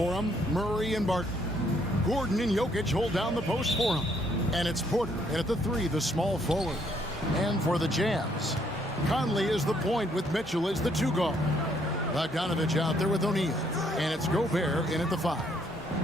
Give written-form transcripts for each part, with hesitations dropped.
for him. Murray and Barton. Gordon and Jokic hold down the post for him. And it's Porter. And at the 3, the small forward. And for the Jazz, Conley is the point with Mitchell as the 2 guard. Bogdanovich out there with O'Neal. And it's Gobert in at the 5.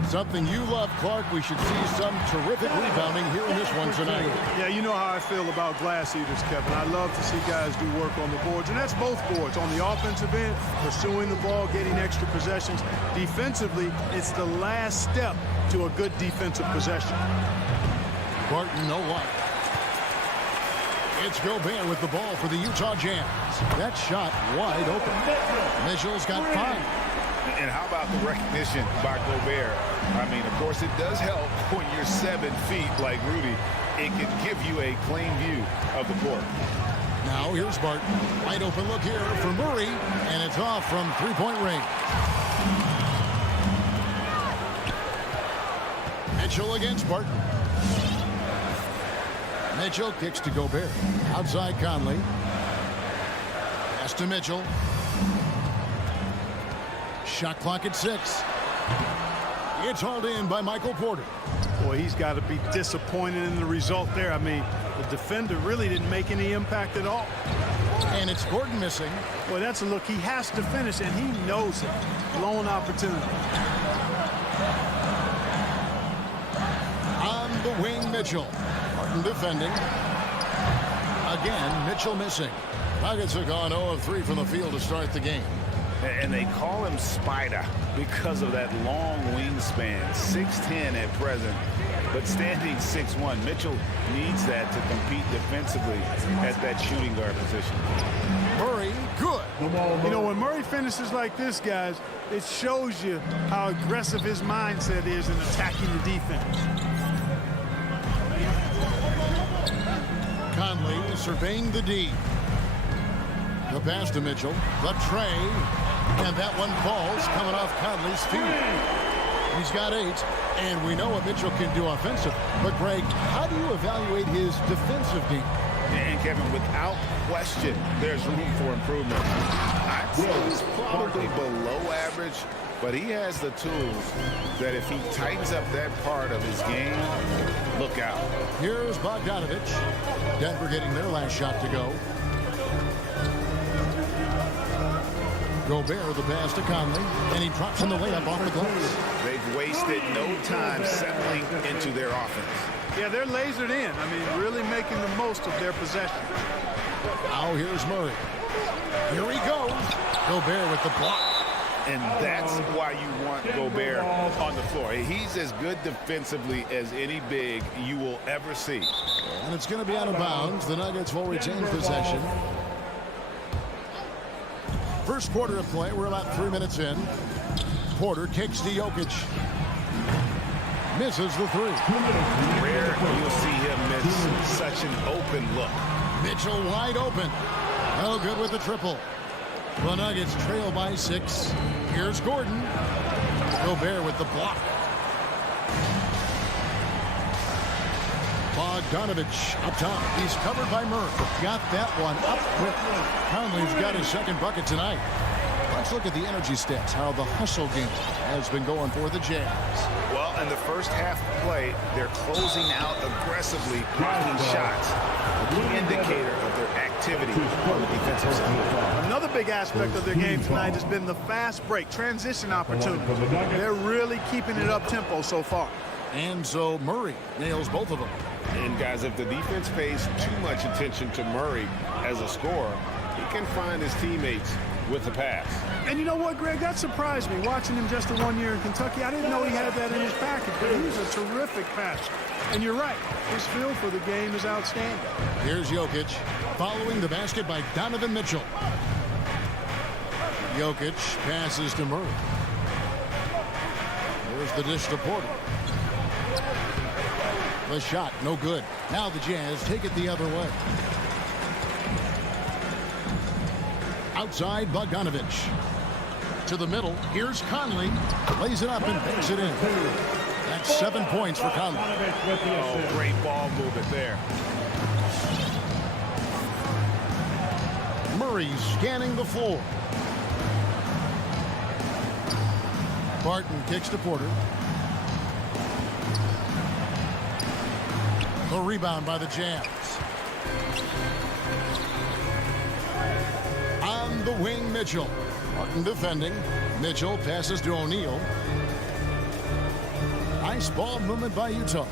Something you love, Clark. We should see some terrific rebounding here in this one tonight. Yeah, you know how I feel about glass eaters, Kevin. I love to see guys do work on the boards, and that's both boards. On the offensive end, pursuing the ball, getting extra possessions. Defensively, it's the last step to a good defensive possession. Barton, no luck. It's Gobert with the ball for the Utah Jazz. That shot wide open. Mitchell's got 5. And how about the recognition by Gobert? I mean, of course, it does help when you're 7 feet like Rudy. It can give you a clean view of the court. Now here's Barton. Wide open look here for Murray, and it's off from 3-point range. Mitchell against Barton. Mitchell kicks to Gobert. Outside Conley. Pass to Mitchell. Shot clock at 6. It's hauled in by Michael Porter. Boy, he's got to be disappointed in the result there. I mean, the defender really didn't make any impact at all. And it's Gordon missing. Boy, that's a look. He has to finish, and he knows it. Blown opportunity. On the wing, Mitchell. Martin defending. Again, Mitchell missing. Nuggets have gone 0 of 3 from the field to start the game. And they call him Spider because of that long wingspan, 6'10" at present, but standing 6'1". Mitchell needs that to compete defensively at that shooting guard position. Murray, good. You know, when Murray finishes like this, guys, it shows you how aggressive his mindset is in attacking the defense. Conley surveying the D. The pass to Mitchell. The tray. And that one falls coming off Conley's feet. He's got 8. And we know what Mitchell can do offensive. But, Greg, how do you evaluate his defensive game? And, Kevin, without question, there's room for improvement. I'd say he's probably below average, but he has the tools that if he tightens up that part of his game, look out. Here's Bogdanovich. Denver getting their last shot to go. Gobert the pass to Conley, and he drops in the layup off the glass. They've wasted no time settling into their offense. Yeah, they're lasered in. I mean, really making the most of their possession. Now here's Murray. Here he goes. Gobert with the block. And that's why you want Gobert on the floor. He's as good defensively as any big you will ever see. And it's going to be out of bounds. The Nuggets will retain possession. First quarter of play. We're about 3 minutes in. Porter kicks to Jokic. Misses the 3. Rare you'll see him miss such an open look. Mitchell wide open. No good with the triple. The Nuggets trail by 6. Here's Gordon. Gobert with the block. Bogdanovich up top. He's covered by Murray. Got that one up quick. Conley's got his second bucket tonight. Let's look at the energy stats, how the hustle game has been going for the Jazz. Well, in the first half of play, they're closing out aggressively, blocking shots. A key indicator of their activity on the defensive side. Another big aspect of their game tonight has been the fast break, transition opportunities. They're really keeping it up-tempo so far. And so Murray nails both of them. And, guys, if the defense pays too much attention to Murray as a scorer, he can find his teammates with the pass. And you know what, Greg? That surprised me. Watching him just the 1 year in Kentucky, I didn't know he had that in his package, but he's a terrific passer. And you're right. His feel for the game is outstanding. Here's Jokic following the basket by Donovan Mitchell. Jokic passes to Murray. There's the dish to Porter. The shot, no good. Now the Jazz take it the other way. Outside, Bogdanovich. To the middle, here's Conley. Lays it up and banks it in. That's 7 points for Conley. Oh, great ball movement there. Murray scanning the floor. Barton kicks to Porter. The rebound by the Jazz. On the wing, Mitchell. Barton defending. Mitchell passes to O'Neal. Nice ball movement by Utah.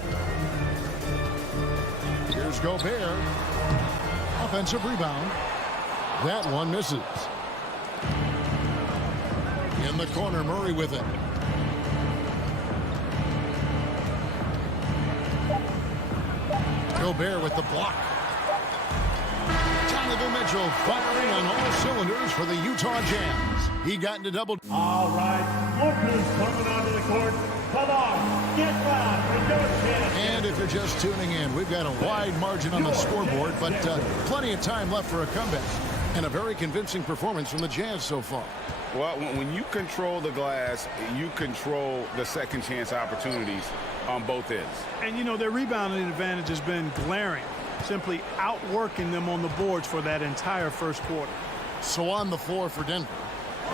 Here's Gobert. Offensive rebound. That one misses. In the corner, Murray with it. Gobert with the block. Donovan Mitchell firing on all cylinders for the Utah Jazz. He got into double. All right, look who's coming onto the court. Come on, get loud and go chance. And if you're just tuning in, we've got a wide margin on the scoreboard, but plenty of time left for a comeback. And a very convincing performance from the Jazz so far. Well, when you control the glass, you control the second chance opportunities on both ends. And, you know, their rebounding advantage has been glaring, simply outworking them on the boards for that entire first quarter. So on the floor for Denver,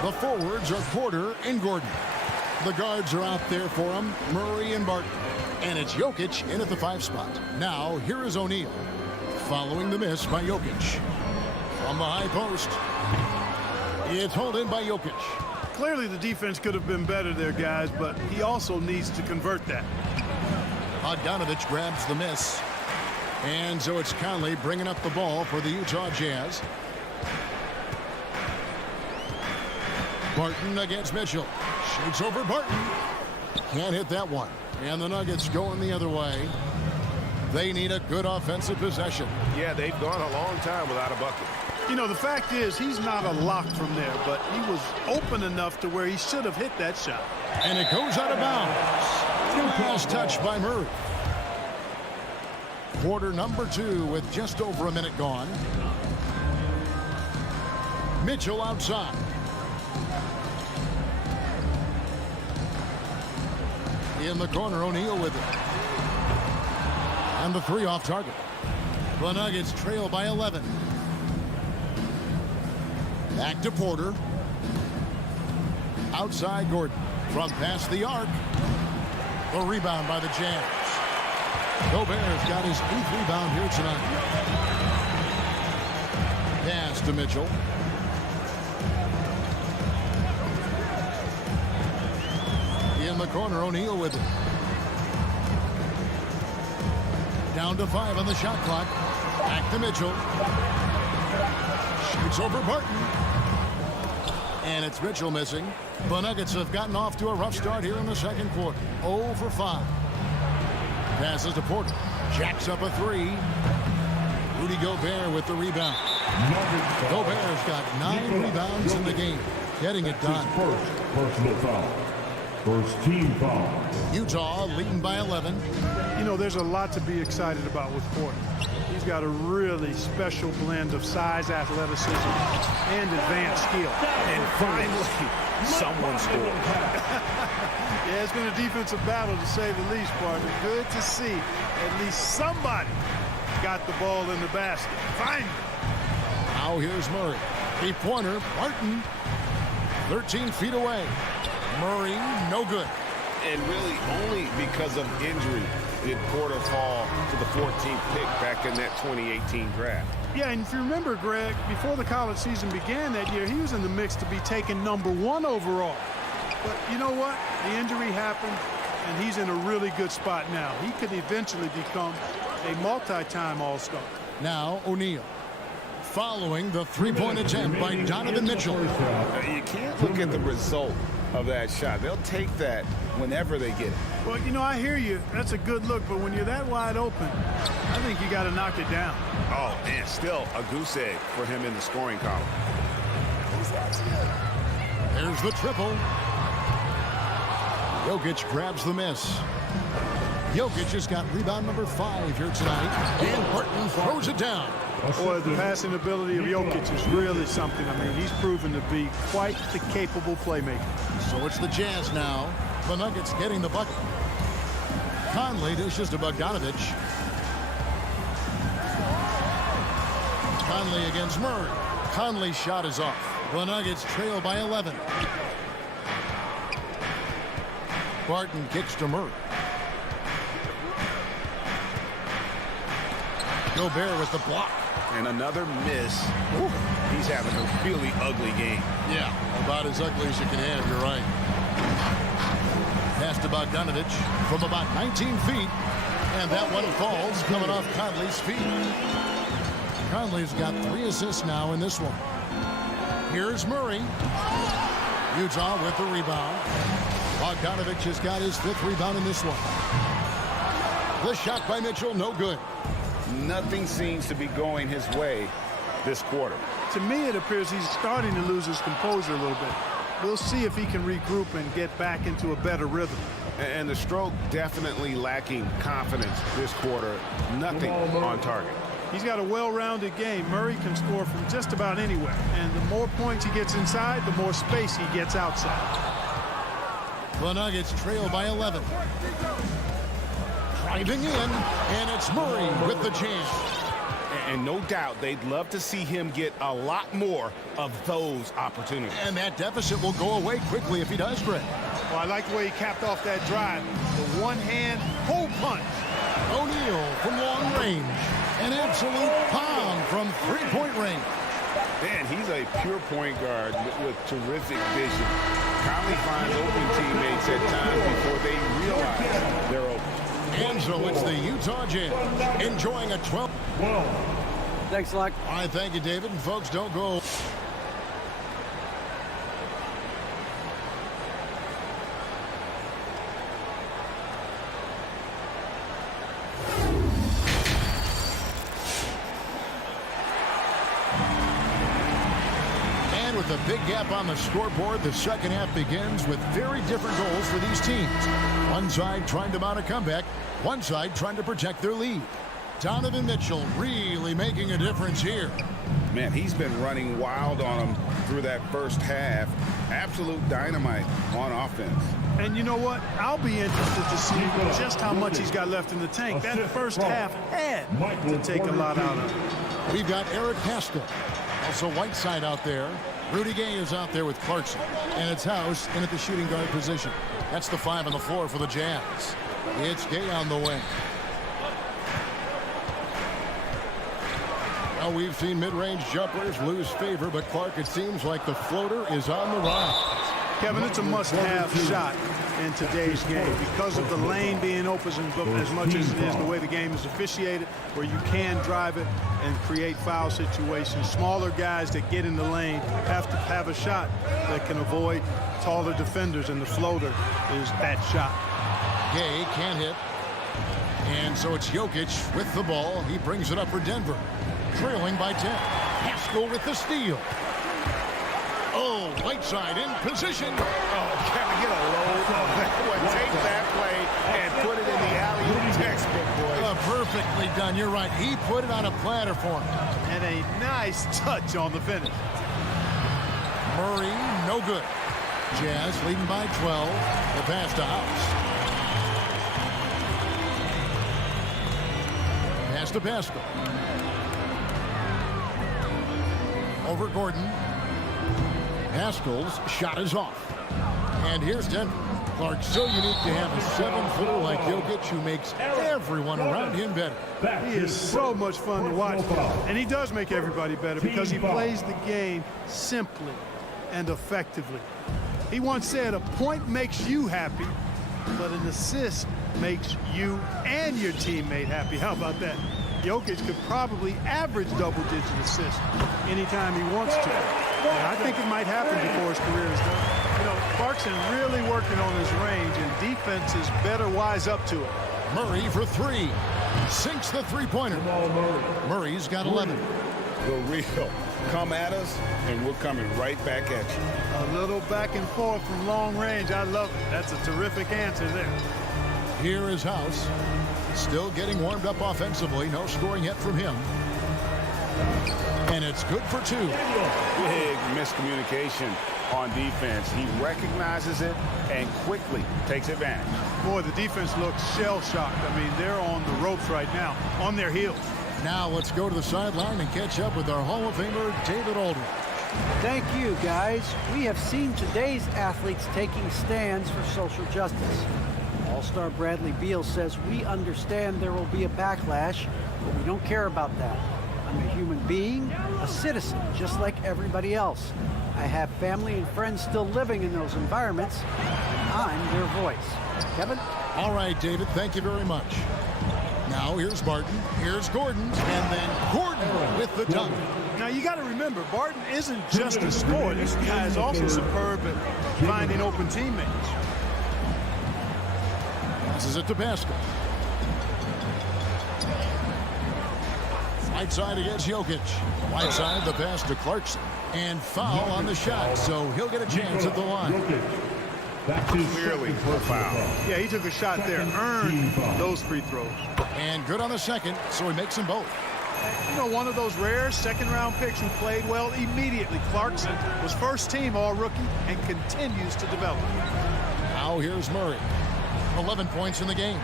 the forwards are Porter and Gordon. The guards are out there for them, Murray and Barton. And it's Jokic in at the 5 spot. Now, here is O'Neal, following the miss by Jokic. From the high post, it's hauled in by Jokic. Clearly the defense could have been better there, guys, but he also needs to convert that. Bogdanovich grabs the miss. And so it's Conley bringing up the ball for the Utah Jazz. Barton against Mitchell. Shoots over Barton. Can't hit that one. And the Nuggets going the other way. They need a good offensive possession. Yeah, they've gone a long time without a bucket. You know, the fact is he's not a lock from there, but he was open enough to where he should have hit that shot. And it goes out of bounds. Last touch by Murray. Quarter number 2 with just over a minute gone. Mitchell outside. In the corner, O'Neal with it. And the 3 off target. The Nuggets trail by 11. Back to Porter. Outside Gordon. From past the arc. The rebound by the Jazz. Gobert's got his 8th rebound here tonight. Pass to Mitchell. In the corner, O'Neal with it. Down to 5 on the shot clock. Back to Mitchell. Shoots over Barton. And it's Mitchell missing. The Nuggets have gotten off to a rough start here in the second quarter. 0 for 5. Passes to Porter. Jacks up a 3. Rudy Gobert with the rebound. Gobert's got 9 rebounds in the game. Getting it done. First personal foul. First team foul. Utah leading by 11. You know, there's a lot to be excited about with Porter. He's got a really special blend of size, athleticism, and advanced skill. And finally, someone scored. Yeah, it's been a defensive battle to say the least, partner. Good to see at least somebody got the ball in the basket. Finally. Now here's Murray. 3-pointer, Barton. 13 feet away. Murray, no good. And really only because of injury did Porter fall to the 14th pick back in that 2018 draft. Yeah, and if you remember, Greg, before the college season began that year, he was in the mix to be taken #1 overall. But you know what? The injury happened, and he's in a really good spot now. He could eventually become a multi-time All-Star. Now O'Neal. Following the 3-point attempt by Donovan Mitchell. You can't look at the result of that shot. They'll take that whenever they get it. Well, you know, I hear you. That's a good look, but when you're that wide open, I think you got to knock it down. Oh, and still a goose egg for him in the scoring column. There's the triple. Jokic grabs the miss. Jokic has got rebound number 5 here tonight. And Barton throws it down. Boy, the passing ability of Jokic is really something. I mean, he's proven to be quite the capable playmaker. So it's the Jazz now. The Nuggets getting the bucket. Conley dishes to Bogdanovich. Conley against Murray. Conley's shot is off. The Nuggets trail by 11. Barton kicks to Murray. Gobert with the block. And another miss. Ooh, he's having a really ugly game. Yeah, about as ugly as you can have, you're right. Pass to Bogdanovich from about 19 feet. And that one falls coming off Conley's feet. Conley's got 3 assists now in this one. Here's Murray. Utah with the rebound. Bogdanovich has got his 5th rebound in this one. The shot by Mitchell, no good. Nothing seems to be going his way this quarter. To me, it appears he's starting to lose his composure a little bit. We'll see if he can regroup and get back into a better rhythm. And the stroke definitely lacking confidence this quarter. Nothing on target. He's got a well-rounded game. Murray can score from just about anywhere. And the more points he gets inside, the more space he gets outside. The Nuggets trail by 11. Driving in, and it's Murray with the jam. And no doubt they'd love to see him get a lot more of those opportunities. And that deficit will go away quickly if he does, Greg. Well, I like the way he capped off that drive. The one-hand pull punch. O'Neal from long range. An absolute pound from three-point range. Man, he's a pure point guard with terrific vision. Conley finds open teammates at times before they realize they're open. And so it's the Utah Jazz enjoying a 12. Thanks, Luck. All right, thank you, David. And folks, don't go. And with a big gap on the scoreboard, the second half begins with very different goals for these teams. One side trying to mount a comeback, one side trying to protect their lead. Donovan Mitchell really making a difference here. Man, he's been running wild on him through that first half. Absolute dynamite on offense. And you know what? I'll be interested to see just how much he's got left in the tank. That first half had to take a lot out of it. We've got Eric Pascal. Also Whiteside out there. Rudy Gay is out there with Clarkson. And it's House in at the shooting guard position. That's the 5 on the floor for the Jazz. It's Gay on the wing. Well, we've seen mid-range jumpers lose favor, but Clark, it seems like the floater is on the rise. Kevin, it's a must-have shot in today's game because of the lane being open as much as it is the way the game is officiated, where you can drive it and create foul situations. Smaller guys that get in the lane have to have a shot that can avoid taller defenders, and the floater is that shot. Gay can't hit. And so it's Jokic with the ball. He brings it up for Denver. Trailing by 10. Pascal with the steal. Oh, Whiteside in position. Oh, can I get a load of that one? Take that play and put it in the alley-oop textbook, boys. Perfectly done. You're right. He put it on a platter for him. And a nice touch on the finish. Murray, no good. Jazz leading by 12. The pass to House. Pass to Pascal. Over Gordon. Pascal's shot is off. And here's Denver. Clark, so unique to have a 7-footer like Jokic who makes everyone around him better. He is so much fun to watch. And he does make everybody better because he plays the game simply and effectively. He once said, a point makes you happy, but an assist makes you and your teammate happy. How about that? Jokic could probably average double-digit assists anytime he wants to. And I think it might happen before his career is done. You know, Clarkson really working on his range, and defenses better wise up to it. Murray for 3. Sinks the three-pointer. Murray's got 11. The real. Come at us, and we're coming right back at you. A little back and forth from long range. I love it. That's a terrific answer there. Here is House. Still getting warmed up offensively. No scoring yet from him. And it's good for 2. Big miscommunication on defense. He recognizes it and quickly takes advantage. Boy, the defense looks shell-shocked. I mean, they're on the ropes right now, on their heels. Now let's go to the sideline and catch up with our Hall of Famer, David Aldridge. Thank you, guys. We have seen today's athletes taking stands for social justice. All-star Bradley Beal says we understand there will be a backlash, but we don't care about that. I'm a human being, a citizen, just like everybody else. I have family and friends still living in those environments, and I'm their voice. Kevin? All right, David, thank you very much. Now here's Barton, here's Gordon, and then Gordon with the dunk. Now you got to remember, Barton isn't just a scorer. This guy is also superb at finding open teammates. Passes it to Pascal. Right side against Jokic. Right side, the pass to Clarkson. And foul on the shot, so he'll get a chance at the line. Clearly a foul. Yeah, he took a shot there, earned those free throws. And good on the second, so he makes them both. You know, one of those rare second-round picks who played well immediately. Clarkson was first-team All-Rookie and continues to develop. Now here's Murray. 11 points in the game.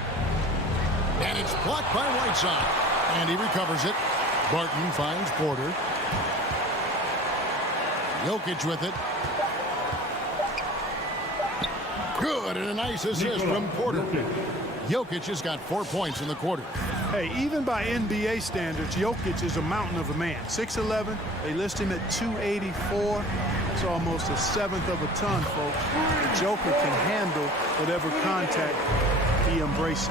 And it's blocked by Whiteside. And he recovers it. Barton finds Porter. Jokic with it. Good, and a nice assist from Porter. Jokic has got 4 points in the quarter. Hey, even by NBA standards, Jokic is a mountain of a man. 6'11", they list him at 284. That's almost a seventh of a ton, folks. The Joker can handle whatever contact he embraces.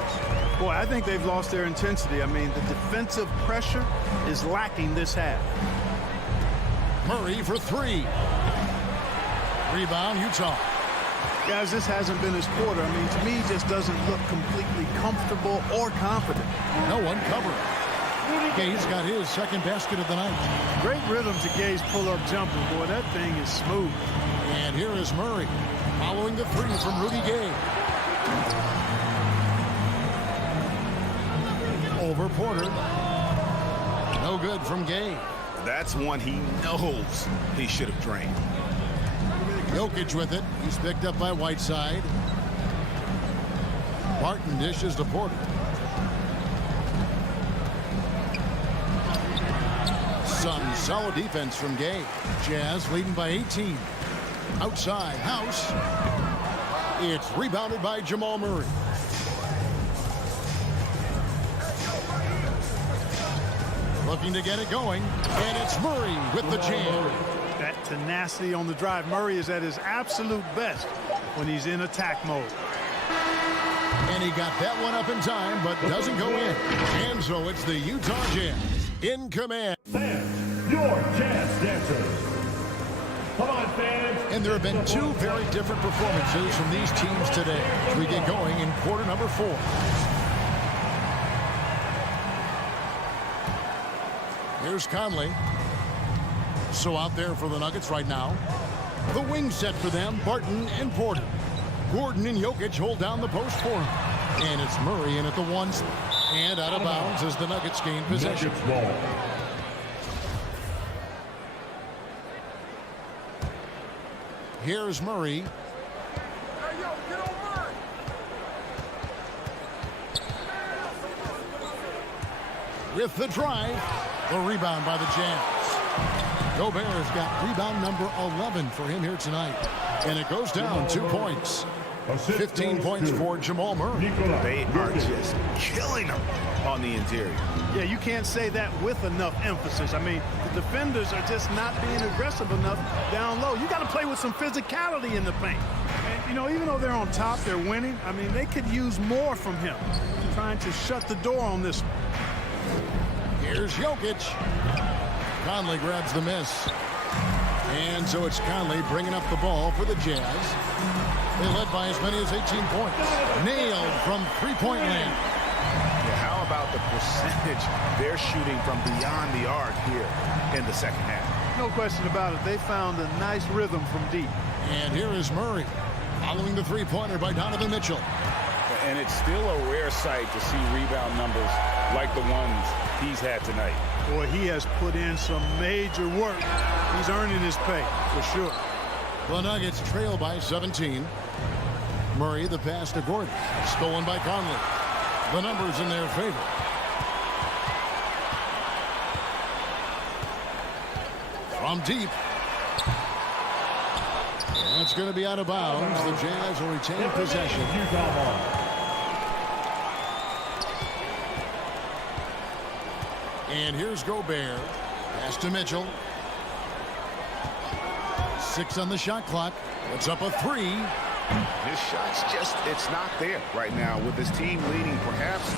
Boy, I think they've lost their intensity. I mean, the defensive pressure is lacking this half. Murray for three. Rebound, Utah. Guys, this hasn't been his quarter. I mean, to me, he just doesn't look completely comfortable or confident. No one covering. Gay's got his second basket of the night. Great rhythm to Gay's pull-up jumper. Boy, that thing is smooth. And here is Murray following the three from Rudy Gay. Over Porter. No good from Gay. That's one he knows he should have drained. Jokic with it. He's picked up by Whiteside. Barton dishes to Porter. Some solid defense from Gay. Jazz leading by 18. Outside, House. It's rebounded by Jamal Murray. Looking to get it going. And it's Murray with the jam. That tenacity on the drive. Murray is at his absolute best when he's in attack mode. And he got that one up in time, but doesn't go in. And so it's the Utah Jazz in command. Fans, your Jazz dancers. Come on, fans. And there have been two very different performances from these teams today as we get going in quarter number 4. Here's Conley. So out there for the Nuggets right now. The wing set for them, Barton and Porter. Gordon and Jokic hold down the post for him. And it's Murray in at the 1 and out of bounds as the Nuggets gain possession. Here's Murray. With the drive, the rebound by the Jazz. Gobert's got rebound number 11 for him here tonight. And it goes down 2 points. 15 points for Jamal Murray. They are just killing him on the interior. Yeah, you can't say that with enough emphasis. I mean, the defenders are just not being aggressive enough down low. You got to play with some physicality in the paint. And, you know, even though they're on top, they're winning. I mean, they could use more from him. Trying to shut the door on this one. Here's Jokic. Conley grabs the miss. And so it's Conley bringing up the ball for the Jazz. They led by as many as 18 points. Nailed from three-point land. Yeah, how about the percentage they're shooting from beyond the arc here in the second half? No question about it. They found a nice rhythm from deep. And here is Murray following the three-pointer by Donovan Mitchell. And it's still a rare sight to see rebound numbers like the ones he's had tonight. Boy, he has put in some major work. He's earning his pay, for sure. The Nuggets trail by 17. Murray, the pass to Gordon. Stolen by Conley. The numbers in their favor. From deep. That's going to be out of bounds. The Jazz will retain possession. Utah ball. And here's Gobert. Pass to Mitchell. 6 on the shot clock. It's up a 3. His shot's it's not there right now with his team leading. Perhaps,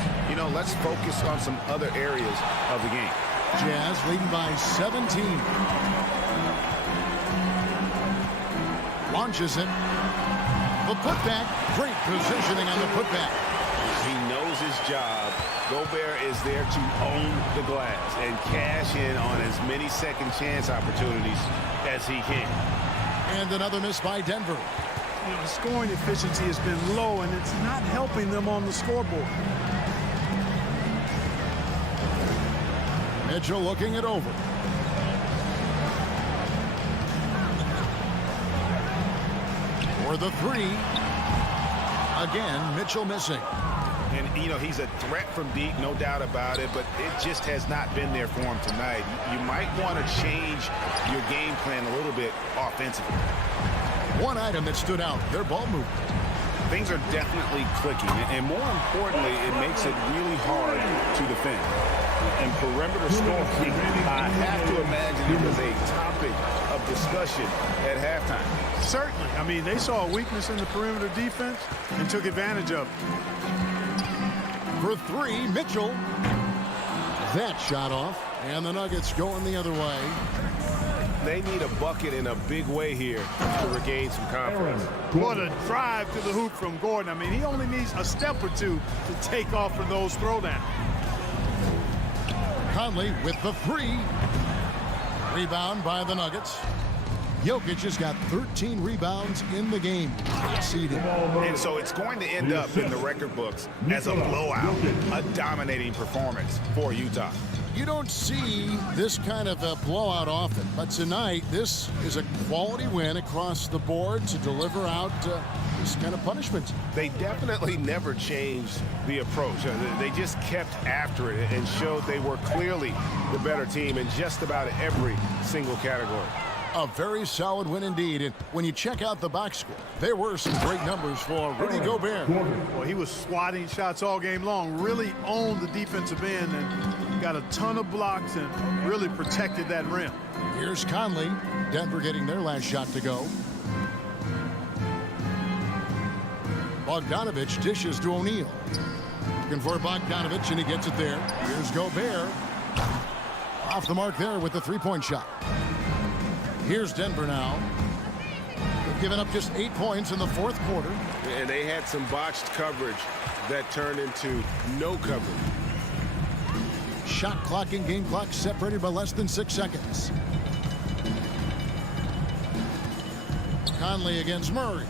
let's focus on some other areas of the game. Jazz leading by 17. Launches it. The putback. Great positioning on the putback. He knows his job. Gobert is there to own the glass and cash in on as many second chance opportunities as he can. And another miss by Denver. The scoring efficiency has been low, and it's not helping them on the scoreboard. Mitchell looking it over. For the 3. Again, Mitchell missing. And, he's a threat from deep, no doubt about it, but it just has not been there for him tonight. You might want to change your game plan a little bit offensively. One item that stood out, their ball movement. Things are definitely clicking, and more importantly, it makes it really hard to defend. And perimeter scoring, I have to imagine it was a topic of discussion at halftime. Certainly. I mean, they saw a weakness in the perimeter defense and took advantage of it. For 3, Mitchell. That shot off, and the Nuggets going the other way. They need a bucket in a big way here to regain some confidence. What a drive to the hoop from Gordon. I mean, he only needs a step or two to take off for those throwdowns. Conley with the 3. Rebound by the Nuggets. Jokic has got 13 rebounds in the game. Exceeded. And so it's going to end up in the record books as a blowout, a dominating performance for Utah. You don't see this kind of a blowout often, but tonight this is a quality win across the board to deliver out this kind of punishment. They definitely never changed the approach. They just kept after it and showed they were clearly the better team in just about every single category. A very solid win indeed. And when you check out the box score, there were some great numbers for Rudy Gobert. Well, he was swatting shots all game long, really owned the defensive end and got a ton of blocks and really protected that rim. Here's Conley. Denver getting their last shot to go. Bogdanovich dishes to O'Neal. Looking for Bogdanovich, and he gets it there. Here's Gobert. Off the mark there with the three-point shot. Here's Denver now. They've given up just 8 points in the fourth quarter. And they had some botched coverage that turned into no coverage. Shot clock and game clock separated by less than 6 seconds. Conley against Murray.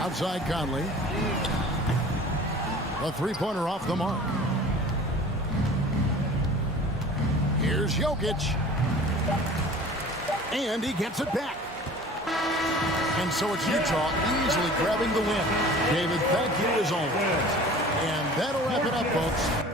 Outside Conley. A three-pointer off the mark. Here's Jokic. And he gets it back. And so it's Utah easily grabbing the win. David, thank you as always. And that'll wrap it up, folks.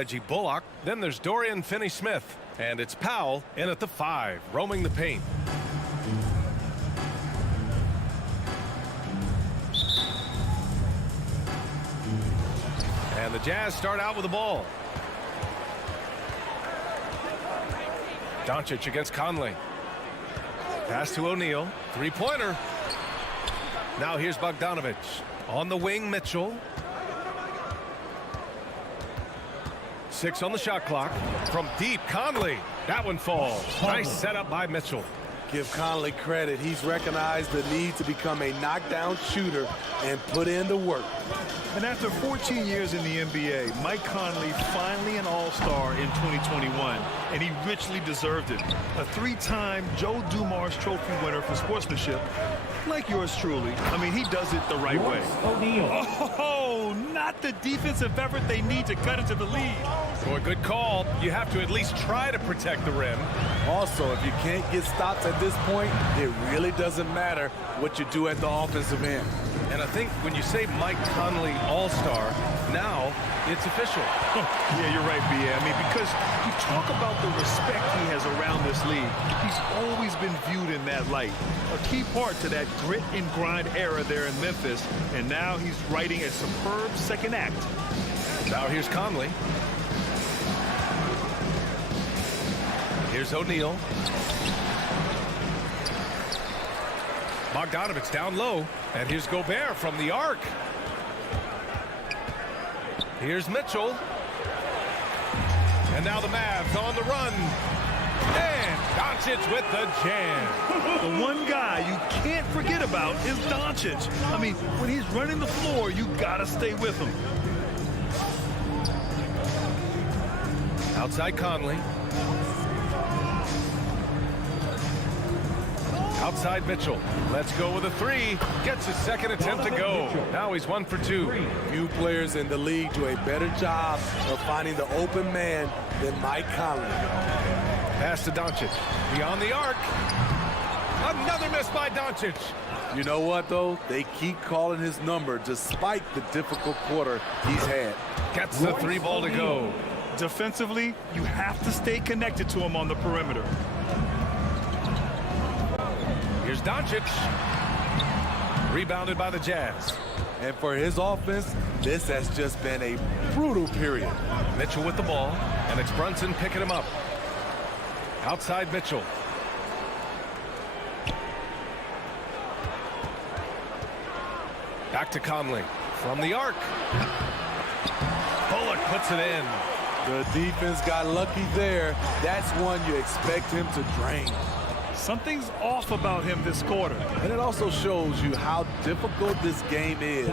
Reggie Bullock. Then there's Dorian Finney-Smith. And it's Powell in at the 5, roaming the paint. And the Jazz start out with the ball. Doncic against Conley. Pass to O'Neal. Three-pointer. Now here's Bogdanovich. On the wing, Mitchell. 6 on the shot clock. From deep, Conley. That one falls. Nice setup by Mitchell. Give Conley credit. He's recognized the need to become a knockdown shooter and put in the work. And after 14 years in the NBA, Mike Conley finally an all-star in 2021, and he richly deserved it. A 3-time Joe Dumars Trophy winner for sportsmanship, like yours truly. I mean, he does it the right way. Oh, not the defensive effort they need to cut into the lead. Boy, good call. You have to at least try to protect the rim. Also, if you can't get stops at this point, it really doesn't matter what you do at the offensive end. And I think when you say Mike Conley all-star, now it's official. Yeah, you're right, B.A. I mean, because you talk about the respect he has around this league. He's always been viewed in that light. A key part to that grit and grind era there in Memphis. And now he's writing a superb second act. Now here's Conley. Here's O'Neal. Bogdanovich down low. And here's Gobert from the arc. Here's Mitchell. And now the Mavs on the run. And Doncic with the jam. The one guy you can't forget about is Doncic. I mean, when he's running the floor, you gotta stay with him. Outside Conley. Outside Mitchell. Let's go with a 3. Gets his second attempt to go. Now he's 1 for 2. Few players in the league do a better job of finding the open man than Mike Conley. Pass to Doncic. Beyond the arc. Another miss by Doncic. You know what, though? They keep calling his number despite the difficult quarter he's had. Gets the 3 ball to go. Defensively, you have to stay connected to him on the perimeter. Here's Doncic. Rebounded by the Jazz. And for his offense, this has just been a brutal period. Mitchell with the ball, and it's Brunson picking him up. Outside Mitchell. Back to Conley. From the arc. Bullock puts it in. The defense got lucky there. That's one you expect him to drain. Something's off about him this quarter. And it also shows you how difficult this game is.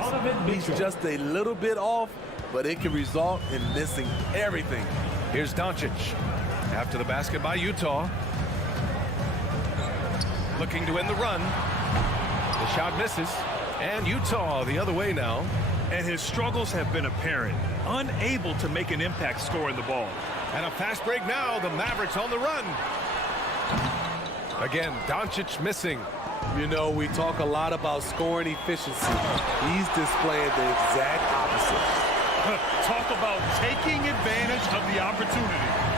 He's just a little bit off, but it can result in missing everything. Here's Doncic. After the basket by Utah. Looking to end the run. The shot misses. And Utah the other way now. And his struggles have been apparent. Unable to make an impact scoring the ball. And a fast break now. The Mavericks on the run. Again, Doncic missing. You know, we talk a lot about scoring efficiency. He's displaying the exact opposite. Talk about taking advantage of the opportunity.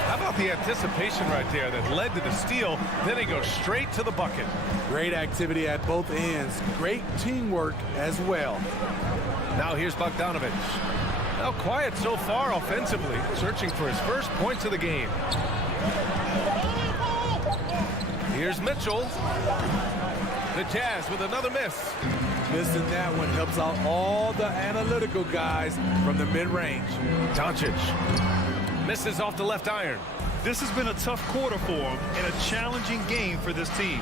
How about the anticipation right there that led to the steal? Then he goes straight to the bucket. Great activity at both ends. Great teamwork as well. Now here's Bogdanovich. Now quiet so far offensively, searching for his first points of the game. Here's Mitchell. The Jazz with another miss. Missing that one helps out all the analytical guys from the mid-range. Doncic misses off the left iron. This has been a tough quarter for him and a challenging game for this team.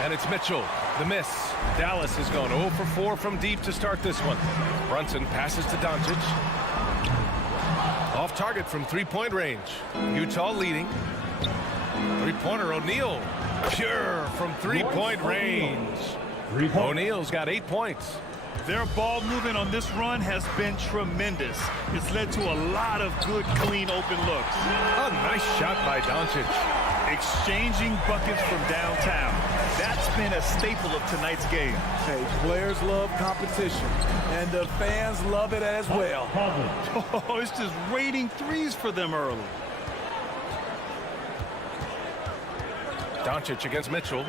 And it's Mitchell, the miss. Dallas has gone 0 for 4 from deep to start this one. Brunson passes to Doncic. Off target from three-point range. Utah leading. Three-pointer O'Neal. Pure from three-point range. O'Neal's got 8 points. Their ball movement on this run has been tremendous. It's led to a lot of good, clean, open looks. A nice shot by Doncic. Exchanging buckets from downtown. That's been a staple of tonight's game. Hey, players love competition, and the fans love it as well. Oh, it's just raining threes for them early. Doncic against Mitchell.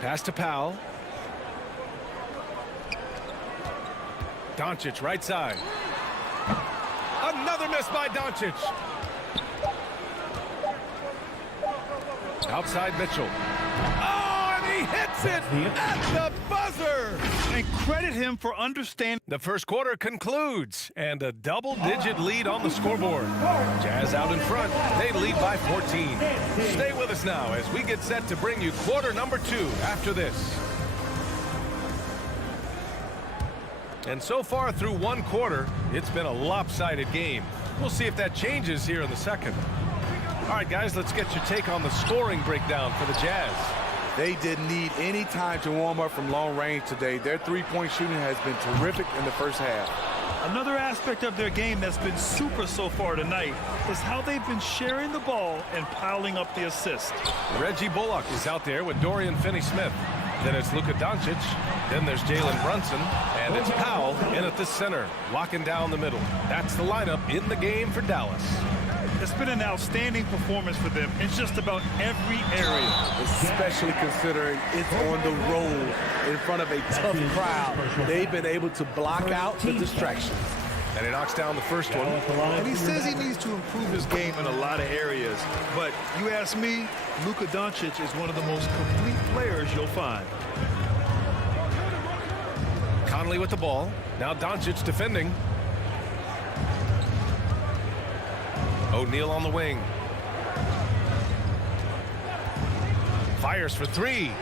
Pass to Powell. Doncic right side. Another miss by Doncic. Outside Mitchell. Oh, and he hits it at the buzzer. And credit him for understanding. The first quarter concludes, and a double-digit lead on the scoreboard. Jazz out in front. They lead by 14. Stay with us now as we get set to bring you quarter number 2 after this. And so far through one quarter, it's been a lopsided game. We'll see if that changes here in the second. All right, guys, let's get your take on the scoring breakdown for the Jazz. They didn't need any time to warm up from long range today. Their three-point shooting has been terrific in the first half. Another aspect of their game that's been super so far tonight is how they've been sharing the ball and piling up the assists. Reggie Bullock is out there with Dorian Finney-Smith. Then it's Luka Doncic. Then there's Jalen Brunson. And it's Powell in at the center, locking down the middle. That's the lineup in the game for Dallas. It's been an outstanding performance for them in just about every area. Especially considering it's on the road in front of a tough crowd. They've been able to block out the distractions. And he knocks down the first one. And he says he needs to improve his game in a lot of areas. But you ask me, Luka Doncic is one of the most complete players you'll find. Conley with the ball. Now Doncic defending. O'Neal on the wing. Fires for three.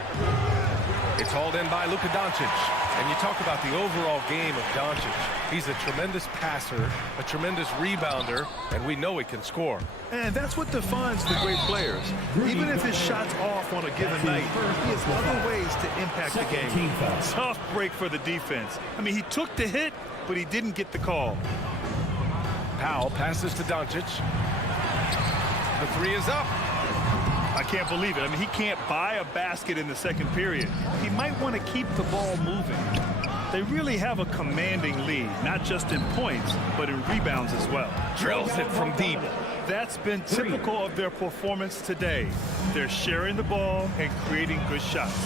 It's hauled in by Luka Doncic. And you talk about the overall game of Doncic. He's a tremendous passer, a tremendous rebounder, and we know he can score. And that's what defines the great players. Even if his shot's off on a given night, he has other ways to impact the game. Tough break for the defense. I mean, he took the hit, but he didn't get the call. Powell passes to Doncic. The three is up. I can't believe it. I mean, he can't buy a basket in the second period. He might want to keep the ball moving. They really have a commanding lead, not just in points, but in rebounds as well. Drills it from deep. That's been typical of their performance today. They're sharing the ball and creating good shots.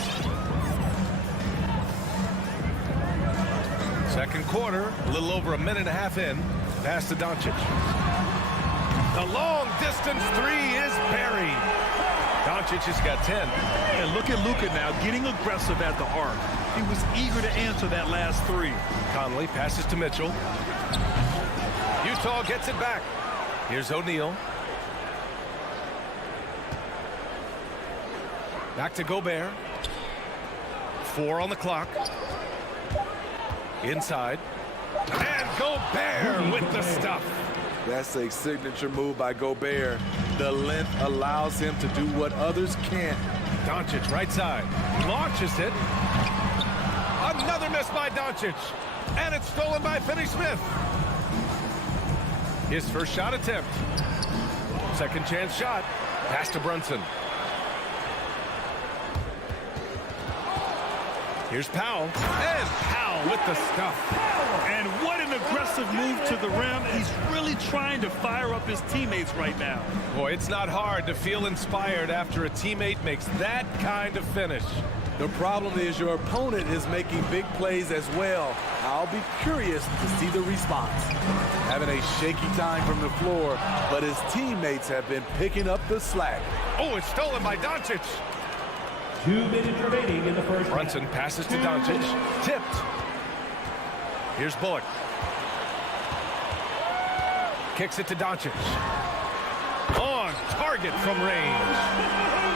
Second quarter, a little over a minute and a half in. Pass to Doncic. The long distance three is buried. Doncic has got 10. And look at Luka now getting aggressive at the arc. He was eager to answer that last three. Conley passes to Mitchell. Utah gets it back. Here's O'Neal. Back to Gobert. 4 on the clock. Inside. And Gobert with the stuff. That's a signature move by Gobert. The length allows him to do what others can't. Doncic right side. Launches it. Another miss by Doncic. And it's stolen by Finney-Smith. His first shot attempt. Second chance shot. Pass to Brunson. Here's Powell. And Powell with the stuff. And what an aggressive move to the rim. He's really trying to fire up his teammates right now. Boy, it's not hard to feel inspired after a teammate makes that kind of finish. The problem is your opponent is making big plays as well. I'll be curious to see the response. Having a shaky time from the floor, but his teammates have been picking up the slack. Oh, it's stolen by Doncic. 2 minutes remaining in the first. Brunson passes to Doncic. Tipped. Here's Bullock. Kicks it to Doncic. On target from range.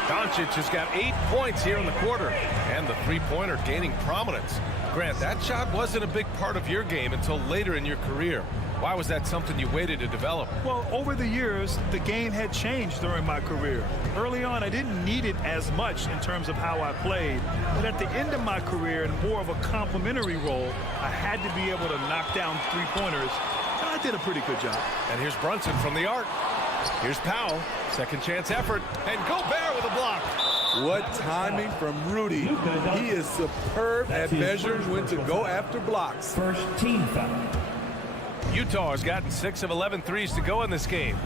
Doncic has got 8 points here in the quarter. And the three-pointer gaining prominence. Grant, that shot wasn't a big part of your game until later in your career. Why was that something you waited to develop? Well, over the years, the game had changed during my career. Early on, I didn't need it as much in terms of how I played. But at the end of my career, in more of a complementary role, I had to be able to knock down three-pointers. And I did a pretty good job. And here's Brunson from the arc. Here's Powell. Second chance effort. And Gobert with a block. What timing from Rudy. He is superb at measuring when to go after blocks. First team foul. Utah has gotten 6 of 11 threes to go in this game.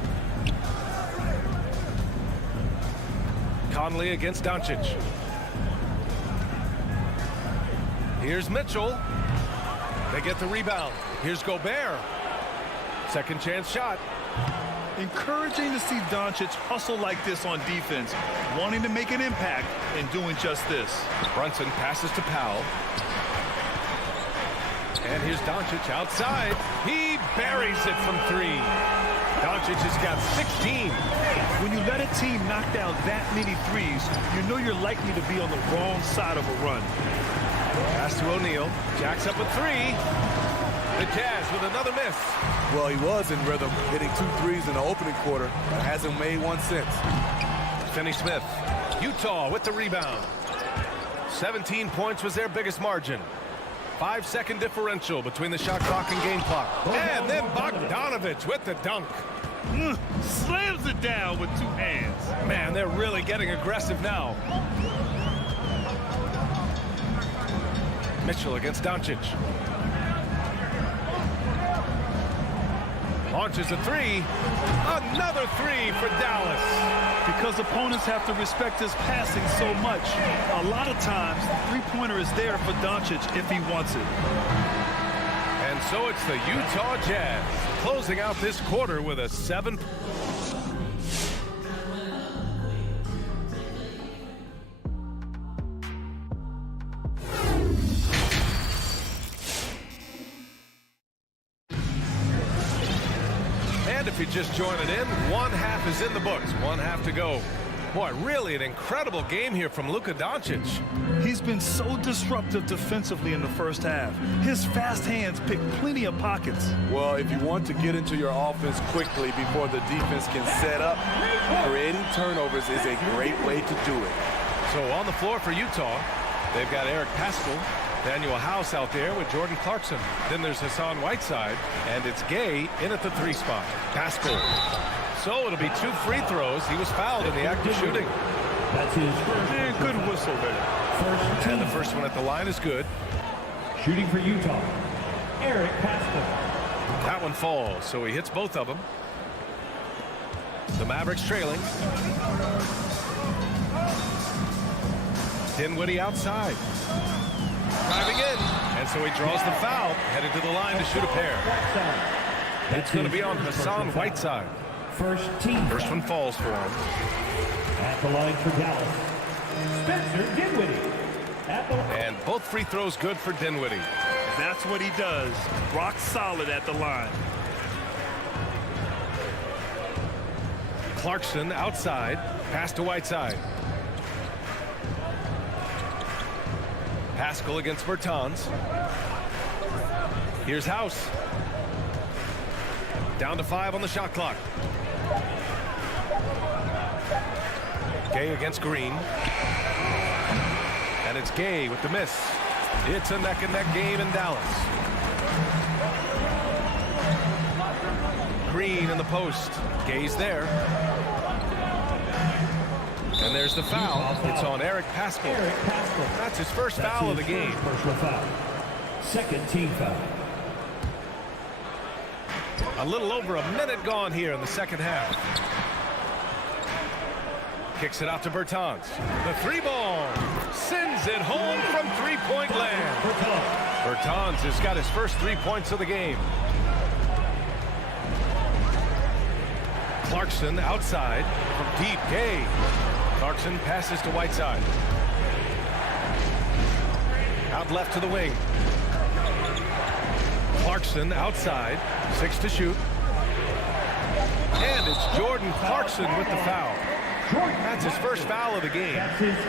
Conley against Doncic. Here's Mitchell. They get the rebound. Here's Gobert. Second chance shot. Encouraging to see Doncic hustle like this on defense, wanting to make an impact and doing just this. Brunson passes to Powell. And here's Doncic outside. He buries it from 3. Doncic has got 16. When you let a team knock down that many threes, you know you're likely to be on the wrong side of a run. Pass to O'Neal. Jacks up a 3. The Jazz with another miss. Well, he was in rhythm, hitting 2 threes in the opening quarter, and hasn't made one since. Finney-Smith. Utah with the rebound. 17 points was their biggest margin. 5-second differential between the shot clock and game clock. And then Bogdanovich with the dunk. Slams it down with 2 hands. Man, they're really getting aggressive now. Mitchell against Doncic. Launches a 3. Another 3 for Dallas. Because opponents have to respect his passing so much, a lot of times the three-pointer is there for Doncic if he wants it. And so it's the Utah Jazz closing out this quarter with a 7. If you just join it in, 1/2 is in the books. 1/2 to go. Boy, really an incredible game here from Luka Doncic. He's been so disruptive defensively in the first half. His fast hands pick plenty of pockets. Well, if you want to get into your offense quickly before the defense can set up, creating turnovers is a great way to do it. So on the floor for Utah, they've got Eric Pascal, Daniel House out there with Jordan Clarkson. Then there's Hassan Whiteside, and it's Gay in at the 3 spot. Pascal. So it'll be 2 free throws. He was fouled in the act of shooting. That's his first. And good whistle there. And the first one at the line is good. Shooting for Utah, Eric Pascal. That one falls, so he hits both of them. The Mavericks trailing. Dinwiddie outside. Driving in, and so he draws the foul, headed to the line to shoot a pair. It's going to be on Hassan Whiteside. First one falls for him. At the line for Dallas, Spencer Dinwiddie. And both free throws good for Dinwiddie. That's what he does. Rock solid at the line. Clarkson outside, pass to Whiteside. Pascal against Bertans. Here's House. Down to 5 on the shot clock. Gay against Green. And it's Gay with the miss. It's a neck-and-neck game in Dallas. Green in the post. Gay's there. And there's the foul. It's on Eric Pascal. That's his first foul of the game. Personal foul. Second team foul. A little over a minute gone here in the second half. Kicks it out to Bertans. The 3-ball. Sends it home from 3-point land. Bertans has got his first 3 points of the game. Clarkson outside from deep. Gay. Clarkson passes to Whiteside. Out left to the wing. Clarkson outside. 6 to shoot. And it's Jordan Clarkson with the foul. That's his first foul of the game.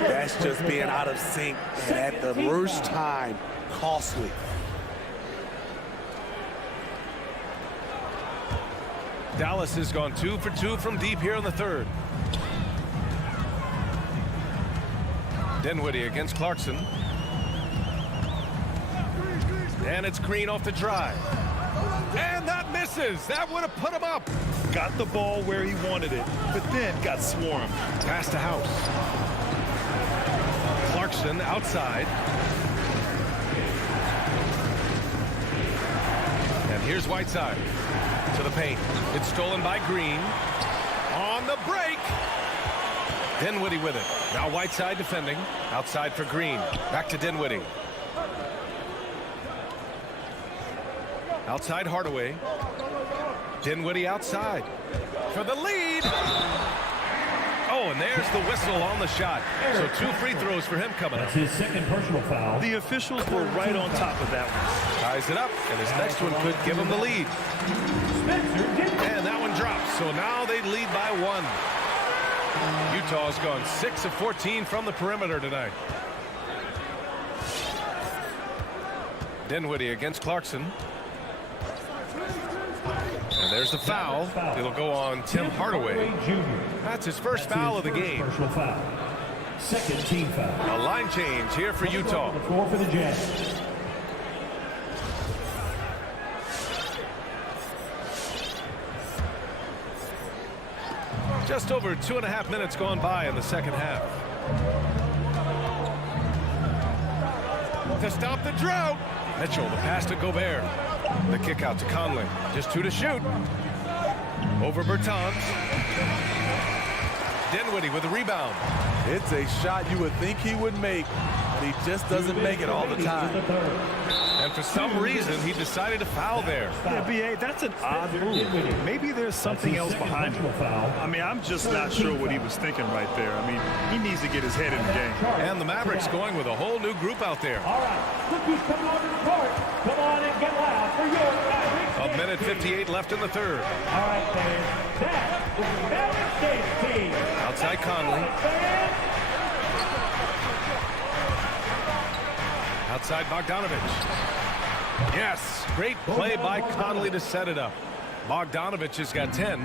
That's just being out of sync and at the worst time, costly. Dallas has gone 2 for 2 from deep here in the third. Dinwiddie against Clarkson. And it's Green off the drive. And that misses. That would have put him up. Got the ball where he wanted it, but then got swarmed. Pass to House. Clarkson outside. And here's Whiteside to the paint. It's stolen by Green. On the break. Dinwiddie with it. Now Whiteside defending. Outside for Green. Back to Dinwiddie. Outside Hardaway. Dinwiddie outside for the lead. Oh, and there's the whistle on the shot. So 2 free throws for him coming up. That's his second personal foul. The officials were right on top of that one. Ties it up, and his next one could give him the lead. And that one drops. So now they lead by 1. Utah's gone 6 of 14 from the perimeter tonight. Dinwiddie against Clarkson. And there's the foul. It'll go on Tim Hardaway. That's his first foul of the game. Personal foul. Second team foul. A line change here for Utah. The floor for the Jazz. Just over 2.5 minutes gone by in the second half. To stop the drought. Mitchell, the pass to Gobert. The kick out to Conley. Just 2 to shoot. Over Bertans. Dinwiddie with the rebound. It's a shot you would think he would make, but he just doesn't make it all the time. And for some reason, he decided to foul there. Yeah, B.A., that's an odd move. Maybe there's something else behind it. I mean, I'm just not sure what he was thinking right there. I mean, he needs to get his head in the game. And the Mavericks going with a whole new group out there. All right, rookies coming on the court. Come on and get loud for your Mavericks. 1:58 left in the third. All right, fans, that is the Mavericks team. Outside Conley. Outside Bogdanovich. Yes, great play by Conley to set it up. Bogdanovich has got 10.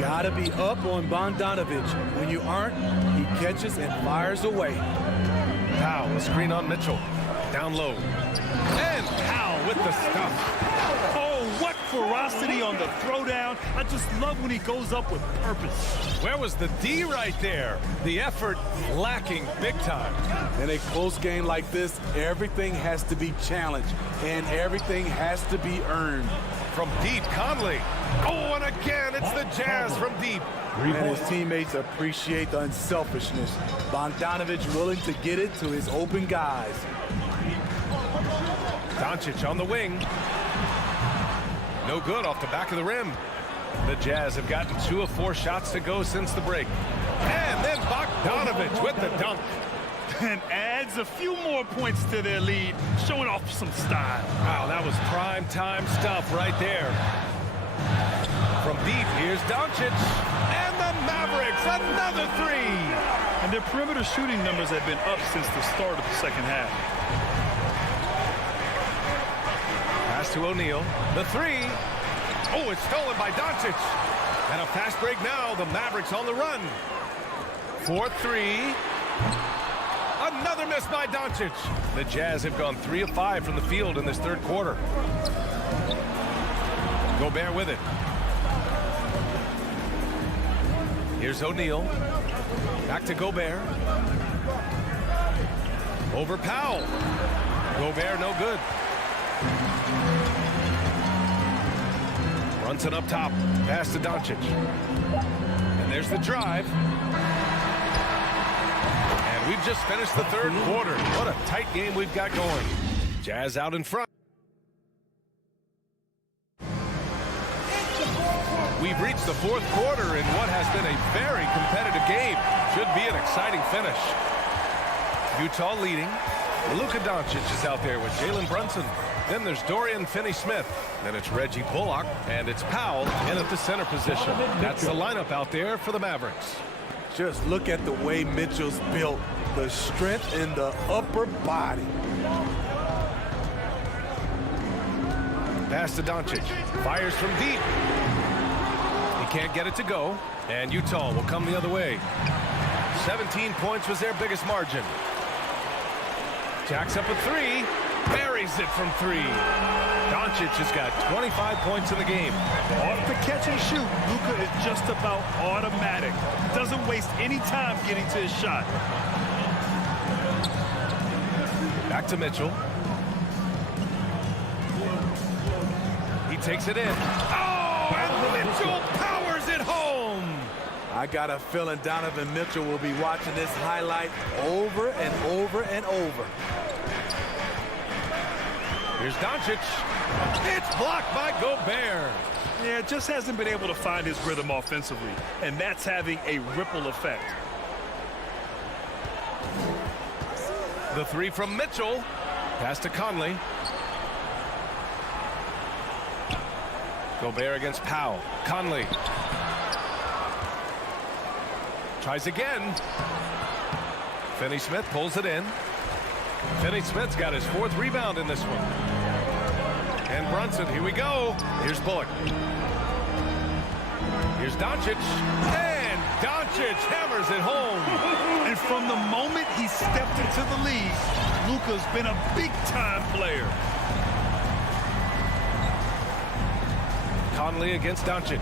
Gotta be up on Bogdanovich. When you aren't, he catches and fires away. Powell, a screen on Mitchell. Down low. And Powell with the stuff. Oh, what ferocity on the throwdown. I just love when he goes up with purpose. Where was the D right there? The effort lacking big time. In a close game like this, everything has to be challenged, and everything has to be earned. From deep, Conley. Oh, and again, it's the Jazz from deep. And his teammates appreciate the unselfishness. Bogdanovich willing to get it to his open guys. Doncic on the wing. No good off the back of the rim. The Jazz have gotten 2 of 4 shots to go since the break. And then Bogdanovich with the dunk. And adds a few more points to their lead, showing off some style. Wow, that was prime time stuff right there. From deep, here's Doncic. And the Mavericks, another 3. And their perimeter shooting numbers have been up since the start of the second half. Pass to O'Neal. The 3. Oh, it's stolen by Doncic. And a fast break now. The Mavericks on the run. 4-3. Another miss by Doncic. The Jazz have gone 3 of 5 from the field in this third quarter. Gobert with it. Here's O'Neal. Back to Gobert. Over Powell. Gobert no good. Brunson up top. Pass to Doncic. And there's the drive. And we've just finished the third quarter. What a tight game we've got going. Jazz out in front. We've reached the fourth quarter in what has been a very competitive game. Should be an exciting finish. Utah leading. Luka Doncic is out there with Jalen Brunson. Then there's Dorian Finney-Smith. Then it's Reggie Bullock. And it's Powell in at the center position. That's the lineup out there for the Mavericks. Just look at the way Mitchell's built. The strength in the upper body. Pass to Doncic. Fires from deep. He can't get it to go. And Utah will come the other way. 17 points was their biggest margin. Jacks up a 3. Buries it from 3. Doncic has got 25 points in the game. Off the catch and shoot, Luka is just about automatic. Doesn't waste any time getting to his shot. Back to Mitchell. He takes it in. Oh, and Mitchell powers it home. I got a feeling Donovan Mitchell will be watching this highlight over and over and over. Here's Doncic. It's blocked by Gobert. Yeah, just hasn't been able to find his rhythm offensively, and that's having a ripple effect. The three from Mitchell. Pass to Conley. Gobert against Powell. Conley. Tries again. Finney-Smith pulls it in. Finney-Smith's got his 4th rebound in this one. And Brunson, here we go. Here's Bullock. Here's Doncic. And Doncic hammers it home. And from the moment he stepped into the league, Luka's been a big-time player. Conley against Doncic.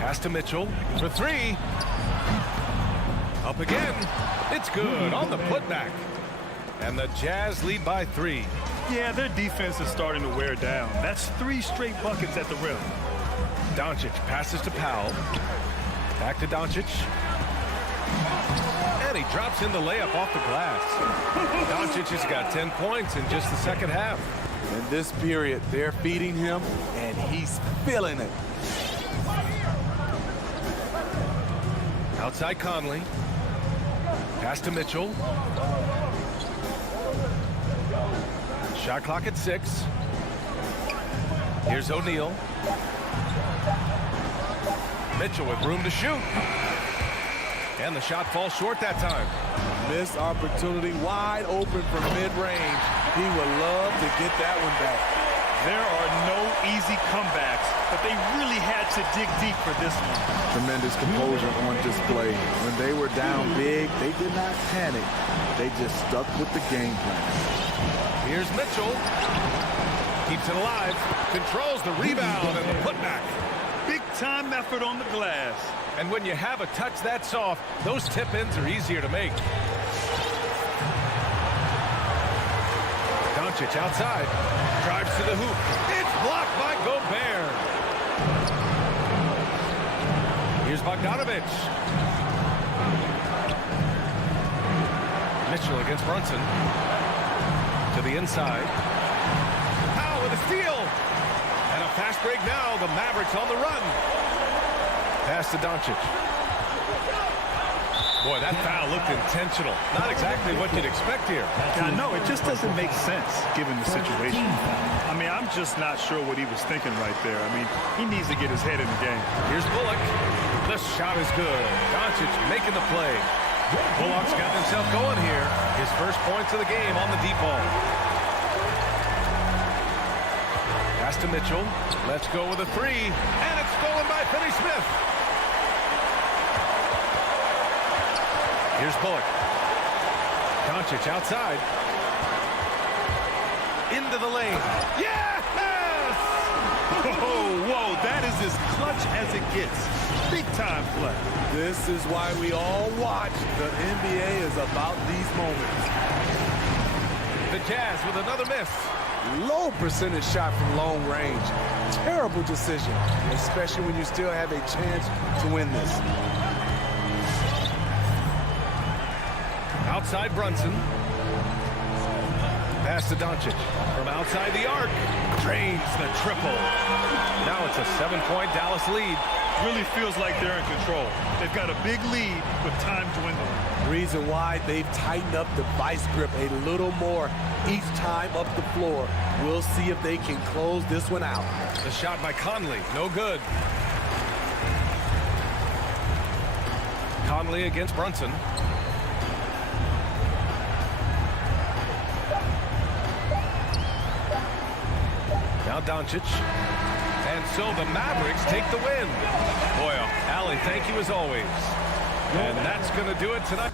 Pass to Mitchell for 3. Up again. It's good on the putback. And the Jazz lead by 3. Yeah, their defense is starting to wear down. That's 3 straight buckets at the rim. Doncic passes to Powell. Back to Doncic. And he drops in the layup off the glass. Doncic has got 10 points in just the second half. In this period, they're feeding him, and he's feeling it. Outside Conley. Pass to Mitchell. Shot clock at 6. Here's O'Neal. Mitchell with room to shoot. And the shot falls short that time. Missed opportunity, wide open from mid-range. He would love to get that one back. There are no easy comebacks, but they really had to dig deep for this one. Tremendous composure on display. When they were down big, they did not panic. They just stuck with the game plan. Here's Mitchell. Keeps it alive. Controls the rebound and the putback. Big-time effort on the glass. And when you have a touch that soft, those tip-ins are easier to make. Doncic outside. Drives to the hoop. It's blocked by Gobert. Here's Bogdanovich. Mitchell against Brunson. To the inside. Powell with a steal. And a fast break now. The Mavericks on the run. Pass to Doncic. Boy, that foul looked intentional. Not exactly what you'd expect here. I know, it just doesn't make sense given the situation. I mean, I'm just not sure what he was thinking right there. I mean, he needs to get his head in the game. Here's Bullock. The shot is good. Doncic making the play. Bullock's got himself going here. His first points of the game on the deep ball. Pass to Mitchell. Let's go with a 3. And it's stolen by Finney-Smith. Here's Bullock. Doncic outside. Into the lane. Yes! Whoa, that is as clutch as it gets. Big time play. This is why we all watch. The NBA is about these moments. The Jazz with another miss. Low percentage shot from long range. Terrible decision, especially when you still have a chance to win this. Outside Brunson. Pass to Doncic. From outside the arc. Drains the triple. Now it's a 7-point Dallas lead. Really feels like they're in control. They've got a big lead with time dwindling. Reason why they've tightened up the vice grip a little more each time up the floor. We'll see if they can close this one out. The shot by Conley. No good. Conley against Brunson. Now Doncic. And so the Mavericks take the win. Boy, Allie, thank you as always. And that's going to do it tonight.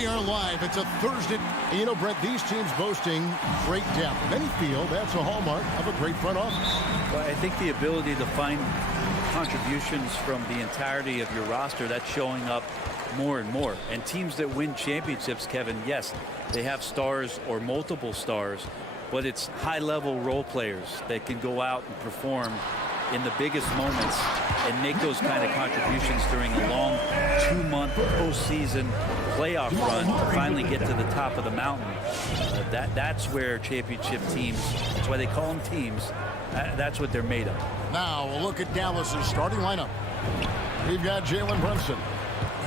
We are live. It's a Thursday. You know, Brett, these teams boasting great depth. Many feel that's a hallmark of a great front office. Well, I think the ability to find contributions from the entirety of your roster, that's showing up more and more. And teams that win championships, Kevin, yes, they have stars or multiple stars, but it's high-level role players that can go out and perform in the biggest moments and make those kind of contributions during a long 2-month postseason playoff run to finally get to the top of the mountain. That's where championship teams, that's why they call them teams, that's what they're made of. Now a look at Dallas's starting lineup. We've got Jalen Brunson.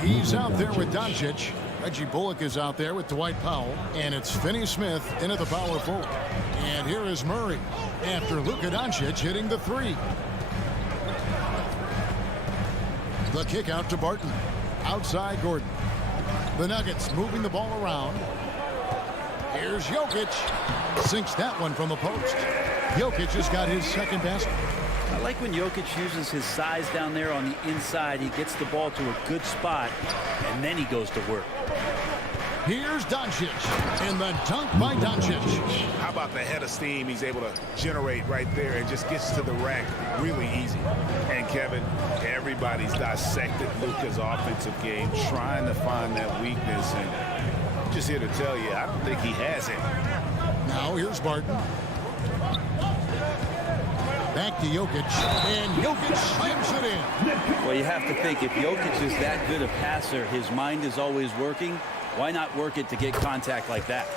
He's out there with Doncic. Reggie Bullock is out there with Dwight Powell. And it's Finney Smith in at the power forward. And here is Murray after Luka Doncic hitting the three. The kick out to Barton. Outside Gordon. The Nuggets moving the ball around. Here's Jokic. Sinks that one from the post. Jokic has got his second basket. I like when Jokic uses his size down there on the inside. He gets the ball to a good spot, and then he goes to work. Here's Doncic, and the dunk by Doncic. How about the head of steam he's able to generate right there and just gets to the rack really easy. And Kevin, everybody's dissected Luka's offensive game, trying to find that weakness, and I'm just here to tell you, I don't think he has it. Now here's Barton. Back to Jokic, and Jokic slams it in. Well, you have to think, if Jokic is that good a passer, his mind is always working. Why not work it to get contact like that?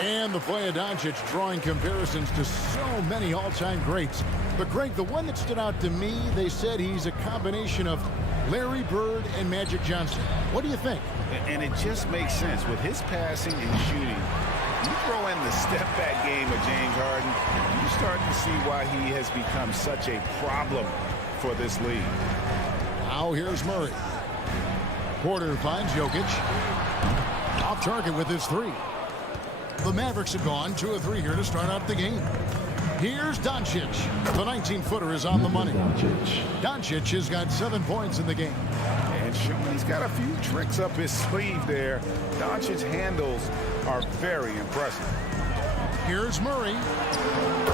And the play of Doncic drawing comparisons to so many all-time greats. But, Greg, the one that stood out to me, they said he's a combination of Larry Bird and Magic Johnson. What do you think? And it just makes sense. With his passing and shooting, you throw in the step-back game of James Harden, you start to see why he has become such a problem for this league. Now here's Murray. Porter finds Jokic. Off target with his three. The Mavericks have gone 2 of 3 here to start out the game. Here's Doncic. The 19-footer is on the money. Doncic has got 7 points in the game. And showing he's got a few tricks up his sleeve there. Doncic's handles are very impressive. Here's Murray.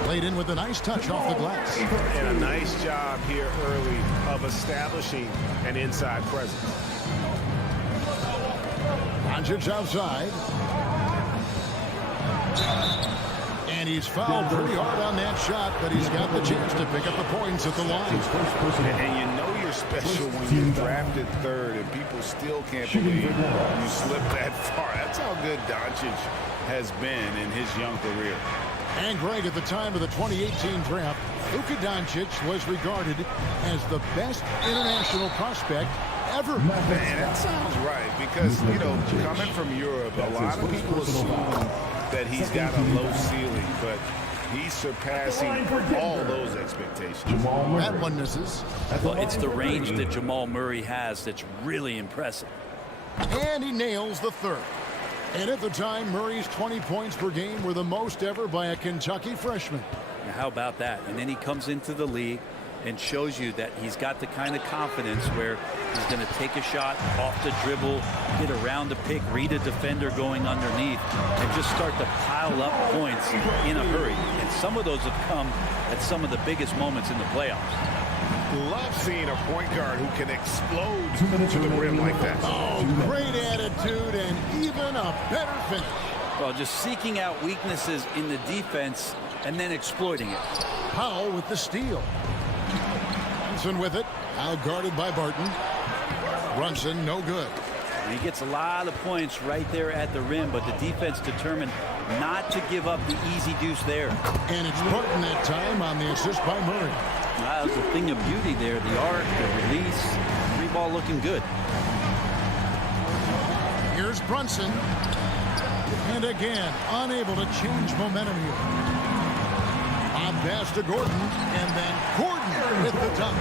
Laid in with a nice touch off the glass. And a nice job here early of establishing an inside presence. Doncic outside. And he's fouled pretty hard on that shot, but he's got the chance to pick up the points at the line. And you know you're special when you're drafted 3rd and people still can't believe you slipped that far. That's how good Doncic has been in his young career. And Greg, at the time of the 2018 draft, Luka Doncic was regarded as the best international prospect ever. Man, that sounds right, because, you know, coming from Europe, a lot of people assume that he's got a low ceiling, but he's surpassing all those expectations. That one misses. Well, it's the range that Jamal Murray has that's really impressive. And he nails the 3rd. And at the time, Murray's 20 points per game were the most ever by a Kentucky freshman. Now, how about that? And then he comes into the league and shows you that he's got the kind of confidence where he's going to take a shot off the dribble, get around the pick, read a defender going underneath, and just start to pile up points in a hurry. And some of those have come at some of the biggest moments in the playoffs. Love seeing a point guard who can explode to the rim like that. Oh, great attitude and even a better finish. Well, just seeking out weaknesses in the defense and then exploiting it. Powell with the steal. Brunson with it. Now guarded by Barton. Brunson no good. He gets a lot of points right there at the rim, but the defense determined not to give up the easy deuce there. And it's Barton that time on the assist by Murray. That was a thing of beauty there. The arc, the release, 3-ball looking good. Here's Brunson. And again, unable to change momentum here. On pass to Gordon, and then Gordon with the dunk.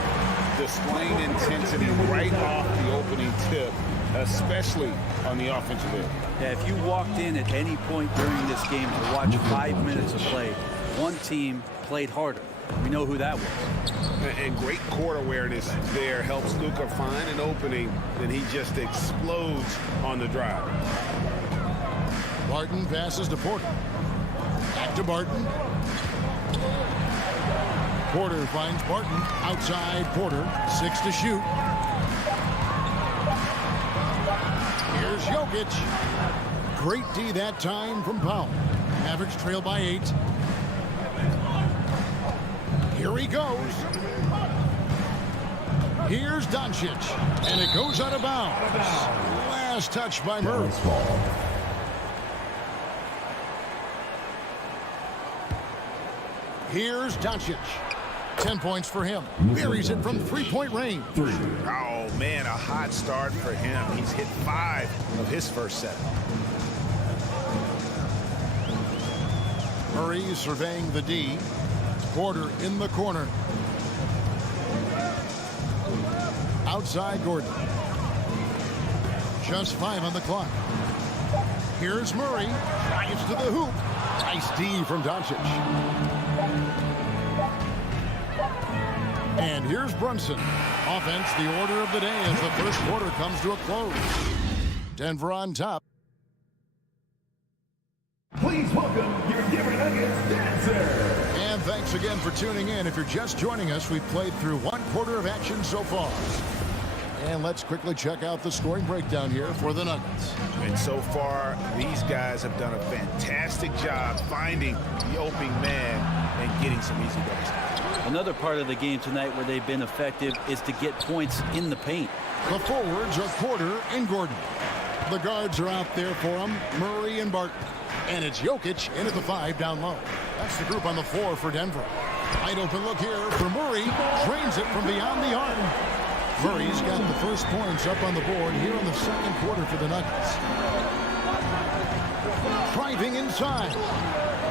Displaying intensity right off the opening tip, especially on the offensive end. Yeah, if you walked in at any point during this game to watch 5 minutes of play, one team played harder. We know who that was. And great court awareness there helps Luka find an opening, then he just explodes on the drive. Barton passes to Porter. Back to Barton. Porter finds Barton. Outside Porter. 6 to shoot. Here's Jokic. Great D that time from Powell. Mavericks trail by 8. Here he goes. Here's Doncic. And it goes out of bounds. Last touch by Murray. Here's Doncic. 10 points for him. Buries it from three-point range. Oh, man, a hot start for him. He's hit 5 of his first 7. Murray surveying the D. Porter in the corner. Outside Gordon. Just 5 on the clock. Here's Murray. Drives to the hoop. Nice D from Doncic. And here's Brunson. Offense, the order of the day as the first quarter comes to a close. Denver on top. Please welcome your Denver Nuggets dancer. And thanks again for tuning in. If you're just joining us, we've played through 1 quarter of action so far. And let's quickly check out the scoring breakdown here for the Nuggets. And so far, these guys have done a fantastic job finding the opening man and getting some easy baskets. Another part of the game tonight where they've been effective is to get points in the paint. The forwards are Porter and Gordon. The guards are out there for them, Murray and Barton. And it's Jokic in at the 5 down low. That's the group on the floor for Denver. Wide open look here for Murray. Drains it from beyond the arc. Murray's got the first points up on the board here in the second quarter for the Nuggets. Driving inside.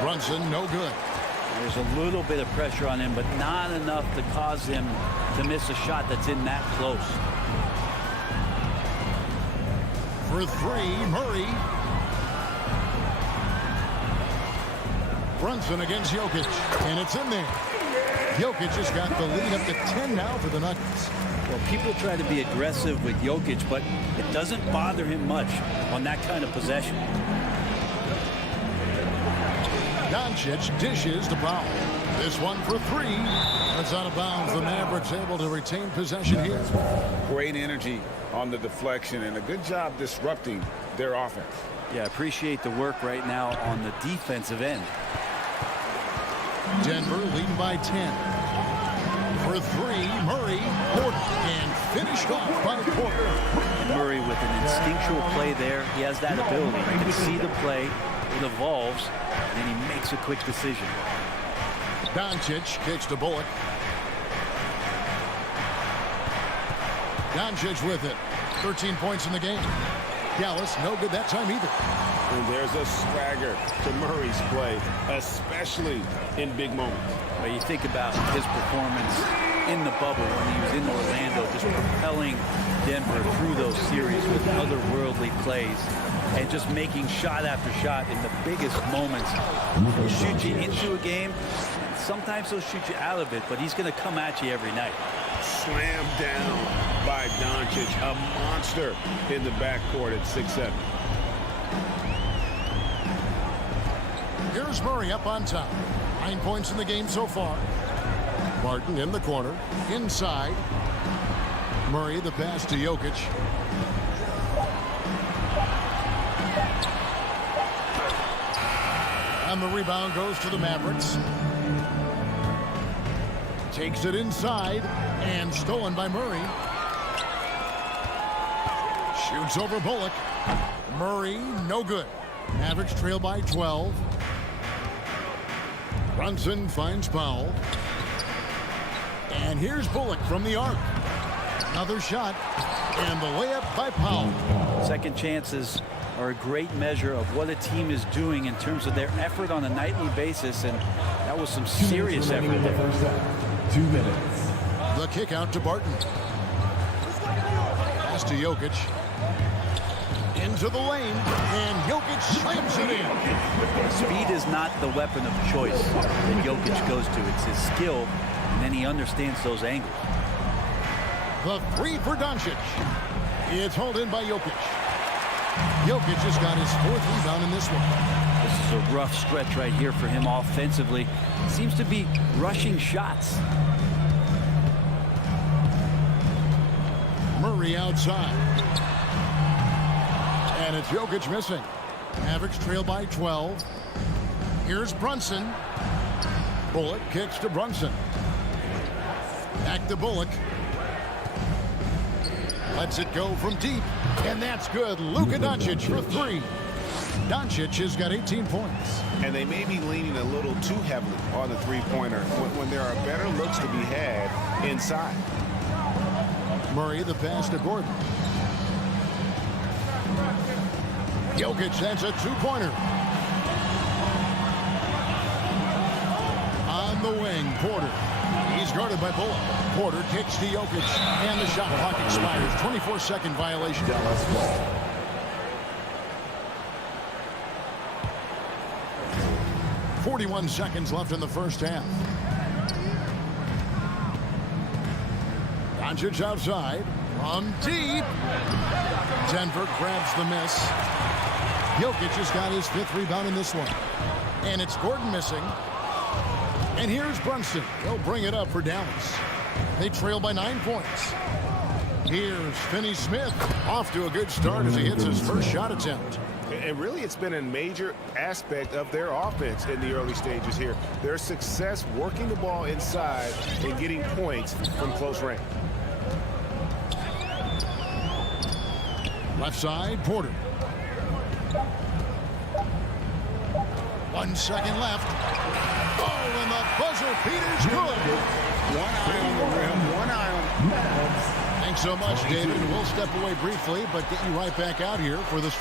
Brunson, no good. There's a little bit of pressure on him, but not enough to cause him to miss a shot that's in that close. For 3, Murray. Brunson against Jokic, and it's in there. Jokic has got the lead up to 10 now for the Nuggets. Well, people try to be aggressive with Jokic, but it doesn't bother him much on that kind of possession. Doncic dishes to Powell. This one for 3. That's out of bounds. The Mavericks able to retain possession here. Great energy on the deflection and a good job disrupting their offense. Yeah, appreciate the work right now on the defensive end. Denver leading by 10. For 3, Murray, Porter, and finished off by Porter. Murray with an instinctual play there. He has that ability. You can see the play. It evolves, and then he makes a quick decision. Doncic kicks to Bullock. Doncic with it. 13 points in the game. Dallas, no good that time either. And there's a swagger to Murray's play, especially in big moments. But you think about his performance in the bubble when he was in Orlando, just propelling Denver through those series with otherworldly plays and just making shot after shot in the biggest moments. He'll shoot you into a game. Sometimes he'll shoot you out of it, but he's going to come at you every night. Slammed down by Doncic, a monster in the backcourt at 6'7". Here's Murray up on top. 9 points in the game so far. Barton in the corner. Inside. Murray the pass to Jokic. And the rebound goes to the Mavericks. Takes it inside. And stolen by Murray. Shoots over Bullock. Murray, no good. Mavericks trail by 12. Brunson finds Powell. And here's Bullock from the arc. Another shot. And the layup by Powell. Second chances are a great measure of what a team is doing in terms of their effort on a nightly basis, and that was some serious effort there. 2 minutes. The kick out to Barton. Pass to Jokic. Into the lane, and Jokic slams it in. Speed is not the weapon of choice that Jokic goes to. It's his skill, and then he understands those angles. The 3 for Doncic. It's hauled in by Jokic. Jokic has got his 4th rebound in this one. This is a rough stretch right here for him offensively. Seems to be rushing shots. Murray outside. And it's Jokic missing. Mavericks trail by 12. Here's Brunson. Bullock kicks to Brunson. Back to Bullock. Lets it go from deep. And that's good. Luka Doncic for 3. Doncic has got 18 points. And they may be leaning a little too heavily on the three-pointer when there are better looks to be had inside. Murray the pass to Gordon. Jokic sends a 2-pointer. On the wing, Porter. He's guarded by Bullock. Porter kicks to Jokic. And the shot clock expires. 24-second violation. Dallas ball. .41 seconds left in the first half. Doncic outside. From deep. Denver grabs the miss. Jokic has got his 5th rebound in this one. And it's Gordon missing. And here's Brunson. He'll bring it up for Dallas. They trail by 9 points. Here's Finney-Smith. Off to a good start as he hits his first shot attempt. And really, it's been a major aspect of their offense in the early stages here. Their success working the ball inside and getting points from close range. Left side, Porter. 1 second left. Oh, and the buzzer beater's good. One eye on the rim, one eye on. Thanks so much, David. We'll step away briefly, but get you right back out here for this.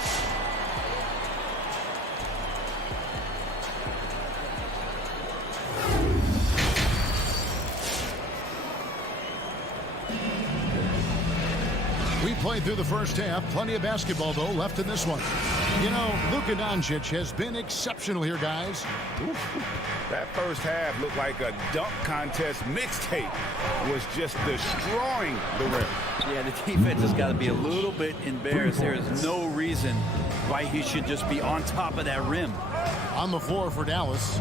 We played through the first half. Plenty of basketball, though, left in this one. You know, Luka Doncic has been exceptional here, guys. That first half looked like a dunk contest mixtape. Was just destroying the rim. Yeah, the defense has got to be a little bit embarrassed. There is no reason why he should just be on top of that rim. On the floor for Dallas.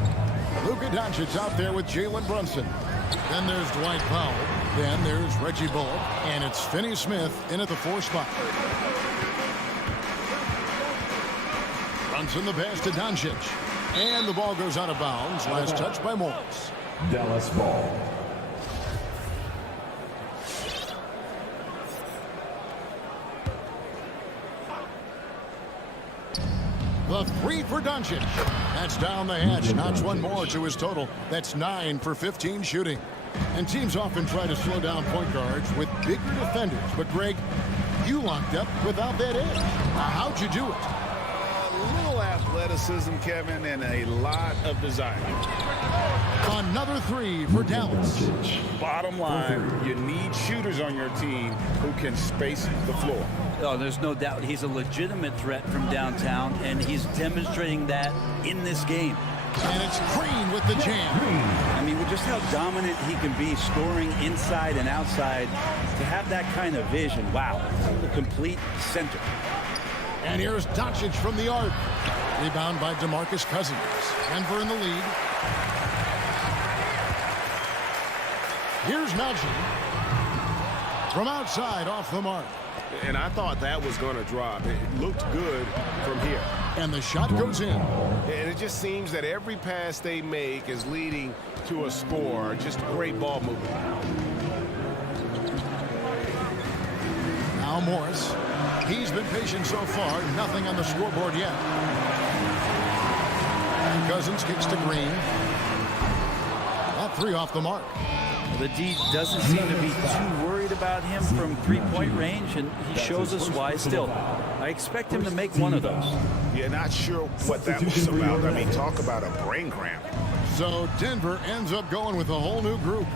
Luka Doncic out there with Jalen Brunson. Then there's Dwight Powell. Then there's Reggie Bullock. And it's Finney-Smith in at the 4 spot. Brunson the pass to Doncic. And the ball goes out of bounds. Last touch by Morris. Dallas ball. The 3 for Doncic. That's down the hatch. Notch one more to his total. That's 9 for 15 shooting. And teams often try to slow down point guards with bigger defenders. But, Greg, you locked up without that edge. How'd you do it? A little athleticism, Kevin, and a lot of desire. Another 3 for Dallas. Bottom line, you need shooters on your team who can space the floor. Oh, there's no doubt he's a legitimate threat from downtown, and he's demonstrating that in this game. And it's Green with the jam. I mean, with just how dominant he can be scoring inside and outside, to have that kind of vision, wow, the complete center. And here's Doncic from the arc. Rebound by DeMarcus Cousins. Denver in the lead. Here's Najee. From outside, off the mark. And I thought that was going to drop. It looked good from here. And the shot goes in. And it just seems that every pass they make is leading to a score. Just great ball movement. Now Morris. He's been patient so far. Nothing on the scoreboard yet. And Cousins kicks to Green. That 3 off the mark. The D doesn't seem to be too worried about him from three-point range, and he shows us why still. I expect him to make one of those. Yeah, not sure what that was about. I mean, talk about a brain cramp. So Denver ends up going with a whole new group.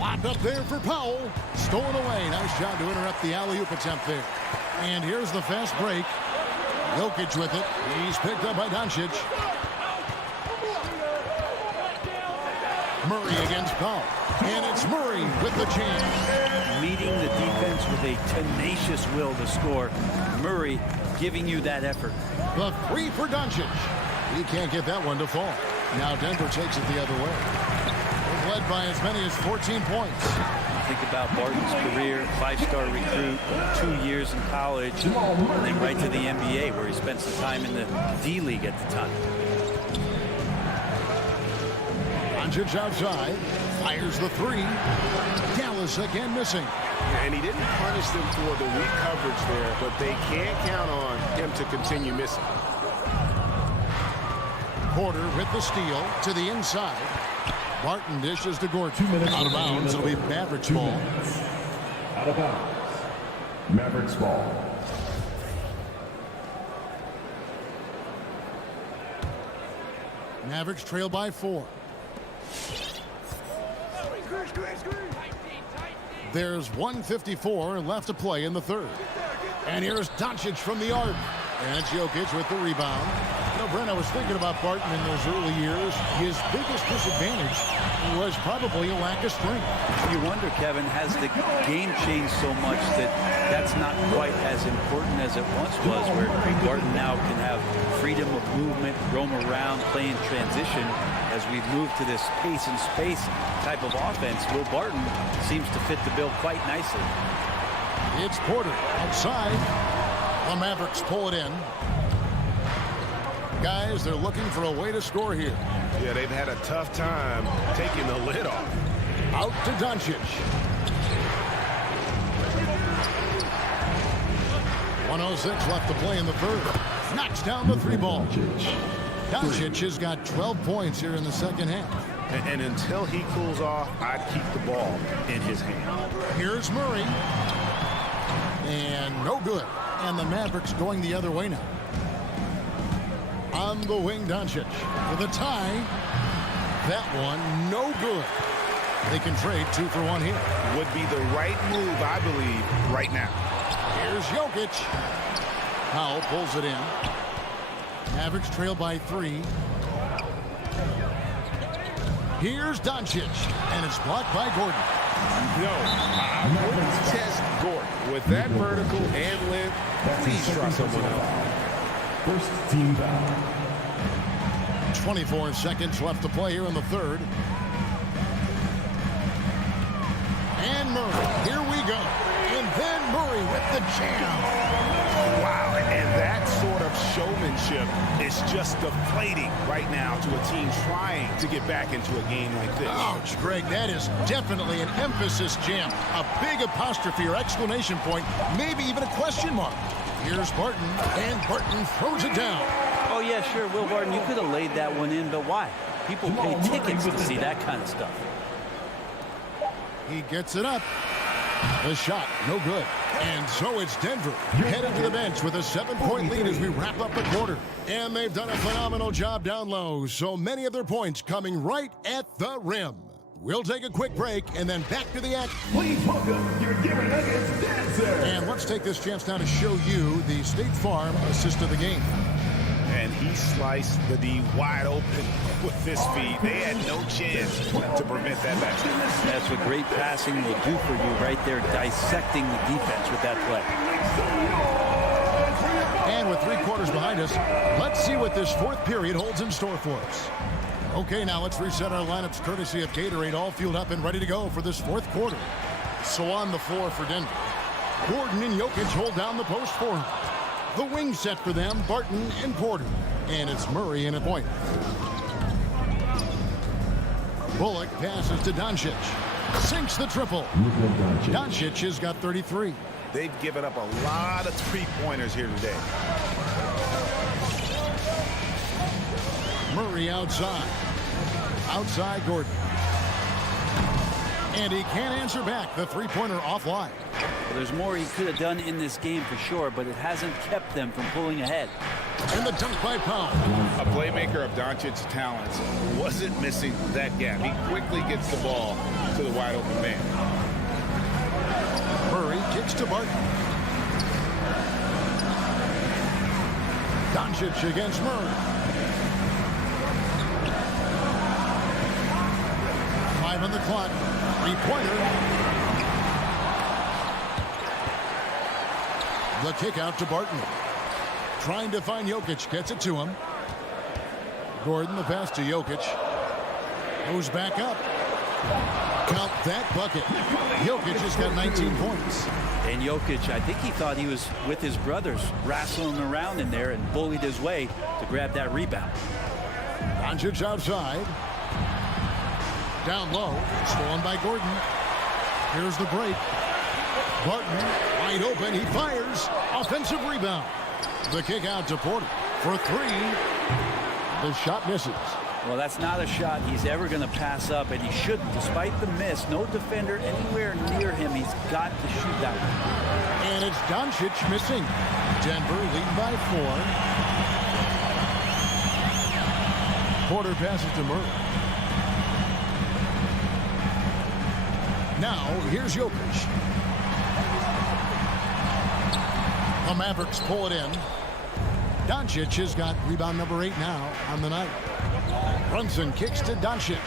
Locked up there for Powell. Stolen away. Nice job to interrupt the alley-oop attempt there. And here's the fast break. Jokic with it. He's picked up by Doncic. Murray against Powell. And it's Murray with the jam. Meeting the defense with a tenacious will to score. Murray giving you that effort. The three for Doncic. He can't get that one to fall. Now Denver takes it the other way. They've led by as many as 14 points. Think about Barton's career, 5-star recruit, 2 years in college, and then right to the NBA where he spent some time in the D-League at the time. Doncic outside, fires the three. Dallas again missing. And he didn't punish them for the weak coverage there, but they can't count on him to continue missing. Porter with the steal to the inside. Barton dishes to Gordon. 2 minutes out of bounds. It'll be Mavericks ball. Out of bounds. Mavericks ball. Mavericks trail by 4. There's 1:54 left to play in the third. And here's Doncic from the arc. And it's Jokic with the rebound. You know, Brent, I was thinking about Barton in those early years. His biggest disadvantage was probably a lack of strength. You wonder, Kevin, has the game changed so much that that's not quite as important as it once was, where Barton now can have freedom of movement, roam around, play in transition. As we've moved to this pace and space type of offense, Will Barton seems to fit the bill quite nicely. It's Porter outside. The Mavericks pull it in. Guys, they're looking for a way to score here. Yeah, they've had a tough time taking the lid off. Out to Doncic. 1:06 left to play in the third. Knocks down the three ball. Doncic has got 12 points here in the second half. And until he cools off, I'd keep the ball in his hand. Here's Murray. And no good. And the Mavericks going the other way now. On the wing, Doncic for the tie. That one, no good. They can trade 2 for 1 here. Would be the right move, I believe, right now. Here's Jokic. Powell pulls it in. Mavericks trail by 3. Here's Doncic. And it's blocked by Gordon. No, I wouldn't test Gordon. With that vertical and length, please try someone else. First team foul. 24 seconds left to play here in the third. And Murray, here we go. And then Murray with the jam. Wow, and that sort of showmanship is just deflating right now to a team trying to get back into a game like this. Ouch, Greg, that is definitely an emphasis jam. A big apostrophe or exclamation point, maybe even a question mark. Here's Barton, and Barton throws it down. Oh, yeah, sure, Will Barton, you could have laid that one in, but why? People pay tickets to see that kind of stuff. He gets it up. The shot, no good. And so it's Denver headed to the bench with a 7-point lead as we wrap up the quarter. And they've done a phenomenal job down low. So many of their points coming right at the rim. We'll take a quick break and then back to the act. Please welcome your Denver Nuggets dancer. And let's take this chance now to show you the State Farm assist of the game. And he sliced the D wide open with this feed. They had no chance to prevent that basket. That's what great passing will do for you right there, dissecting the defense with that play. And with 3 quarters behind us, let's see what this fourth period holds in store for us. Okay, now let's reset our lineups courtesy of Gatorade, all fueled up and ready to go for this fourth quarter. So on the floor for Denver, Gordon and Jokic hold down the post for him. The wing set for them, Barton and Porter. And it's Murray in a point. Bullock passes to Doncic. Sinks the triple. Doncic has got 33. They've given up a lot of three-pointers here today. Murray outside. Outside Gordon. And he can't answer back. The three-pointer offline. Well, there's more he could have done in this game for sure, but it hasn't kept them from pulling ahead. And the dunk by Powell. A playmaker of Doncic's talents wasn't missing that gap. He quickly gets the ball to the wide open man. Murray kicks to Barton. Doncic against Murray. on the clock. Three-pointer. The kick out to Barton. Trying to find Jokic. Gets it to him. Gordon, the pass to Jokic. Goes back up. Count that bucket. Jokic has got 19 points. And Jokic, I think he thought he was with his brothers, wrestling around in there and bullied his way to grab that rebound. Doncic outside. Down low. Stolen by Gordon. Here's the break. Barton wide open. He fires. Offensive rebound. The kick out to Porter for three. The shot misses. Well, that's not a shot he's ever going to pass up, and he shouldn't. Despite the miss, no defender anywhere near him. He's got to shoot that one. And it's Doncic missing. Denver leading by 4. Porter passes to Murray. Now, here's Jokic. The Mavericks pull it in. Doncic has got rebound number 8 now on the night. Brunson kicks to Doncic.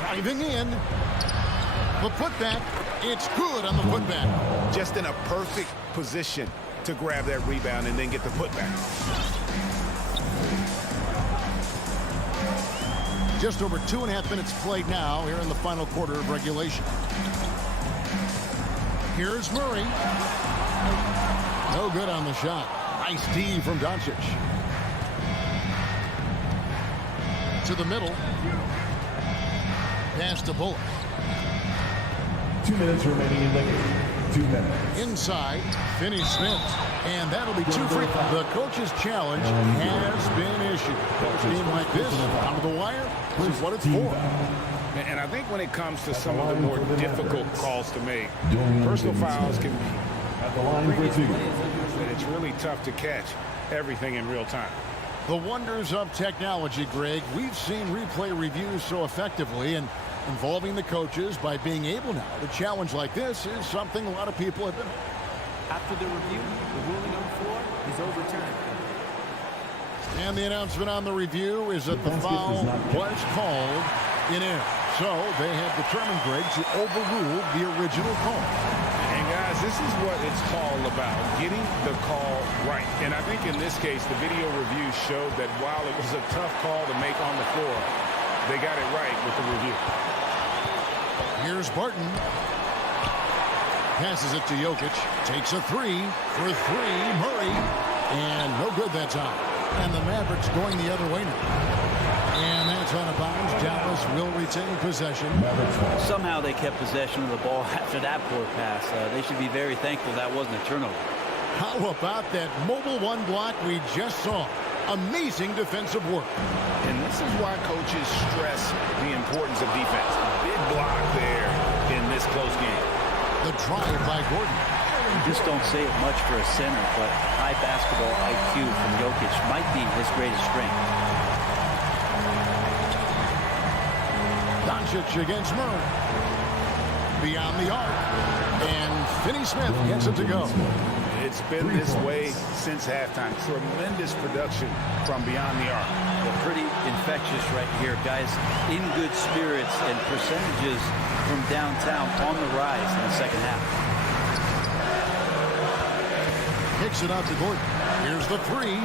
Driving in. The putback. It's good on the putback. Just in a perfect position to grab that rebound and then get the putback. Just over 2.5 minutes played now here in the final quarter of regulation. Here's Murray. No good on the shot. Nice D from Doncic. To the middle. Pass to Bullock. 2 minutes remaining in the game. 2 minutes. Inside, Finney Smith. And that'll be 2 free. The coach's challenge has been issued. A game like this, out of the wire, this is what it's for. And I think when it comes to some of the more difficult calls to make, personal fouls can be at the line for 2. that it's really tough to catch everything in real time. The wonders of technology, Greg. We've seen replay reviews so effectively, and involving the coaches by being able now to challenge like this is something a lot of people have been. After the review, the ruling on the floor is overturned. And the announcement on the review is that the foul was called in air. So they have determined, Greg, to overrule the original call. And guys, this is what it's all about, getting the call right. And I think in this case, the video review showed that while it was a tough call to make on the floor, they got it right with the review. Here's Barton. Passes it to Jokic. Takes a 3 for 3. Murray. And no good that time. And the Mavericks going the other way now. And that's out of bounds. Dallas will retain possession. Somehow they kept possession of the ball after that poor pass. They should be very thankful that wasn't a turnover. How about that mobile one block we just saw? Amazing defensive work. And this is why coaches stress the importance of defense. Big block there in this close game. The drive by Gordon. You just don't say it much for a center, but high basketball IQ from Jokic might be his greatest strength. Doncic against Murray. Beyond the arc. And Finney Smith gets it to go. It's been this way since halftime. Tremendous production from beyond the arc. Well, pretty infectious right here. Guys in good spirits and percentages from downtown on the rise in the second half. Kicks it out to Gordon. Here's the 3.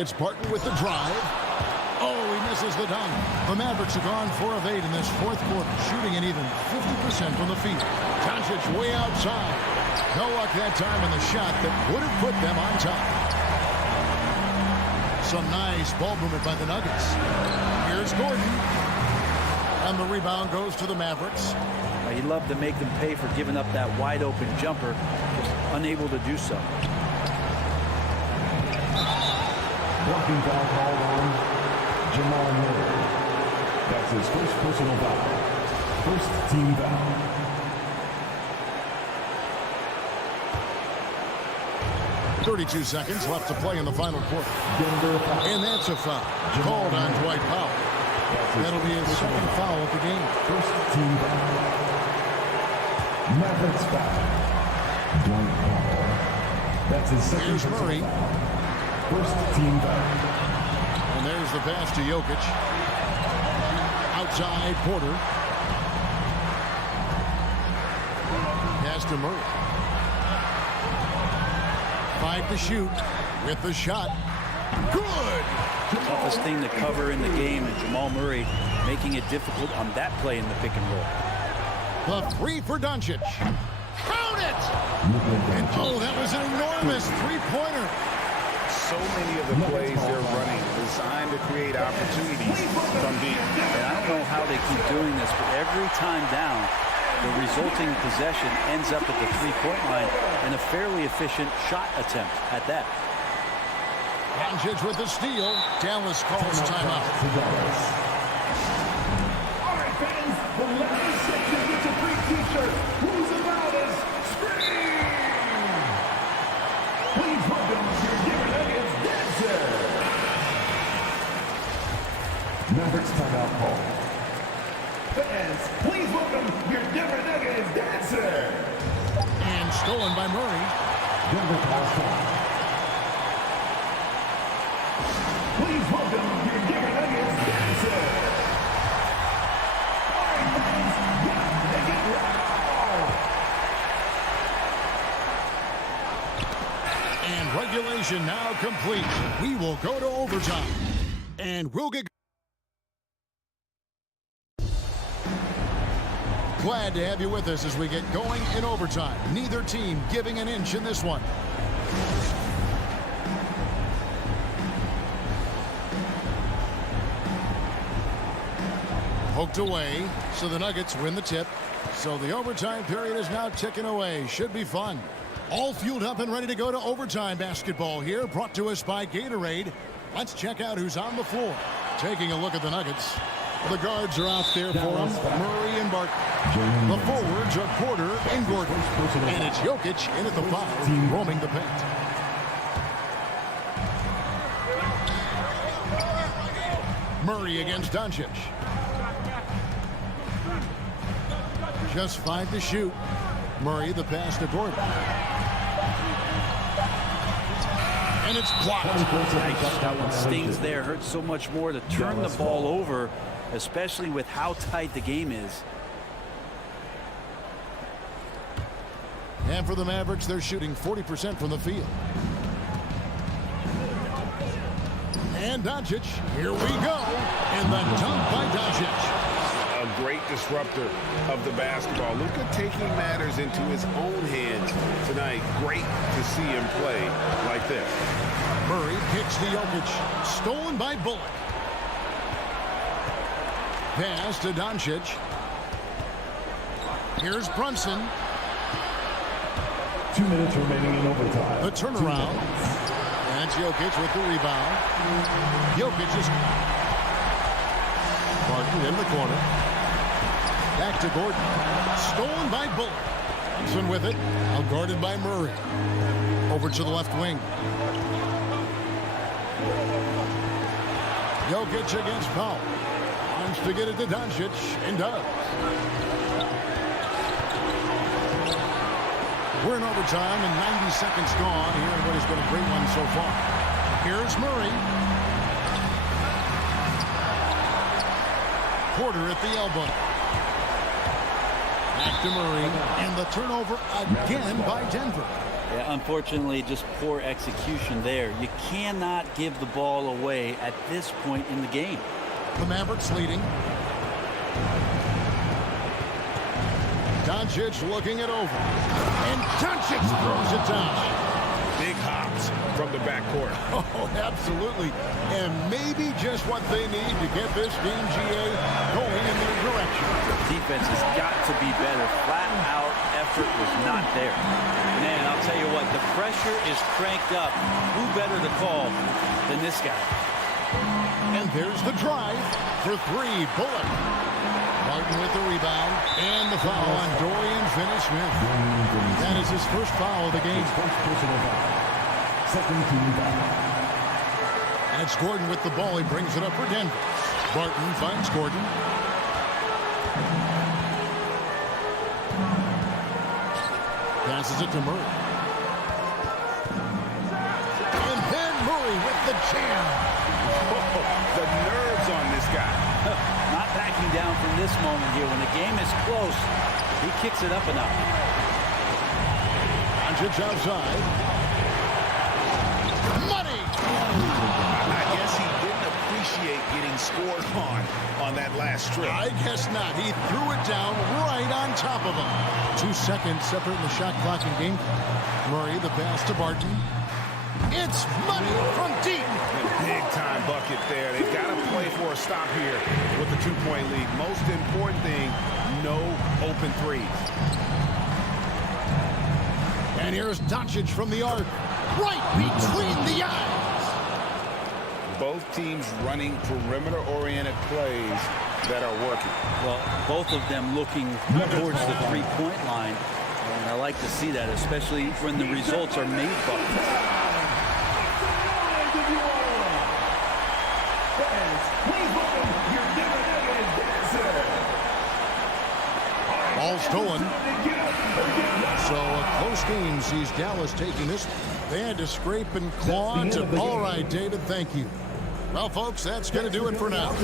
It's Barton with the drive. Oh, he misses the dunk. The Mavericks have gone 4 of 8 in this fourth quarter, shooting an even 50% from the field. Doncic way outside. No luck that time in the shot that would have put them on top. Some nice ball movement by the Nuggets. Here's Gordon. And the rebound goes to the Mavericks. He'd love to make them pay for giving up that wide open jumper. Just unable to do so. Blocking foul called on Jamal Murray. That's his first personal foul. First team foul. .32 seconds left to play in the final quarter. And that's a foul called on Dwight Powell. That'll be his second foul of the game. First team foul. Mavericks foul. Dwight Powell. That's his second. Here's Murray. First team foul. And there's the pass to Jokic. Outside Porter. Pass to Murray. 5 to shoot with the shot. Good! Toughest thing to cover in the game, and Jamal Murray making it difficult on that play in the pick and roll. The three for Doncic. Count it! And oh, that was an enormous three-pointer. So many of the plays they're running designed to create opportunities from deep. And I don't know how they keep doing this, but every time down, the resulting possession ends up at the three-point line and a fairly efficient shot attempt at that. Doncic with the steal. Dallas calls timeout. All right, fans, the last section gets a free t-shirt. Who's about us? Scream! Please welcome your Denver Nuggets dancer. Mavericks timeout call. Fans, please welcome your Denver Nuggets dancer. And stolen by Murray. Denver calls time. Please welcome your Denver Nuggets dancer. All right, fans, make it loud. And regulation now complete. We will go to overtime. And we'll get... Glad to have you with us as we get going in overtime. Neither team giving an inch in this one. Poked away, so the Nuggets win the tip. So the overtime period is now ticking away. Should be fun. All fueled up and ready to go to overtime basketball here, brought to us by Gatorade. Let's check out who's on the floor. Taking a look at the Nuggets. The guards are out there for them. Murray and Barton. The forwards are Porter and Gordon. And it's Jokic in at the 5, roaming the paint. Murray against Doncic. Just 5 to shoot. Murray the pass to Gordon. And it's blocked. That one stings there. Hurts so much more to turn the ball over, especially with how tight the game is. And for the Mavericks, they're shooting 40% from the field. And Doncic, here we go. And the dunk by Doncic. A great disruptor of the basketball. Luka taking matters into his own hands tonight. Great to see him play like this. Murray kicks to Jokic. Stolen by Bullock. Pass to Doncic. Here's Brunson. 2 minutes remaining in overtime. The turnaround. And it's Jokic with the rebound. Jokic is... Barton in the corner. Back to Gordon. Stolen by Bullock. Brunson with it. Now guarded by Murray. Over to the left wing. Jokic against Powell. Wants to get it to Doncic, and does. We're in overtime, and 90 seconds gone here in what has been a great one so far. Here's Murray. Porter at the elbow. Back to Murray, and the turnover again by Denver. Yeah, unfortunately, just poor execution there. You cannot give the ball away at this point in the game. The Mavericks leading. Doncic looking it over. And Doncic throws it down. Big hops from the backcourt. Oh, absolutely. And maybe just what they need to get this game, GA, going in their direction. Defense has got to be better. Flat out effort was not there. Man, I'll tell you what, the pressure is cranked up. Who better to call than this guy? And there's the drive for 3. Bullock. Martin with the rebound. And the foul on Dorian Finney-Smith. That is his first foul of the game. Second team foul. And it's Gordon with the ball. He brings it up for Denver. Barton finds Gordon. Passes it to Murray. And then Murray with the jam. Oh, the nerves on this guy. Not backing down from this moment here. When the game is close, he kicks it up a notch. Doncic outside. Money! I guess he didn't appreciate getting scored on that last strip. I guess not. He threw it down right on top of him. 2 seconds separating the shot clock and game clock. Murray, the pass to Barton. It's money from deep. Big time bucket there. They've got to play for a stop here with the 2-point lead. Most important thing, no open threes. And here's Doncic from the arc. Right between the eyes. Both teams running perimeter-oriented plays that are working. Well, both of them looking towards the three-point line. And I like to see that, especially when the results are made buckets. Ball stolen. So a close game sees Dallas taking this. They had to scrape and claw to. All right, David, thank you. Well, folks, that's going to do it for now.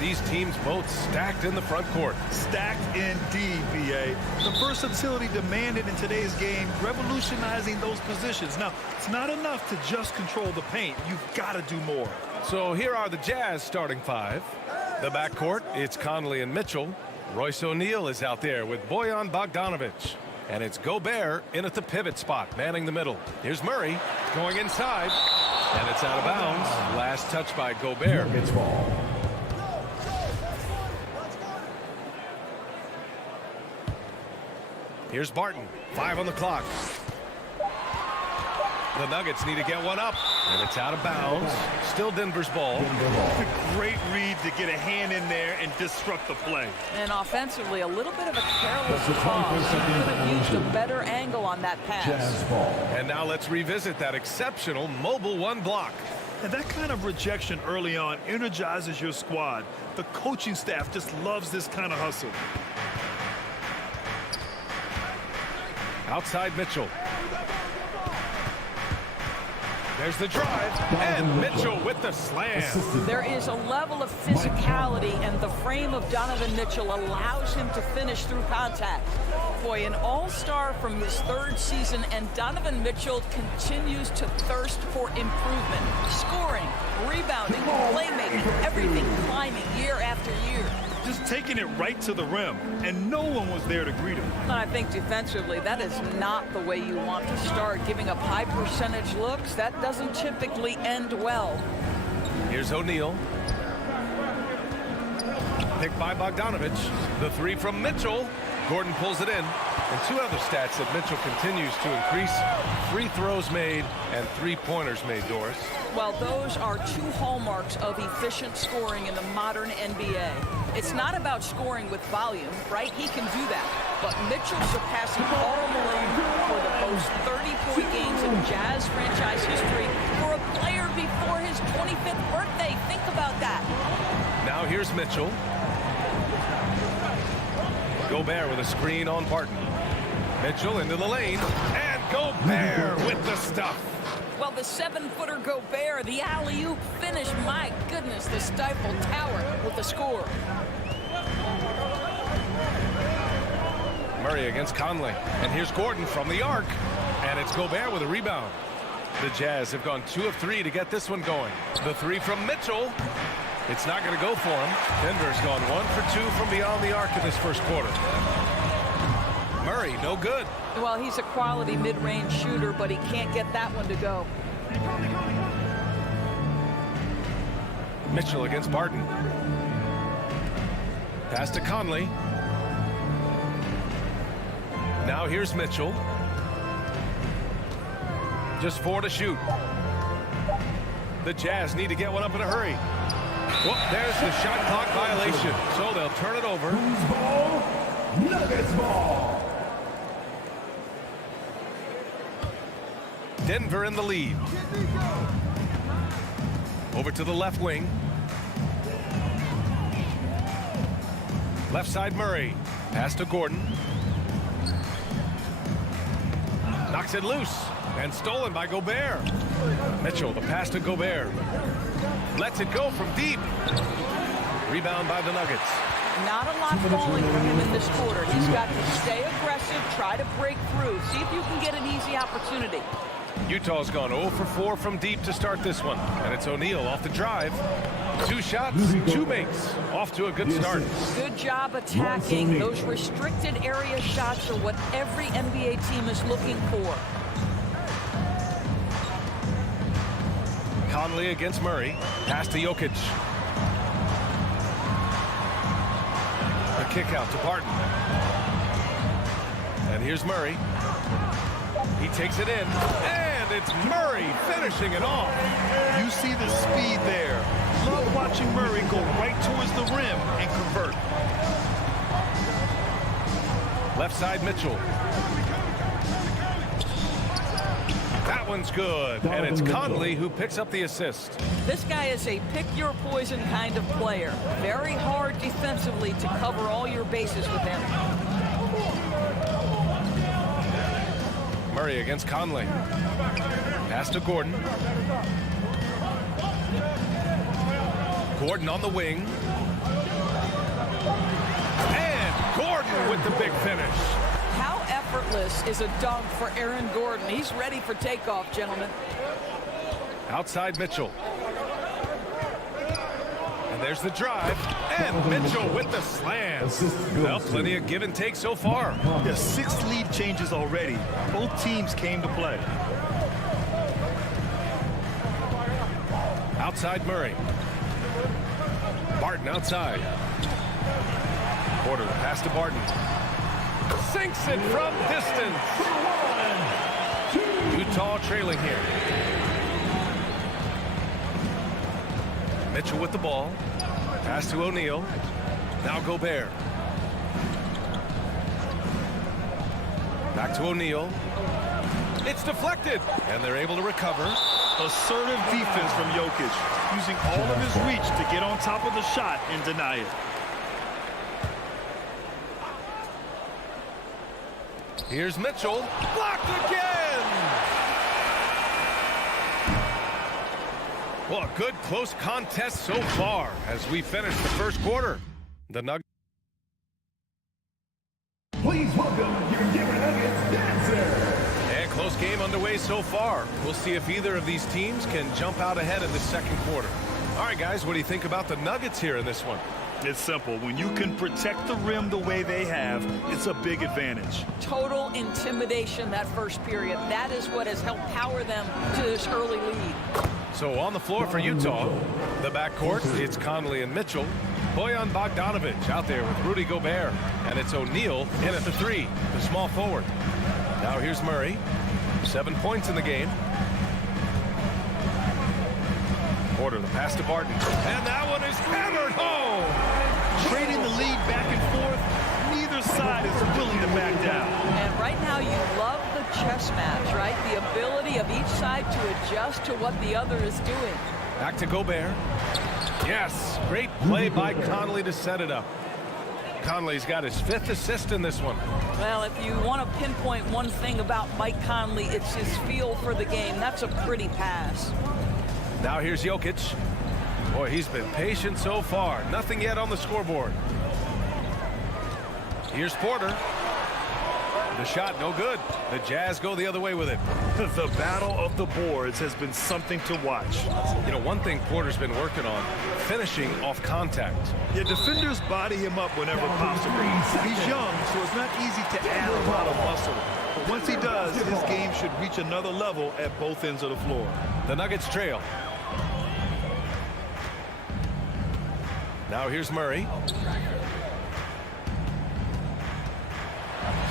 These teams both stacked in the front court. Stacked indeed, B.A. The versatility demanded in today's game, revolutionizing those positions. Now, it's not enough to just control the paint. You've got to do more. So here are the Jazz starting five. The backcourt, it's Conley and Mitchell. Royce O'Neal is out there with Bojan Bogdanovic. And it's Gobert in at the pivot spot, manning the middle. Here's Murray going inside. And it's out of bounds. Last touch by Gobert. It's ball. Here's Barton. 5 on the clock. The Nuggets need to get one up. And it's out of bounds. Still Denver's ball. A great read to get a hand in there and disrupt the play. And offensively, a little bit of a careless toss. He could have used a better angle on that pass. And now let's revisit that exceptional mobile one block. And that kind of rejection early on energizes your squad. The coaching staff just loves this kind of hustle. Outside Mitchell. There's the drive, and Mitchell with the slam. There is a level of physicality, and the frame of Donovan Mitchell allows him to finish through contact. Boy, an all-star from his 3rd season, and Donovan Mitchell continues to thirst for improvement. Scoring, rebounding, playmaking, everything climbing year after year. Just taking it right to the rim, and no one was there to greet him. And I think defensively, that is not the way you want to start. Giving up high percentage looks, that doesn't typically end well. Here's O'Neal. Picked by Bogdanovic. The 3 from Mitchell. Gordon pulls it in. And 2 other stats that Mitchell continues to increase. Free throws made and 3-pointers made, Doris. Well, those are 2 hallmarks of efficient scoring in the modern NBA. It's not about scoring with volume, right? He can do that. But Mitchell surpassing Karl Malone for the most 30-point games in Jazz franchise history for a player before his 25th birthday. Think about that. Now here's Mitchell. Gobert with a screen on Barton. Mitchell into the lane. And Gobert with the stuff. Well, the 7-footer Gobert, the alley-oop finish. My goodness, the stifled tower with the score. Murray against Conley. And here's Gordon from the arc. And it's Gobert with a rebound. The Jazz have gone 2 of 3 to get this one going. The three from Mitchell. It's not going to go for him. Denver's gone 1 for 2 from beyond the arc in this first quarter. Murray, no good. Well, he's a quality mid-range shooter, but he can't get that one to go. Mitchell against Barton. Pass to Conley. Now here's Mitchell. Just 4 to shoot. The Jazz need to get one up in a hurry. Well, there's the shot clock violation. So they'll turn it over. Who's ball? Nuggets ball. Denver in the lead. Over to the left wing. Left side Murray. Pass to Gordon. Knocks it loose. And stolen by Gobert. Mitchell, the pass to Gobert. Lets it go from deep. Rebound by the Nuggets. Not a lot falling for him in this quarter. He's got to stay aggressive, try to break through, see if you can get an easy opportunity. Utah's gone 0 for 4 from deep to start this one. And it's O'Neal off the drive. 2 shots, 2 makes. Off to a good start. Good job attacking. Those restricted area shots are what every NBA team is looking for. Conley against Murray. Pass to Jokic. A kick out to Barton. And here's Murray. He takes it in. And it's Murray finishing it off. You see the speed there. Love watching Murray go right towards the rim and convert. Left side Mitchell. That one's good, and it's Conley who picks up the assist. This guy is a pick-your-poison kind of player. Very hard defensively to cover all your bases with him. Murray against Conley. Pass to Gordon. Gordon on the wing. And Gordon with the big finish. How effortless is a dunk for Aaron Gordon? He's ready for takeoff, gentlemen. Outside Mitchell. And there's the drive. And Mitchell with the slam. Well, plenty of give and take so far. Yeah, 6 lead changes already. Both teams came to play. Outside Murray. Barton outside. Porter, pass to Barton. Sinks it from distance. Utah trailing here. Mitchell with the ball. Pass to O'Neal. Now Gobert. Back to O'Neal. It's deflected. And they're able to recover. Assertive defense from Jokic, using all of his reach to get on top of the shot and deny it. Here's Mitchell. Blocked again! Well, a good close contest so far as we finish the first quarter. The Nuggets. Please welcome your Denver Nuggets dancer. And close game underway so far. We'll see if either of these teams can jump out ahead in the second quarter. All right, guys, what do you think about the Nuggets here in this one? It's simple. When you can protect the rim the way they have, it's a big advantage. Total intimidation that first period. That is what has helped power them to this early lead. So on the floor for Utah, the backcourt, it's Conley and Mitchell. Bojan Bogdanovic out there with Rudy Gobert. And it's O'Neal in at the 3, the small forward. Now here's Murray. 7 points in the game. Porter, the pass to Barton. And that one is hammered home. Trading the lead back and forth, neither side is willing to back down. And right now you love the chess match, right? The ability of each side to adjust to what the other is doing. Back to Gobert. Yes, great play by Conley to set it up. Conley's got his 5th assist in this one. Well, if you want to pinpoint one thing about Mike Conley, it's his feel for the game. That's a pretty pass. Now here's Jokic. Boy, he's been patient so far. Nothing yet on the scoreboard. Here's Porter. The shot, no good. The Jazz go the other way with it. The battle of the boards has been something to watch. You know, one thing Porter's been working on, finishing off contact. Yeah, defenders body him up whenever possible. He's young, so it's not easy to add a lot of muscle. But once he does, his game should reach another level at both ends of the floor. The Nuggets trail. Now here's Murray.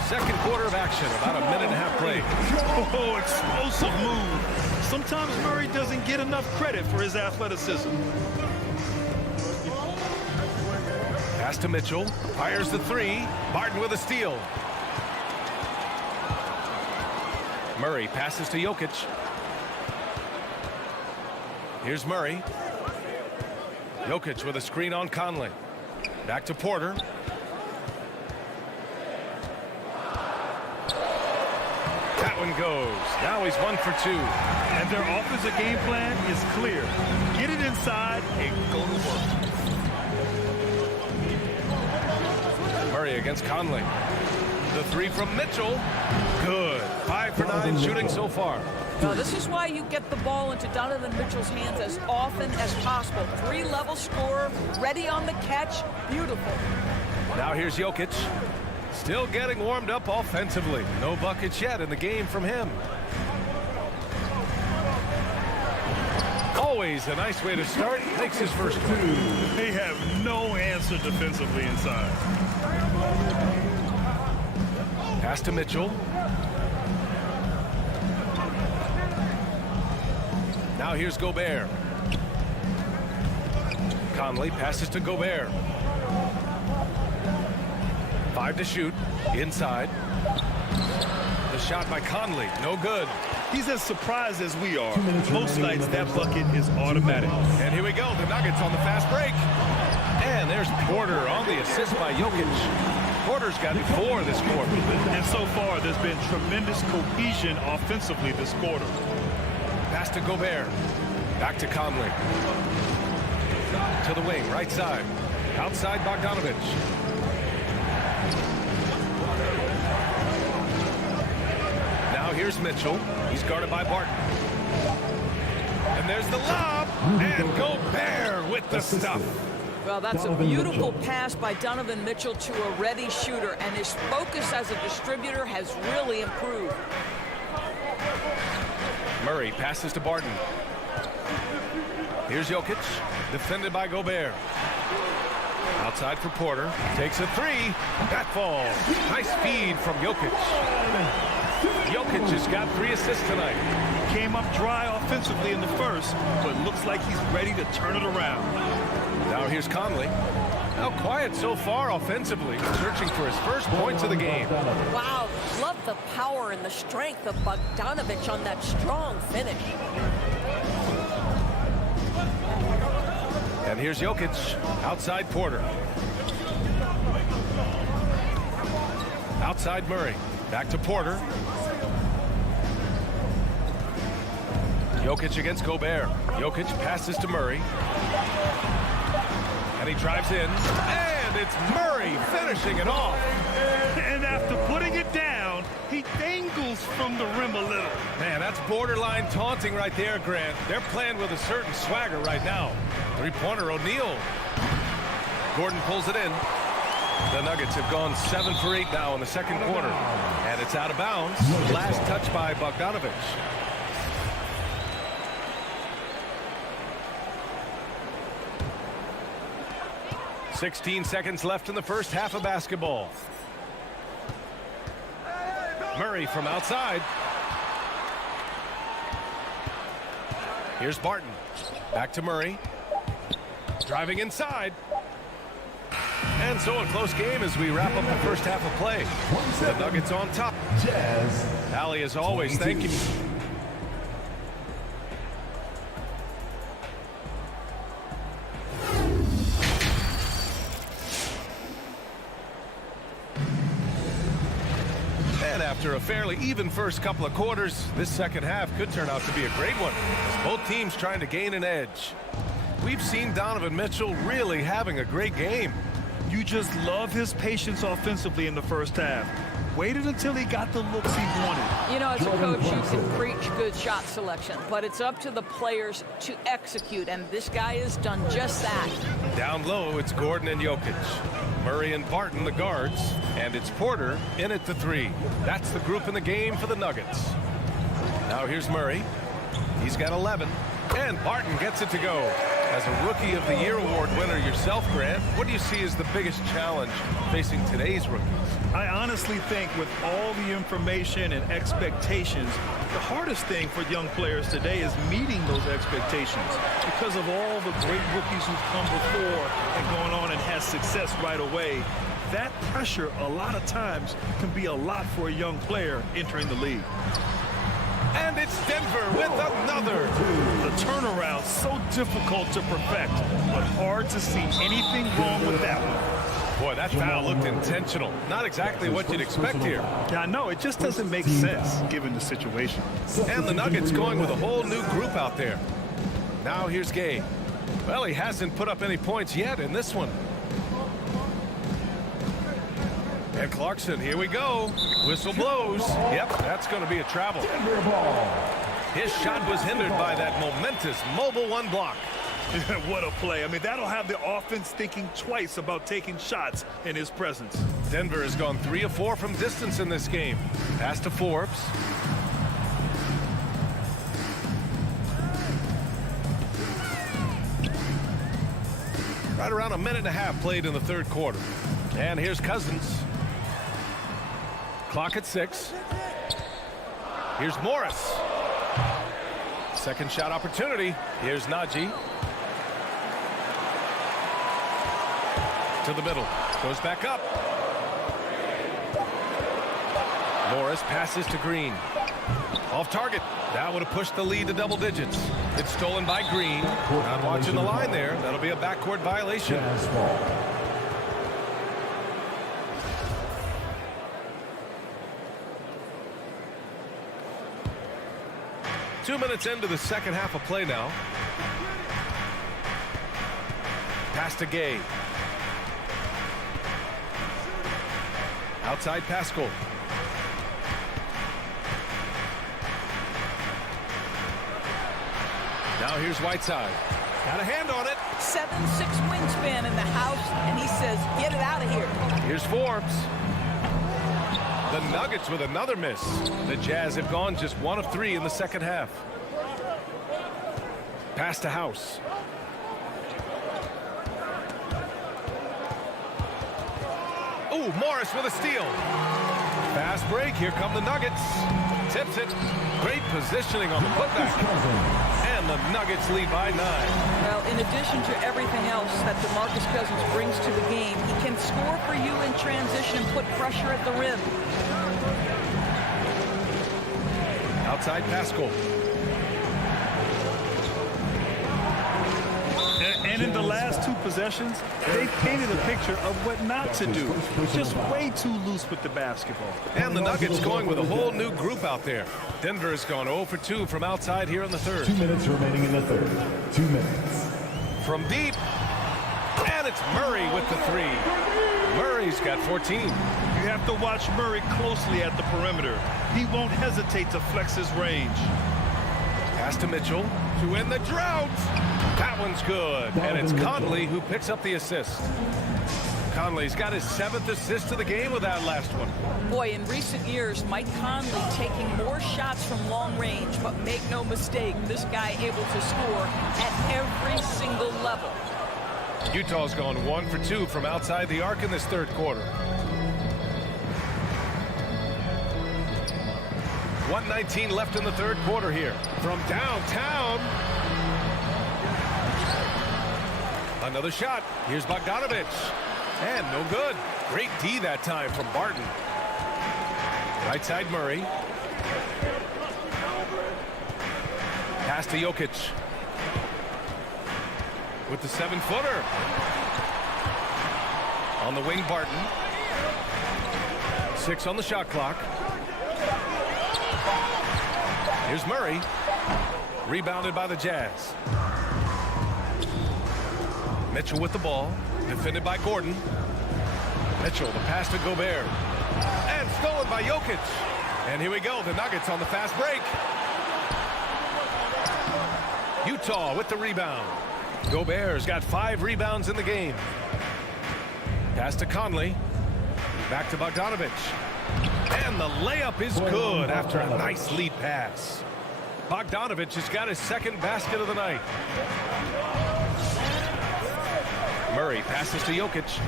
Second quarter of action, about a minute and a half play. Oh, explosive move. Sometimes Murray doesn't get enough credit for his athleticism. Pass to Mitchell. Fires the three. Barton with a steal. Murray passes to Jokic. Here's Murray. Jokic with a screen on Conley. Back to Porter. That one goes. Now he's 1 for 2. And their offensive game plan is clear. Get it inside and go to work. Murray against Conley. The three from Mitchell. Good. 5 for 9 shooting so far. Now, this is why you get the ball into Donovan Mitchell's hands as often as possible. 3-level scorer, ready on the catch. Beautiful. Now here's Jokic. Still getting warmed up offensively. No buckets yet in the game from him. Always a nice way to start. Makes his first two. They have no answer defensively inside. Pass to Mitchell. Now here's Gobert. Conley passes to Gobert. 5 to shoot. Inside. The shot by Conley. No good. He's as surprised as we are. Most nights that bucket is automatic. And here we go. The Nuggets on the fast break. And there's Porter on the assist by Jokic. Porter's got 4 this quarter. And so far, there's been tremendous cohesion offensively this quarter. Pass to Gobert. Back to Conley. To the wing, right side. Outside Bogdanovich. Now here's Mitchell. He's guarded by Barton. And there's the lob. And Gobert with the stuff. Well, that's a beautiful pass by Donovan Mitchell to a ready shooter, and his focus as a distributor has really improved. Murray passes to Barton. Here's Jokic, defended by Gobert. Outside for Porter, takes a three. That falls. Nice feed from Jokic. Jokic has got 3 assists tonight. He came up dry offensively in the first, but looks like he's ready to turn it around. Now here's Conley. Now quiet so far offensively, searching for his first points of the game. Wow, love the power and the strength of Bogdanovich on that strong finish. And here's Jokic, outside Porter. Outside Murray, back to Porter. Jokic against Gobert. Jokic passes to Murray. And he drives in, and it's Murray finishing it off. And after putting it down, he dangles from the rim a little. Man, that's borderline taunting right there, Grant. They're playing with a certain swagger right now. Three-pointer, O'Neal. Gordon pulls it in. The Nuggets have gone 7 for 8 now in the second quarter. And it's out of bounds. Last touch by Bogdanovich. 16 seconds left in the first half of basketball. Murray from outside. Here's Barton. Back to Murray. Driving inside. And so a close game as we wrap up the first half of play. The Nuggets on top. Jazz. Allie, as always, thank you. And after a fairly even first couple of quarters, this second half could turn out to be a great one, as both teams trying to gain an edge. We've seen Donovan Mitchell really having a great game. You just love his patience offensively in the first half. Waited until he got the looks he wanted. You know, as a coach, you can preach good shot selection, but it's up to the players to execute, and this guy has done just that. Down low, it's Gordon and Jokic. Murray and Barton, the guards, and it's Porter in at the 3. That's the group in the game for the Nuggets. Now here's Murray. He's got 11, and Barton gets it to go. As a Rookie of the Year award winner yourself, Grant, what do you see as the biggest challenge facing today's rookies? I honestly think with all the information and expectations, the hardest thing for young players today is meeting those expectations because of all the great rookies who've come before and gone on and had success right away. That pressure a lot of times can be a lot for a young player entering the league. And it's Denver with another. The turnaround so difficult to perfect, but hard to see anything wrong with that one. Boy, that foul looked intentional. Not exactly what you'd expect here. Yeah, I know. It just doesn't make sense given the situation. And the Nuggets going with a whole new group out there. Now here's Gay. Well, he hasn't put up any points yet in this one. And Clarkson, here we go. Whistle blows. Yep, that's going to be a travel. His shot was hindered by that momentous mobile 1 block. What a play. I mean, that'll have the offense thinking twice about taking shots in his presence. Denver has gone 3 of 4 from distance in this game. Pass to Forbes. Right around a minute and a half played in the 3rd quarter. And here's Cousins. Clock at 6. Here's Morris. Second shot opportunity. Here's Najee. To the middle. Goes back up. Morris passes to Green. Off target. That would have pushed the lead to double digits. It's stolen by Green. Not watching the line there. That'll be a backcourt violation. 2 minutes into the second half of play now. Pass to Gay. Outside Pascal. Now here's Whiteside. Got a hand on it. 7'6" wingspan in the house, and he says, get it out of here. Here's Forbes. The Nuggets with another miss. The Jazz have gone just 1 of 3 in the second half. Pass to House. Ooh, Morris with a steal. Fast break. Here come the Nuggets. Tips it. Great positioning on the putback. And the Nuggets lead by 9. Well, in addition to everything else that DeMarcus Cousins brings to the game, he can score for you in transition and put pressure at the rim. Outside Pascal. And in the last 2 possessions, they painted a picture of what not to do. Just way too loose with the basketball. And the Nuggets going with a whole new group out there. Denver has gone 0 for 2 from outside here in the 3rd. 2 minutes remaining in the 3rd. 2 minutes. From deep. And it's Murray with the 3. Murray's got 14. You have to watch Murray closely at the perimeter. He won't hesitate to flex his range. Pass to Mitchell to end the drought. That one's good. And it's Conley who picks up the assist. Conley's got his 7th assist of the game with that last one. Boy, in recent years, Mike Conley taking more shots from long range, but make no mistake, this guy able to score at every single level. Utah's gone 1 for 2 from outside the arc in this 3rd quarter. 1:19 left in the 3rd quarter here. From downtown. Another shot. Here's Bogdanovich. And no good. Great D that time from Barton. Right side Murray. Pass to Jokic. With the 7-footer. On the wing, Barton. 6 on the shot clock. Here's Murray. Rebounded by the Jazz. Mitchell with the ball. Defended by Gordon. Mitchell, the pass to Gobert. And stolen by Jokic. And here we go, the Nuggets on the fast break. Utah with the rebound. Gobert's got 5 rebounds in the game. Pass to Conley. Back to Bogdanovich. And the layup is good after a nice lead pass. Bogdanovich has got his second basket of the night. Murray passes to Jokic.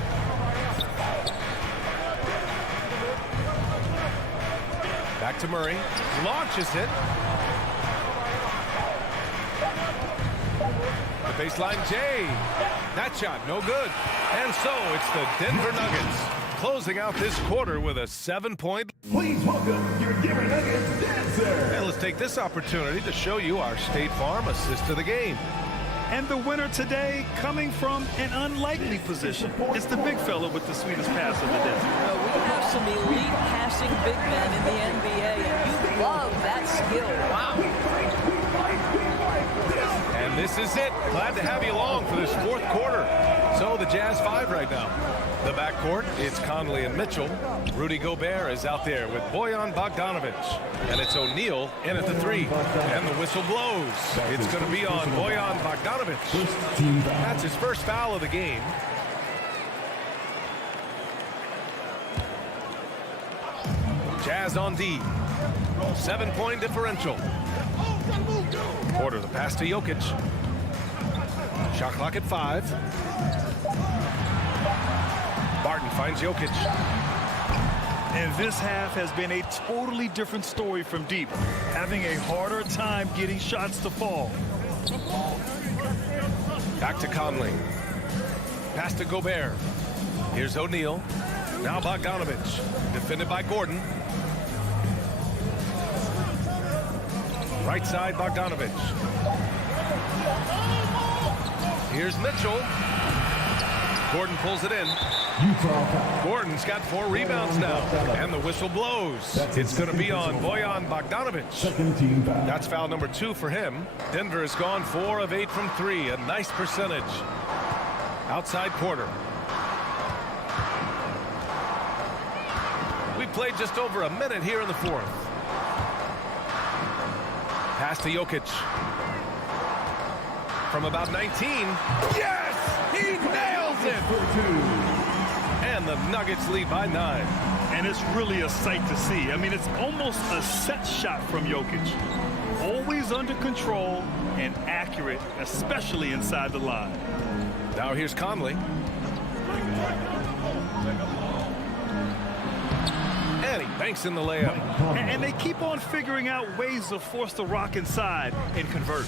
Back to Murray. Launches it. The baseline J. That shot no good. And so it's the Denver Nuggets closing out this quarter with a 7-point. Please welcome your Denver Nuggets dancer. And let's take this opportunity to show you our State Farm assist of the game. And the winner today coming from an unlikely position. It's the big fella with the sweetest pass of the day. We have some elite passing big men in the NBA, and you love that skill. Wow. And this is it. Glad to have you along for this fourth quarter. So the Jazz 5 right now. The backcourt, it's Conley and Mitchell. Rudy Gobert is out there with Bojan Bogdanovich. And it's O'Neal in at the 3. And the whistle blows. It's going to be on Bojan Bogdanovich. That's his first foul of the game. Jazz on D. 7-point differential. Porter the pass to Jokic. Shot clock at 5. Barton finds Jokic. And this half has been a totally different story from deep. Having a harder time getting shots to fall. Back to Conley. Pass to Gobert. Here's O'Neal. Now Bogdanovich. Defended by Gordon. Right side, Bogdanovich. Here's Mitchell. Gordon pulls it in. Gordon's got 4 rebounds now. And the whistle blows. It's going to be on Bojan Bogdanovich. That's foul number 2 for him. Denver has gone 4 of 8 from 3. A nice percentage. Outside Porter. We played just over a minute here in the fourth. Pass to Jokic. From about 19. Yes! He nails it! And the Nuggets lead by 9. And it's really a sight to see. I mean, it's almost a set shot from Jokic. Always under control and accurate, especially inside the line. Now here's Conley. And he banks in the layup. And they keep on figuring out ways to force the rock inside and convert.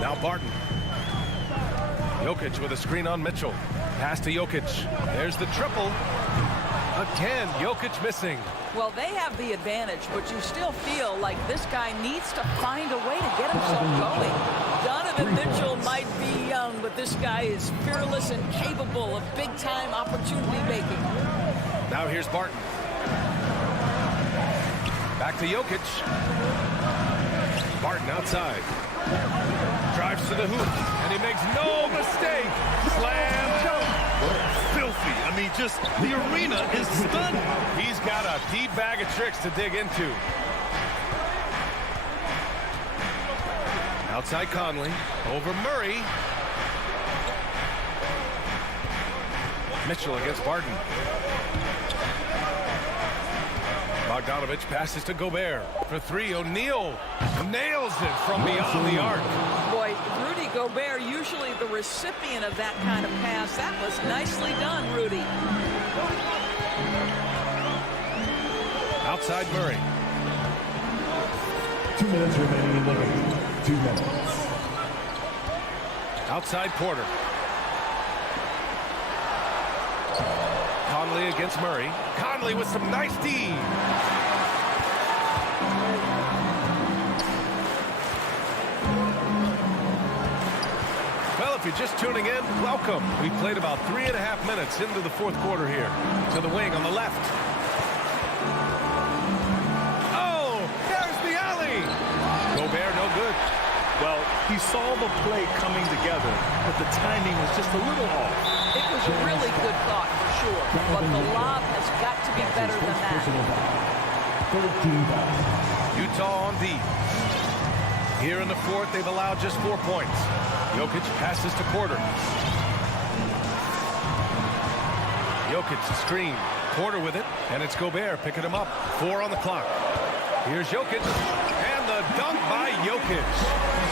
Now Barton. Jokic with a screen on Mitchell. Pass to Jokic. There's the triple. Again, Jokic missing. Well, they have the advantage, but you still feel like this guy needs to find a way to get himself going. Donovan Mitchell might be young, but this guy is fearless and capable of big-time opportunity making. Now here's Barton. Back to Jokic. Barton outside. Drives to the hoop, and he makes no mistake. Slam dunk. Filthy. I mean, just the arena is stunned. He's got a deep bag of tricks to dig into. Outside Conley. Over Murray. Mitchell against Barton. Bogdanovich passes to Gobert. For 3, O'Neal nails it from beyond the arc. Boy, Rudy Gobert, usually the recipient of that kind of pass. That was nicely done, Rudy. Outside Murray. 2 minutes remaining in the game. 2 minutes. Outside Porter. Conley against Murray. Conley with some nice D. Well, if you're just tuning in, welcome. We played about 3.5 minutes into the fourth quarter here. To the wing on the left. Oh, there's the alley. Gobert, no good. Well, he saw the play coming together, but the timing was just a little off. It was a really good thought for sure, but the lob has got to be better than that. Utah on D. Here in the fourth, they've allowed just 4 points. Jokic passes to Porter. Jokic screen. Porter with it, and it's Gobert picking him up. 4 on the clock. Here's Jokic, and the dunk by Jokic.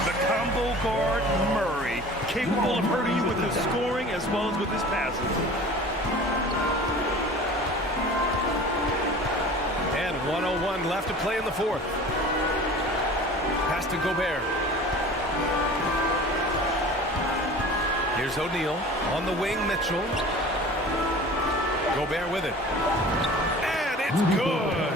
The combo guard Murray, capable of hurting you with his scoring as well as with his passes. And 1:01 left to play in the fourth. Pass to Gobert. Here's O'Neal on the wing. Mitchell. Gobert with it. And it's good.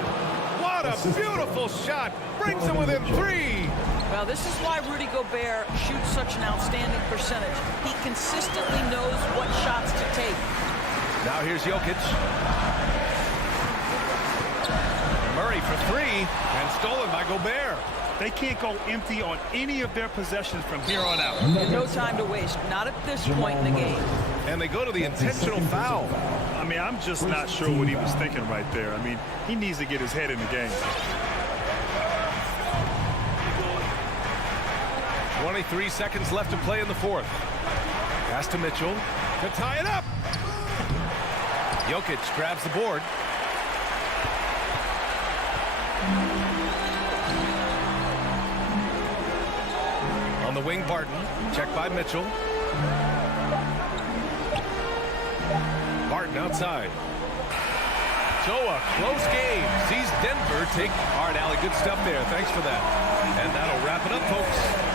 What a beautiful shot. Brings him within 3. Well, this is why Rudy Gobert shoots such an outstanding percentage. He consistently knows what shots to take. Now here's Jokic. Murray for 3 and stolen by Gobert. They can't go empty on any of their possessions from here on out. No time to waste. Not at this point in the game. And they go to the intentional foul. I mean, I'm just not sure what he was thinking right there. I mean, he needs to get his head in the game. 23 seconds left to play in the fourth. Pass to Mitchell to tie it up. Jokic grabs the board. On the wing, Barton. Checked by Mitchell. Barton outside. So a close game. Sees Denver take. All right, Allie, good stuff there. Thanks for that. And that'll wrap it up, folks.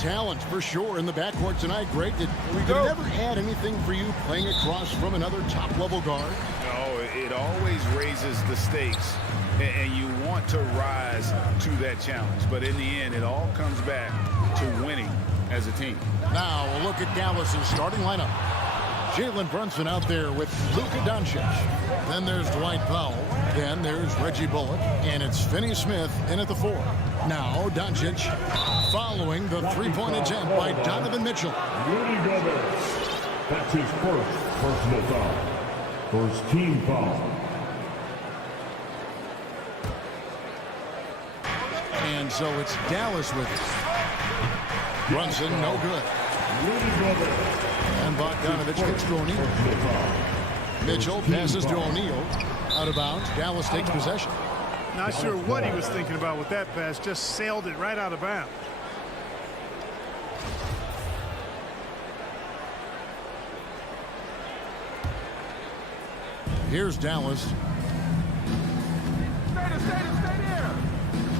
talent for sure in the backcourt tonight. Great. Did it ever add anything for you playing across from another top-level guard? No, it always raises the stakes, and you want to rise to that challenge. But in the end, it all comes back to winning as a team. Now a look at Dallas's starting lineup. Jalen Brunson out there with Luka Doncic. Then there's Dwight Powell. Then there's Reggie Bullock. And it's Finney Smith in at the 4. Now Doncic following the three-point attempt by Donovan Mitchell. That's his first personal foul. First team foul. And so it's Dallas with it. Brunson, no good. And Bogdanovich gets to O'Neal. Mitchell passes to O'Neal. Out of bounds. Dallas takes possession. Not sure what he was thinking about with that pass. Just sailed it right out of bounds. Here's Dallas.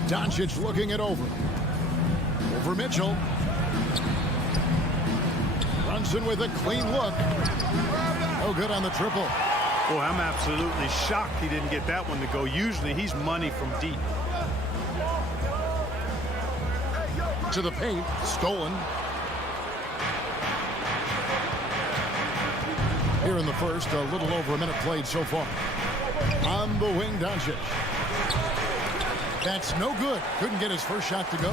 Doncic looking it over. Over Mitchell. Brunson with a clean look. No good on the triple. Boy, I'm absolutely shocked he didn't get that one to go. Usually he's money from deep. To the paint. Stolen. Here in the first, a little over a minute played so far. On the wing, Doncic. That's no good. Couldn't get his first shot to go.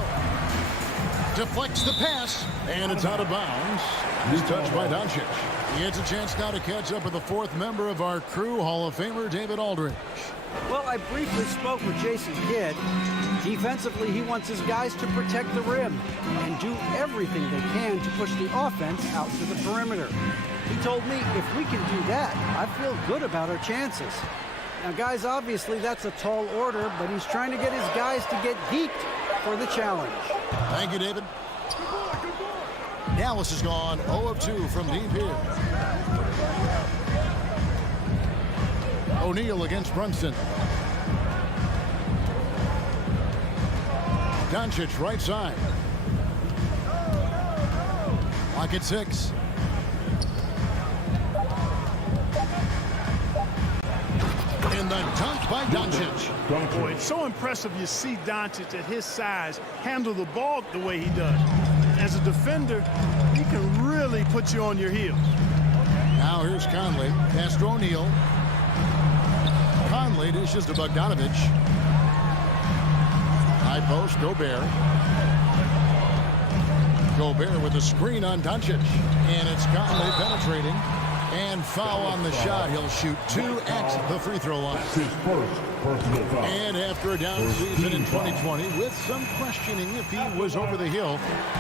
Deflects the pass, and it's out of bounds. He's touched by Doncic. He gets a chance now to catch up with the fourth member of our crew, Hall of Famer David Aldridge. Well, I briefly spoke with Jason Kidd. Defensively, he wants his guys to protect the rim and do everything they can to push the offense out to the perimeter. He told me if we can do that, I feel good about our chances. Now, guys, obviously that's a tall order, but he's trying to get his guys to get geeked for the challenge. Thank you, David. Dallas has gone 0 of 2 from deep here. O'Neal against Brunson. Doncic right side. Lock at 6. And the dunk by Doncic. Boy, it's so impressive you see Doncic at his size handle the ball the way he does. As a defender, he can really put you on your heels. Now here's Conley. Pass to O'Neal. Conley dishes to Bogdanovich. High post, Gobert. Gobert with a screen on Doncic. And it's Conley penetrating. And foul on the shot. He'll shoot 2 at the free throw line. That's his first personal foul. And after a down season in 2020, with some questioning if he was over the hill,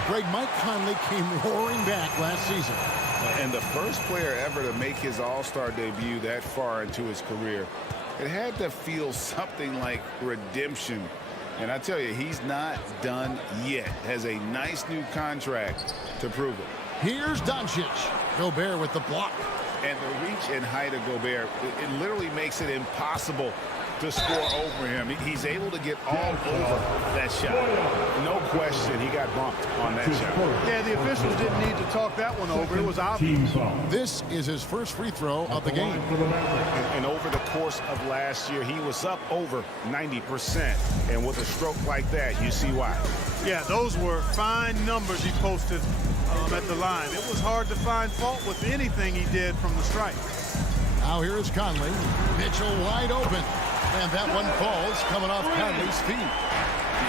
Mike Conley came roaring back last season. And the first player ever to make his All-Star debut that far into his career, it had to feel something like redemption. And I tell you, he's not done yet. Has a nice new contract to prove it. Here's Doncic. Gobert with the block. And the reach and height of Gobert, it literally makes it impossible to score over him. He's able to get all over that shot. No question, he got bumped on that shot. Yeah, the officials didn't need to talk that one over. It was obvious. This is his first free throw of the game. And over the course of last year, he was up over 90%. And with a stroke like that, you see why. Yeah, those were fine numbers he posted at the line. It was hard to find fault with anything he did from the stripe. Now here is Conley. Mitchell wide open. And that one falls coming off Conley's feet.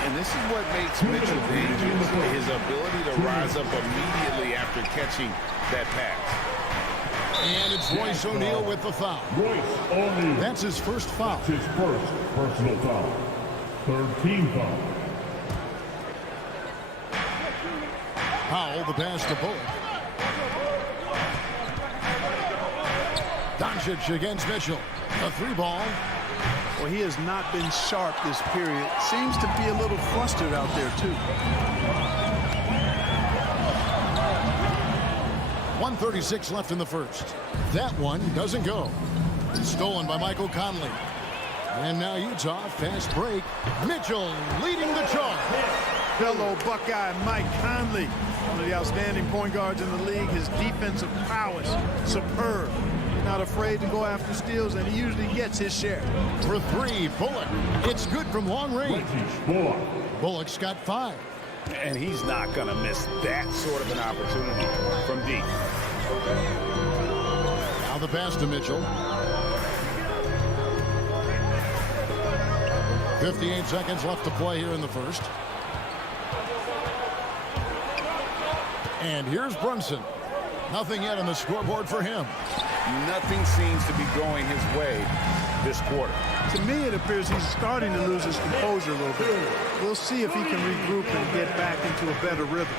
And this is what makes Mitchell dangerous, his ability to rise up immediately after catching that pass. And it's Royce O'Neal with the foul. Royce O'Neal. That's his first foul. That's his first personal foul. Third team foul. Powell, the pass to Bullock. Doncic against Mitchell. A 3-ball. Well, he has not been sharp this period. Seems to be a little flustered out there, too. 1:36 left in the first. That one doesn't go. Stolen by Michael Conley. And now Utah, fast break. Mitchell leading the charge. fellow Buckeye Mike Conley, one of the outstanding point guards in the league. His defensive prowess, superb. He's not afraid to go after steals, and he usually gets his share. For three, Bullock. It's good from long range. Bullock's got 5. And he's not going to miss that sort of an opportunity from deep. Now the pass to Mitchell. 58 seconds left to play here in the first. And here's Brunson. Nothing yet on the scoreboard for him. Nothing seems to be going his way this quarter. To me, it appears he's starting to lose his composure a little bit. We'll see if he can regroup and get back into a better rhythm.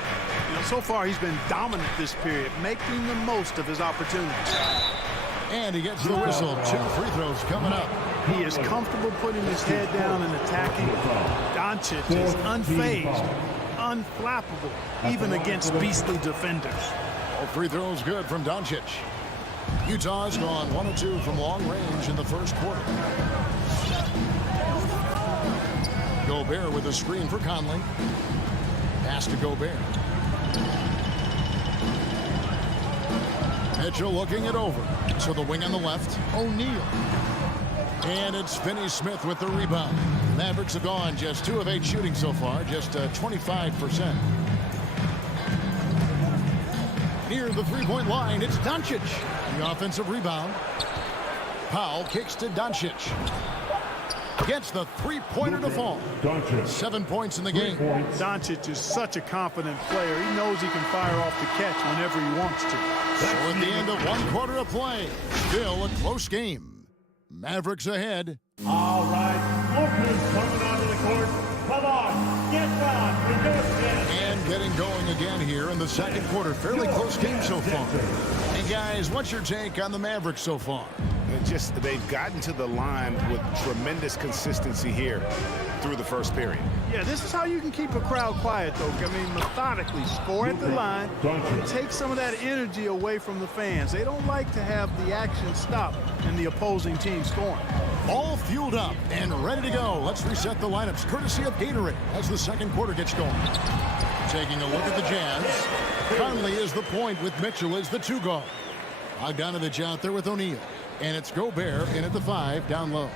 You know, so far he's been dominant this period, making the most of his opportunities. And he gets the whistle. 2 free throws coming up. He is comfortable putting his head down and attacking. Doncic is unfazed, unflappable, even against beastly defenders. All free throws good from Doncic. Utah's gone 1 of 2 from long range in the first quarter. Gobert with a screen for Conley. Pass to Gobert. Mitchell looking it over. So the wing on the left, O'Neal. And it's Finney-Smith with the rebound. Mavericks have gone just 2 of 8 shooting so far, just 25%. Near the three-point line, it's Doncic. The offensive rebound. Powell kicks to Doncic. Gets the three-pointer to fall. 7 points in the game. Doncic is such a confident player. He knows he can fire off the catch whenever he wants to. So at the end of 1 quarter of play, still a close game. Mavericks ahead. All right, Lucas coming onto the court. Come on, get down. And getting going again here in the second quarter. Fairly close game so far. Hey guys, what's your take on the Mavericks so far? They've gotten to the line with tremendous consistency here through the first period. Yeah, this is how you can keep a crowd quiet, though. I mean, methodically score at the line and take some of that energy away from the fans. They don't like to have the action stop and the opposing team scoring. All fueled up and ready to go. Let's reset the lineups courtesy of Gatorade as the second quarter gets going. Taking a look at the Jazz. Conley is the point with Mitchell as the 2 guard. Bogdanovich out there with O'Neal. And it's Gobert in at the 5 down low.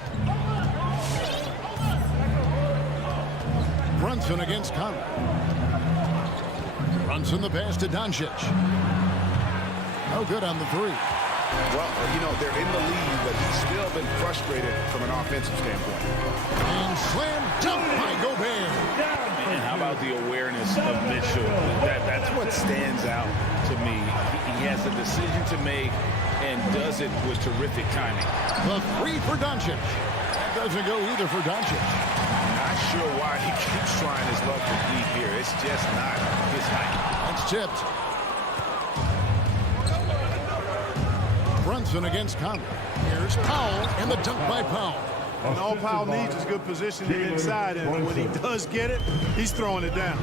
Brunson against Conley. Brunson the pass to Doncic. No good on the 3. Well, you know, they're in the lead, but he's still been frustrated from an offensive standpoint. And slam dunk by Gobert. And how about the awareness of Mitchell? That's what stands out to me. He has a decision to make and does it with terrific timing. The 3 for Doncic. That doesn't go either for Doncic. Not sure why he keeps trying his luck with deep here. It's just not his height. It's tipped. Brunson against Conley. Here's Powell and the dunk by Powell. And all Powell needs is good positioning inside, and when he does get it, he's throwing it down.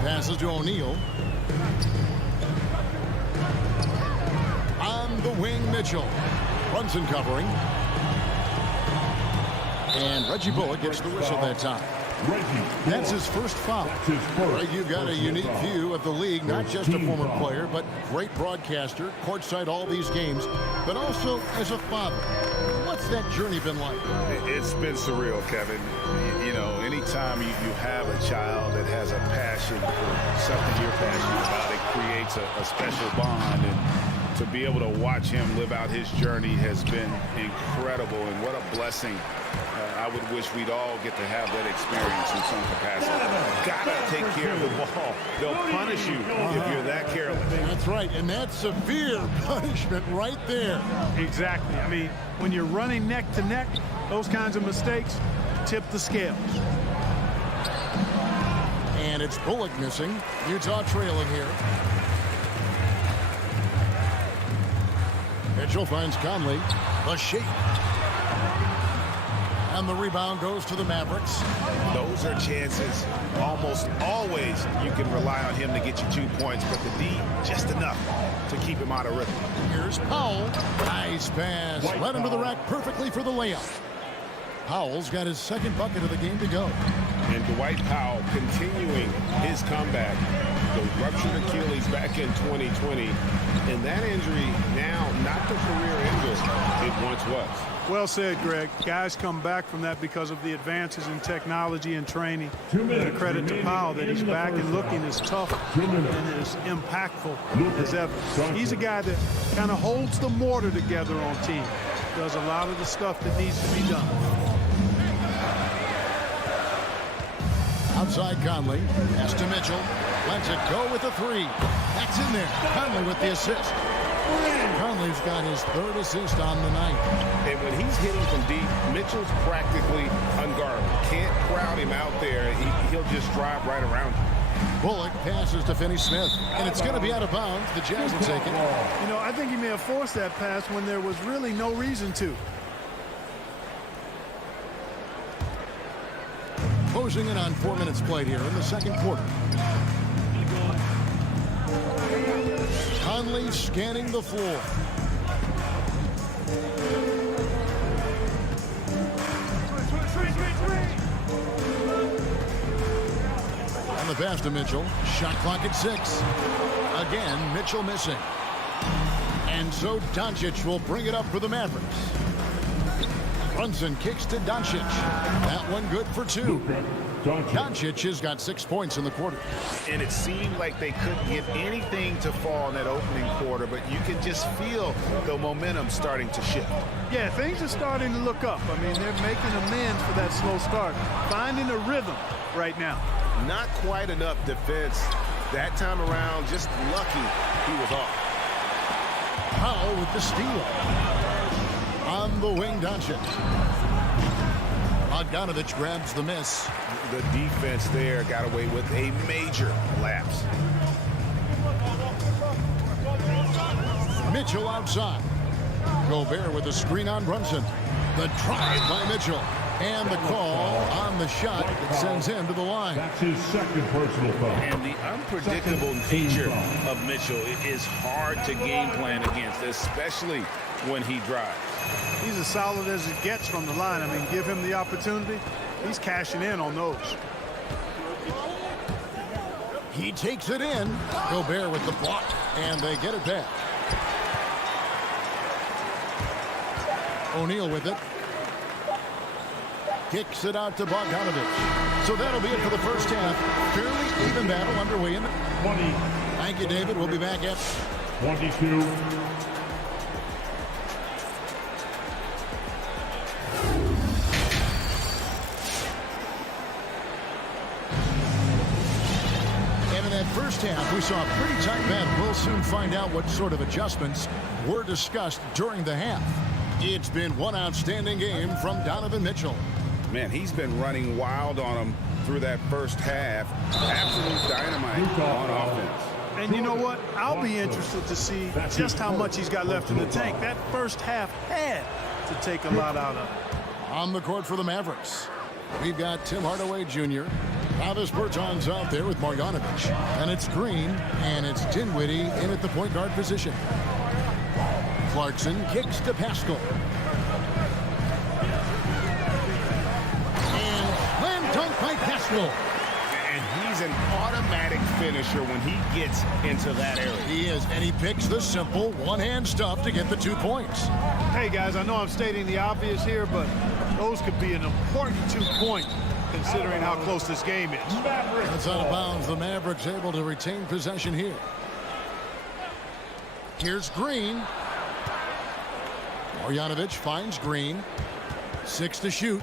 Passes to O'Neal. On the wing, Mitchell. Brunson covering. And Reggie Bullock gets the whistle that time. That's his first foul. Right, you've got a unique view of the league, not just a former player, but great broadcaster, courtside all these games, but also as a father. What's that journey been like? It's been surreal, Kevin. You know, anytime you have a child that has a passion for something you're passionate about, it creates a special bond. And to be able to watch him live out his journey has been incredible, and what a blessing. I would wish we'd all get to have that experience in some capacity. Gotta take care of the ball. They'll punish you if you're that careless. That's right, and that's severe punishment right there. Exactly. I mean, when you're running neck to neck, those kinds of mistakes tip the scales. And it's Bullock missing. Utah trailing here. Mitchell finds Conley. The shape. And the rebound goes to the Mavericks. Those are chances. Almost always you can rely on him to get you 2 points, but the D, just enough to keep him out of rhythm. Here's Powell. Nice pass. Led him to the rack perfectly for the layup. Powell's got his second bucket of the game to go. And Dwight Powell continuing his comeback. The ruptured Achilles back in 2020. And that injury now not the career ender it once was. Well said, Greg. Guys come back from that because of the advances in technology and training. And a credit to Powell that he's back and looking as tough and as impactful as ever. He's a guy that kind of holds the mortar together on team. Does a lot of the stuff that needs to be done. Outside Conley. Pass to Mitchell. Lets it go with a three. That's in there. Conley with the assist. Conley's got his third assist on the night. And when he's hitting from deep, Mitchell's practically unguardable. Can't crowd him out there. He'll just drive right around you. Bullock passes to Finney-Smith, and it's going to be out of bounds. The Jazz will take it. You know, I think he may have forced that pass when there was really no reason to. Closing in on 4 minutes played here in the second quarter. Conley scanning the floor. And the pass to Mitchell. Shot clock at 6. Again, Mitchell missing. And so Doncic will bring it up for the Mavericks. Brunson kicks to Doncic. That one good for 2. Doncic has got 6 points in the quarter. And it seemed like they couldn't get anything to fall in that opening quarter, but you can just feel the momentum starting to shift. Yeah, things are starting to look up. I mean, they're making amends for that slow start, finding a rhythm right now. Not quite enough defense that time around. Just lucky he was off. Powell with the steal. On the wing, Doncic. Bogdanovich grabs the miss. The defense there got away with a major lapse. Mitchell outside. Gobert with a screen on Brunson. The drive by Mitchell. And the call on the shot that sends him to the line. That's his second personal foul. And the unpredictable nature of Mitchell is hard to game plan against, especially when he drives. He's as solid as it gets from the line. I mean, give him the opportunity. He's cashing in on those. He takes it in. Gobert with the block. And they get it back. O'Neal with it. Kicks it out to Bogdanovich. So that'll be it for the first half. Fairly even battle underway in the 20. Thank you, David. We'll be back at 22. First half, we saw a pretty tight battle. We'll soon find out what sort of adjustments were discussed during the half. It's been one outstanding game from Donovan Mitchell. Man, he's been running wild on him through that first half. Absolute dynamite on offense. And you know what? I'll be interested to see just how much he's got left in the tank. That first half had to take a lot out of it. On the court for the Mavericks, we've got Tim Hardaway Jr., Travis Bertans out there with Marjanovic. And it's Green, and it's Dinwiddie in at the point guard position. Clarkson kicks to Pascal. And slam dunk by Pascal. And he's an automatic finisher when he gets into that area. He is, and he picks the simple one-hand stuff to get the 2 points. Hey, guys, I know I'm stating the obvious here, but those could be an important 2 points considering how close this game is. It's out of bounds. The Mavericks able to retain possession here. Here's Green. Marjanovic finds Green. 6 to shoot.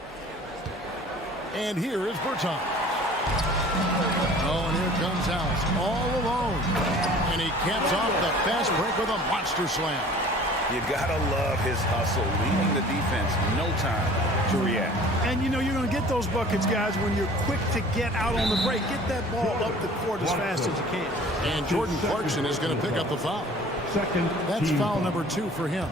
And here is Bertans. Oh, and here comes House all alone. And he caps off the fast break with a monster slam. You gotta love his hustle, leaving the defense no time to react. And you know you're going to get those buckets, guys, when you're quick to get out on the break. Get that ball up the court as fast as you can. And Jordan Clarkson is going to pick up the foul. That's foul number 2 for him.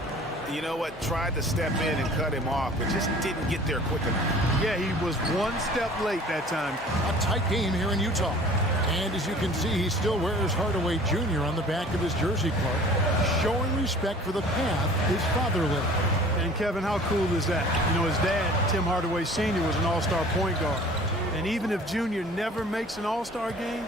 You know what? Tried to step in and cut him off, but just didn't get there quick enough. Yeah, he was one step late that time. A tight game here in Utah. And as you can see, he still wears Hardaway Jr. on the back of his jersey, Clark, showing respect for the path his father led. And Kevin, how cool is that? You know, his dad, Tim Hardaway Sr., was an all-star point guard. And even if Junior never makes an all-star game,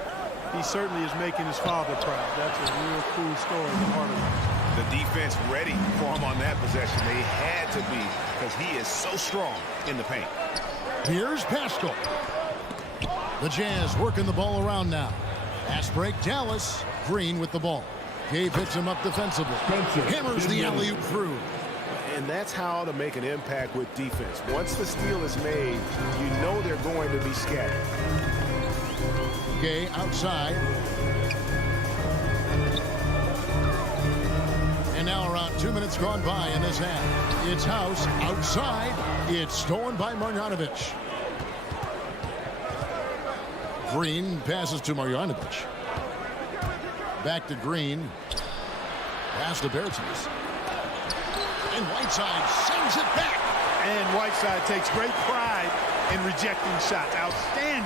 he certainly is making his father proud. That's a real cool story for Hardaway. The defense ready for him on that possession. They had to be, because he is so strong in the paint. Here's Pascal. The Jazz working the ball around now. Pass break, Dallas. Green with the ball. Gabe hits him up defensively. Hammers the alley-oop through. And that's how to make an impact with defense. Once the steal is made, you know they're going to be scattered. Gay outside. And now around 2 minutes gone by in this half. It's House outside. It's stolen by Marjanovic. Green passes to Marjanovic. Back to Green. Pass to Bertens. And Whiteside sends it back. And Whiteside takes great pride in rejecting shots. Outstanding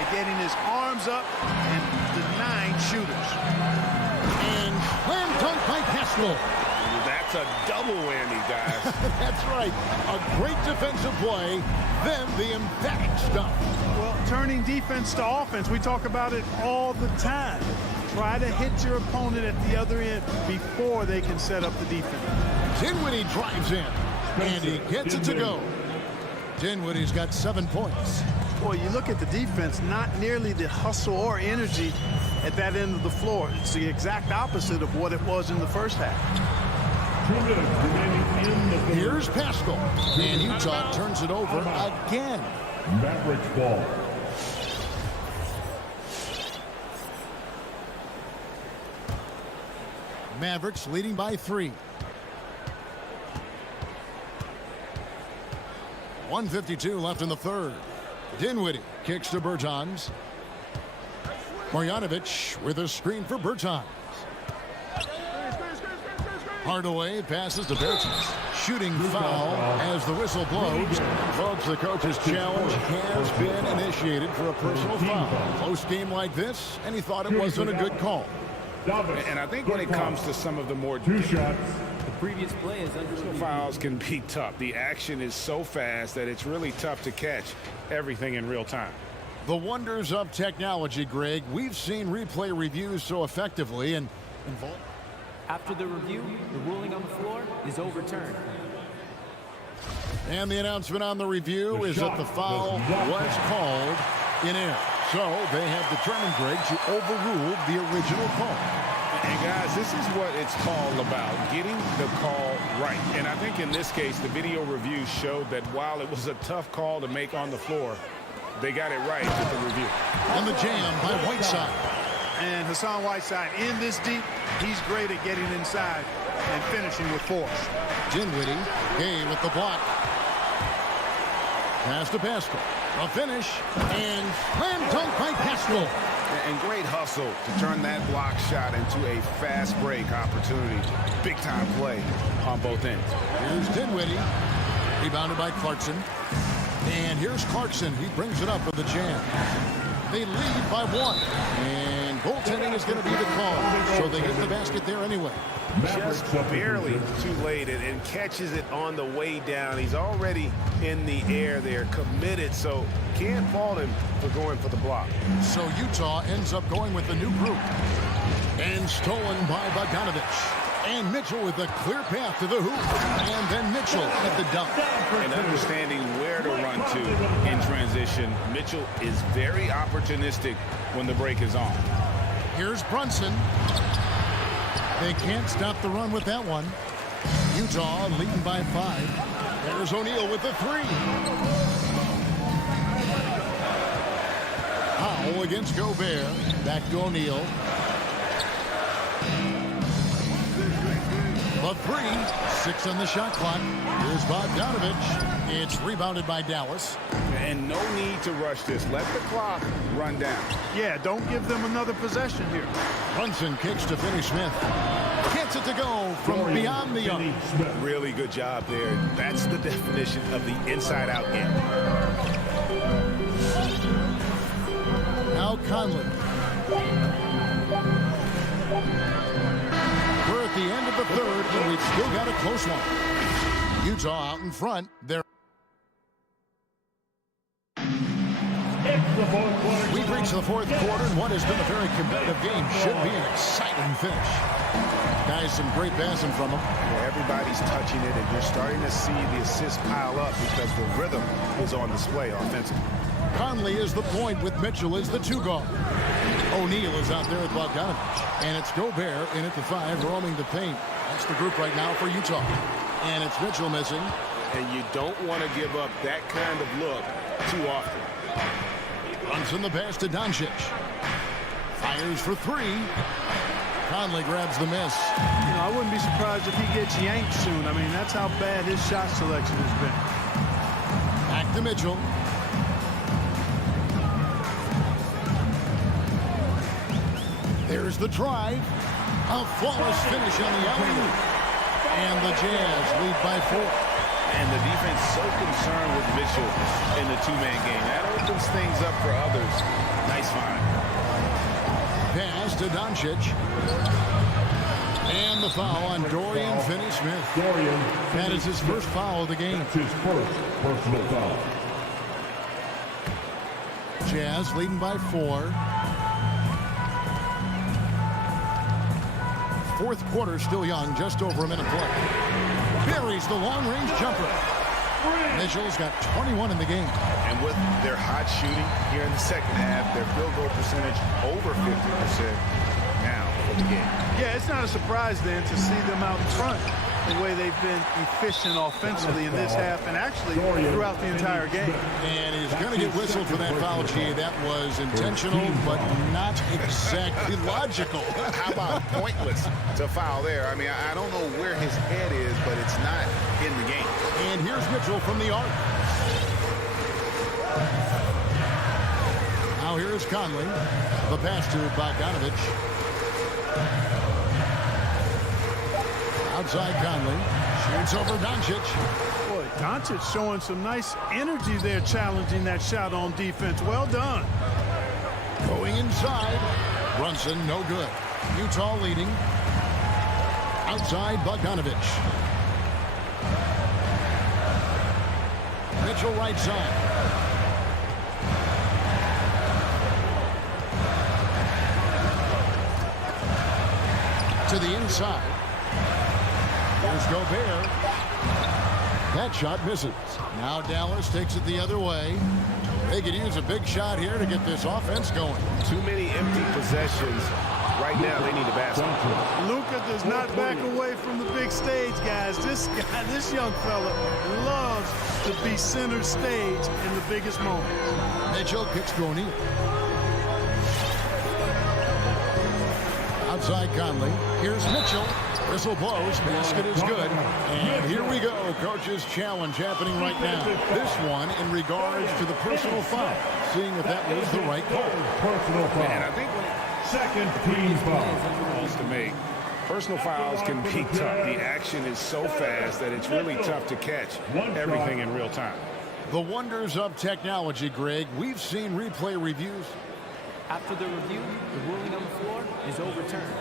at getting his arms up and denying shooters. And slam dunk by Pascal. That's a double whammy, guys. That's right. A great defensive play, then the emphatic stuff. Well, turning defense to offense, we talk about it all the time. Try to hit your opponent at the other end before they can set up the defense. Dinwiddie drives in, and he gets it to go. Dinwiddie's got 7 points. Boy, you look at the defense, not nearly the hustle or energy at that end of the floor. It's the exact opposite of what it was in the first half. Here's Pascal, and Utah turns it over again. Mavericks ball. Mavericks leading by 3. 1:52 left in the third. Dinwiddie kicks to Bertans. Marjanovic with a screen for Bertans. Hardaway passes to Bertans. Shooting foul as the whistle blows. Folks, the coach's challenge has been initiated for a personal foul. Close game like this, and he thought it wasn't a good call. And I think when it comes to some of the more The previous play is under review. Fouls can be tough. The action is so fast that it's really tough to catch everything in real time. The wonders of technology, Greg. We've seen replay reviews so effectively and involved. After the review, the ruling on the floor is overturned. And the announcement on the review is that the foul was called in air. So they have determined, Greg, to overrule the original call. And guys, this is what it's called about, getting the call right. And I think in this case, the video review showed that while it was a tough call to make on the floor, they got it right with the review. And the jam by Whiteside. And Hassan Whiteside in this deep, he's great at getting inside and finishing with force. Dinwiddie, Gay with the block. Pass to Pascal. A finish, and slam dunk by Pascal. And great hustle to turn that block shot into a fast break opportunity. Big time play on both ends. Here's Dinwiddie. Rebounded by Clarkson. And here's Clarkson. He brings it up with the jam. They lead by 1. And goaltending is going to be the call. So they get the basket there anyway. Just barely too late and catches it on the way down. He's already in the air there, committed, so can't fault him for going for the block. So Utah ends up going with the new group. And stolen by Bogdanovic. And Mitchell with a clear path to the hoop. And then Mitchell at the dunk. And understanding where to run to in transition, Mitchell is very opportunistic when the break is on. Here's Brunson. They can't stop the run with that one. Utah leading by 5. There's O'Neal with the 3. Powell against Gobert. Back to O'Neal. The 3. 6 on the shot clock. Here's Bogdanovic. It's rebounded by Dallas. And no need to rush this. Let the clock run down. Yeah, don't give them another possession here. Brunson kicks to Finney Smith. Gets it to go from beyond the arc. Really good job there. That's the definition of the inside-out game. Now Conley. We're at the end of the third, and we've still got a close one. Utah out in front. We've reached the fourth quarter, and what has been a very competitive game should be an exciting finish. Guys, some great passing from them. Yeah, everybody's touching it, and you're starting to see the assists pile up because the rhythm is on display offensively. Conley is the point with Mitchell as the 2 guard. O'Neal is out there with Bogdanovich. And it's Gobert in at the 5, roaming the paint. That's the group right now for Utah. And it's Mitchell missing. And you don't want to give up that kind of look too often. Brunson the pass to Doncic. Fires for 3. Conley grabs the miss. You know, I wouldn't be surprised if he gets yanked soon. I mean, that's how bad his shot selection has been. Back to Mitchell. There's the drive. A flawless finish on the alley-oop. And the Jazz lead by 4. And the defense so concerned with Mitchell in the 2-man game. That opens things up for others. Nice find. Pass to Doncic. And the foul on Dorian Finney-Smith. That is his first foul of the game. That's his first personal foul. Jazz leading by 4. Fourth quarter still young, just over a minute play. Buries the long-range jumper. Mitchell's got 21 in the game. And with their hot shooting here in the second half, their field goal percentage over 50% now for the game. Yeah, it's not a surprise then to see them out in front the way they've been efficient offensively in this half and actually throughout the entire game. And he's going to get whistled for that foul, G. That was intentional, but not exactly logical. How about pointless to foul there? I mean, I don't know where his head is, but it's not in the game. And here's Mitchell from the arc. Now here's Conley. The pass to Bogdanovich. Outside Conley. Shoots over Doncic. Boy, Doncic showing some nice energy there, challenging that shot on defense. Well done. Going inside. Brunson, no good. Utah leading. Outside Bogdanovich. Mitchell right side. To the inside. Here's Gobert. That shot misses. Now Dallas takes it the other way. They could use a big shot here to get this offense going. Too many empty possessions. Right now, they need a basket. Luka does not back away from the big stage, guys. This young fella loves to be center stage in the biggest moment. Mitchell kicks to O'Neal. Outside Conley. Here's Mitchell. Whistle blows. Basket is good. And here we go. Coach's challenge happening right now. This one in regards to the personal foul. Seeing if that was the right call. Personal foul. And I think second team foul. Calls to make. Personal fouls can be tough. The action is so fast that it's really tough to catch everything in real time. The wonders of technology, Greg. We've seen replay reviews. After the review, the ruling on the floor is overturned.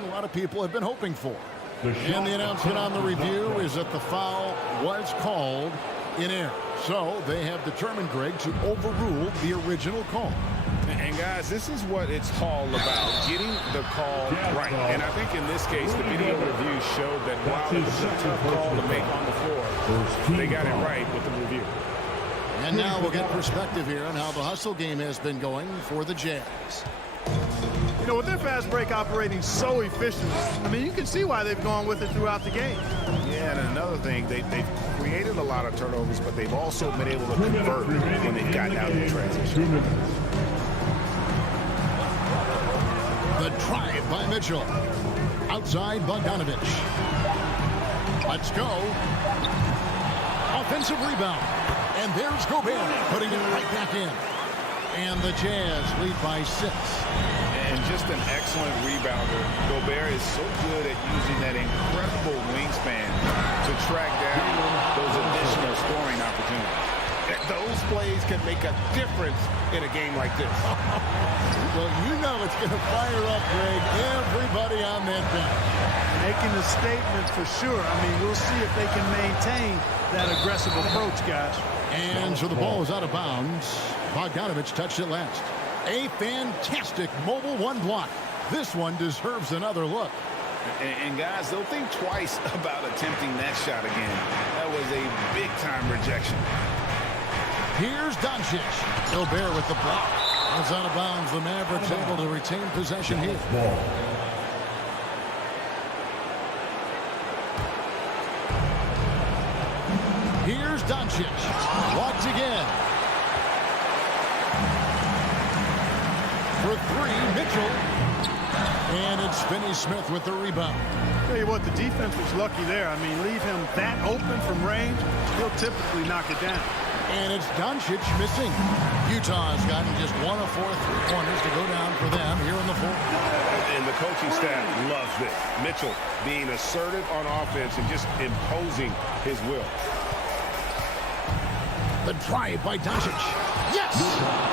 A lot of people have been hoping for. And the announcement on the review is that the foul was called in error. So they have determined, Greg, to overrule the original call. And guys, this is what it's all about, getting the call right. And I think in this case, the video review showed that while it was a tough call to make on the floor, they got it right with the review. And now we'll get perspective here on how the hustle game has been going for the Jazz. You know, with their fast break operating so efficient, I mean, you can see why they've gone with it throughout the game. Yeah, and another thing, they've created a lot of turnovers, but they've also been able to convert when they've gotten out of the transition. The drive by Mitchell. Outside Bogdanovich. Let's go. Offensive rebound. And there's Gobert putting it right back in. And the Jazz lead by 6. And just an excellent rebounder. Gobert is so good at using that incredible wingspan to track down those additional scoring opportunities. Those plays can make a difference in a game like this. Well, you know it's going to fire up, Greg, everybody on that bench. Making a statement for sure. I mean, we'll see if they can maintain that aggressive approach, guys. And so the ball is out of bounds. Bogdanovich touched it last. A fantastic mobile one block. This one deserves another look. And guys, they'll think twice about attempting that shot again. That was a big-time rejection. Here's Doncic. Gobert with the block. It's out of bounds. The Mavericks able to retain possession here. Here's Doncic. Walked again. For three, Mitchell. And it's Finney-Smith with the rebound. Tell you what, the defense was lucky there. I mean, leave him that open from range, he'll typically knock it down. And it's Doncic missing. Utah's gotten just 1 of 4 3-pointers to go down for them here in the fourth. And the coaching staff loves this. Mitchell being assertive on offense and just imposing his will. The drive by Doncic. Yes!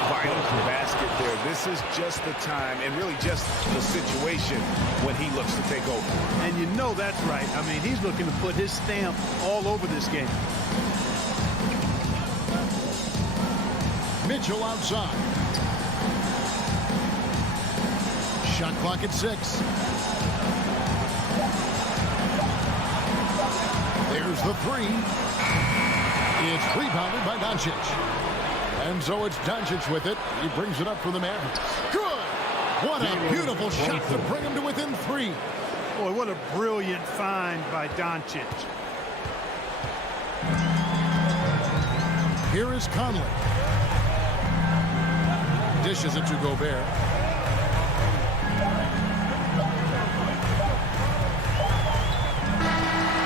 Vital basket there. This is just the time and really just the situation when he looks to take over. And you know that's right. I mean, he's looking to put his stamp all over this game. Mitchell outside. Shot clock at 6. There's the 3. It's rebounded by Doncic. And so it's Doncic with it. He brings it up for the Mavericks. Good! What a beautiful shot to bring him to within 3. Boy, what a brilliant find by Doncic. Here is Conley. Dishes it to Gobert.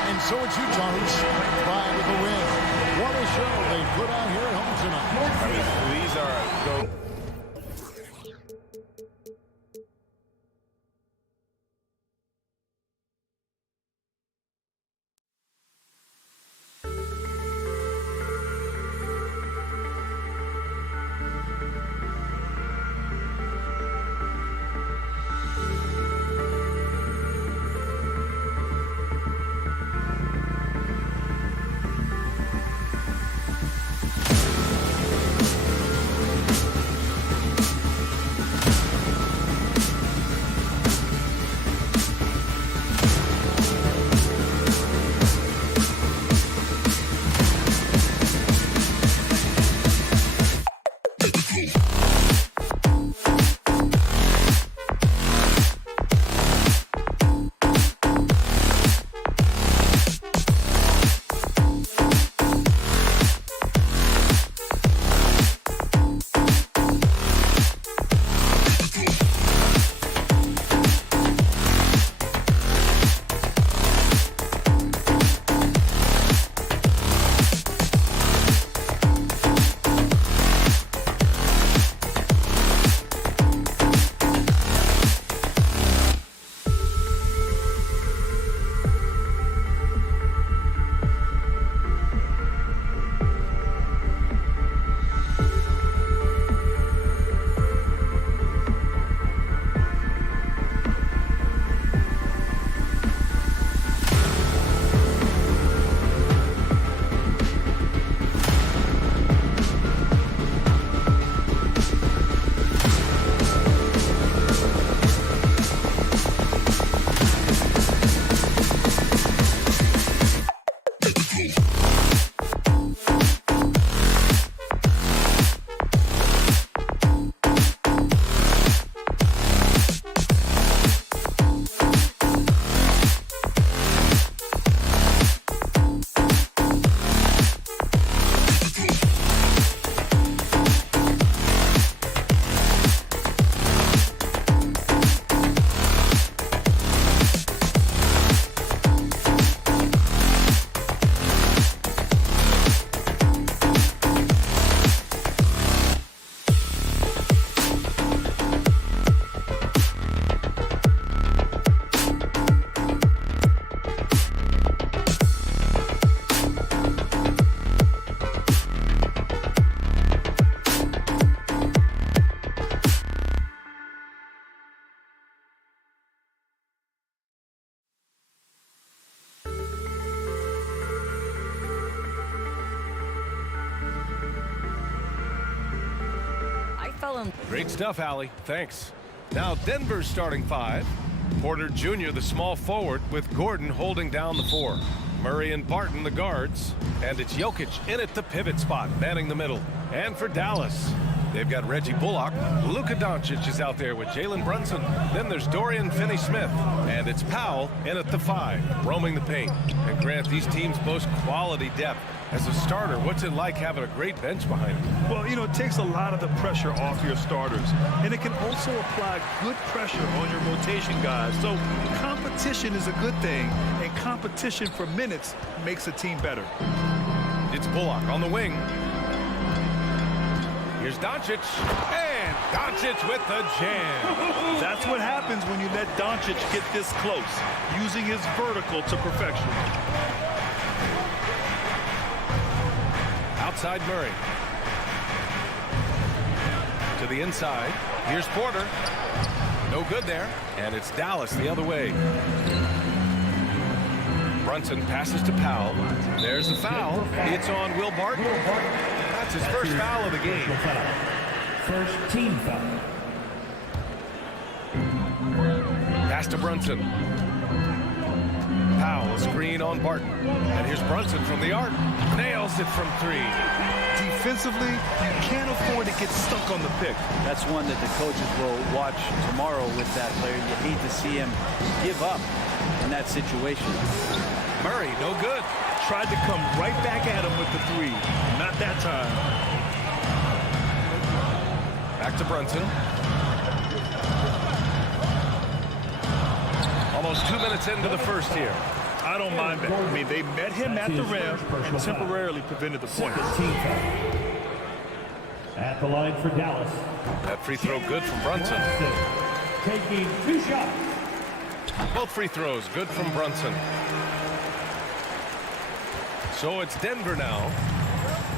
And so it's Utah who's scraped by with the win. What a show they put on here at home tonight. I mean, these are Garland. Great stuff, Allie. Thanks. Now Denver's starting 5. Porter Jr., the small forward, with Gordon holding down the 4. Murray and Barton, the guards. And it's Jokic in at the pivot spot, manning the middle. And for Dallas, they've got Reggie Bullock. Luka Doncic is out there with Jalen Brunson. Then there's Dorian Finney-Smith. And it's Powell in at the 5, roaming the paint. And Grant, these teams boast quality depth. As a starter, what's it like having a great bench behind him? Well, it takes a lot of the pressure off your starters. And it can also apply good pressure on your rotation guys. So competition is a good thing. And competition for minutes makes a team better. It's Bullock on the wing. Here's Doncic, and Doncic with the jam. That's what happens when you let Doncic get this close, using his vertical to perfection. Outside Murray. To the inside. Here's Porter. No good there. And it's Dallas the other way. Brunson passes to Powell. There's the foul. It's on Will Barton. That's his first foul of the game. First team foul. Pass to Brunson. Powell, a screen on Barton. And here's Brunson from the arc. Nails it from 3. Defensively, you can't afford to get stuck on the pick. That's one that the coaches will watch tomorrow with that player. You hate to see him give up in that situation. Murray, no good. Tried to come right back at him with the 3. Not that time. Back to Brunson. Almost 2 minutes into the first here. I don't mind that. I mean, they met him at the rim and temporarily prevented the point. At the line for Dallas. That free throw good from Brunson. Taking 2 shots. Both free throws good from Brunson. So it's Denver now.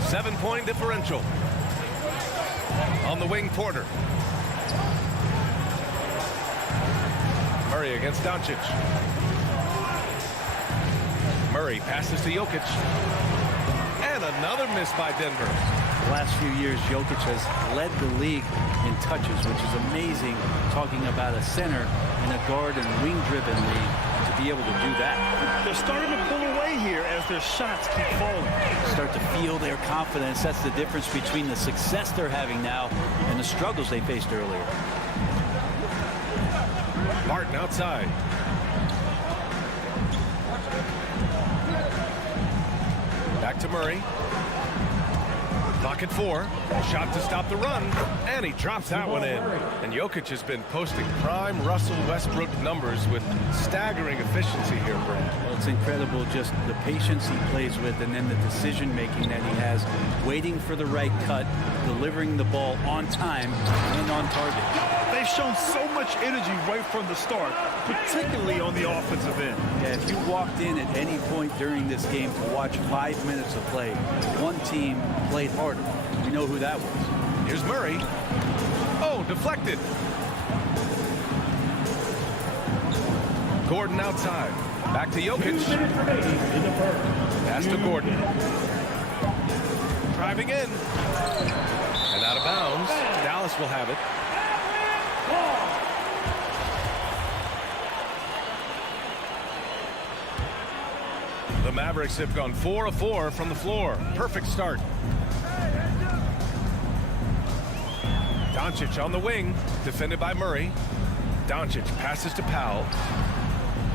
7-point differential. On the wing, Porter. Murray against Doncic. Murray passes to Jokic. And another miss by Denver. The last few years, Jokic has led the league in touches, which is amazing, talking about a center in a guard and wing-driven league to be able to do that. They're starting to pull away here as their shots keep falling. Start to feel their confidence. That's the difference between the success they're having now and the struggles they faced earlier. Martin outside. Back to Murray. Clock at 4. Shot to stop the run. And he drops that one in. And Jokic has been posting prime Russell Westbrook numbers with staggering efficiency here, Brad. Well, it's incredible just the patience he plays with and then the decision-making that he has. Waiting for the right cut, delivering the ball on time and on target. They've shown so much energy right from the start, particularly on the offensive end. Yeah, if you walked in at any point during this game to watch 5 minutes of play, one team played harder. We know who that was. Here's Murray. Oh, deflected. Gordon outside. Back to Jokic. Pass to Gordon. Driving in. And out of bounds. Dallas will have it. The Mavericks have gone 4 of 4 from the floor. Perfect start. Doncic on the wing, defended by Murray. Doncic passes to Powell.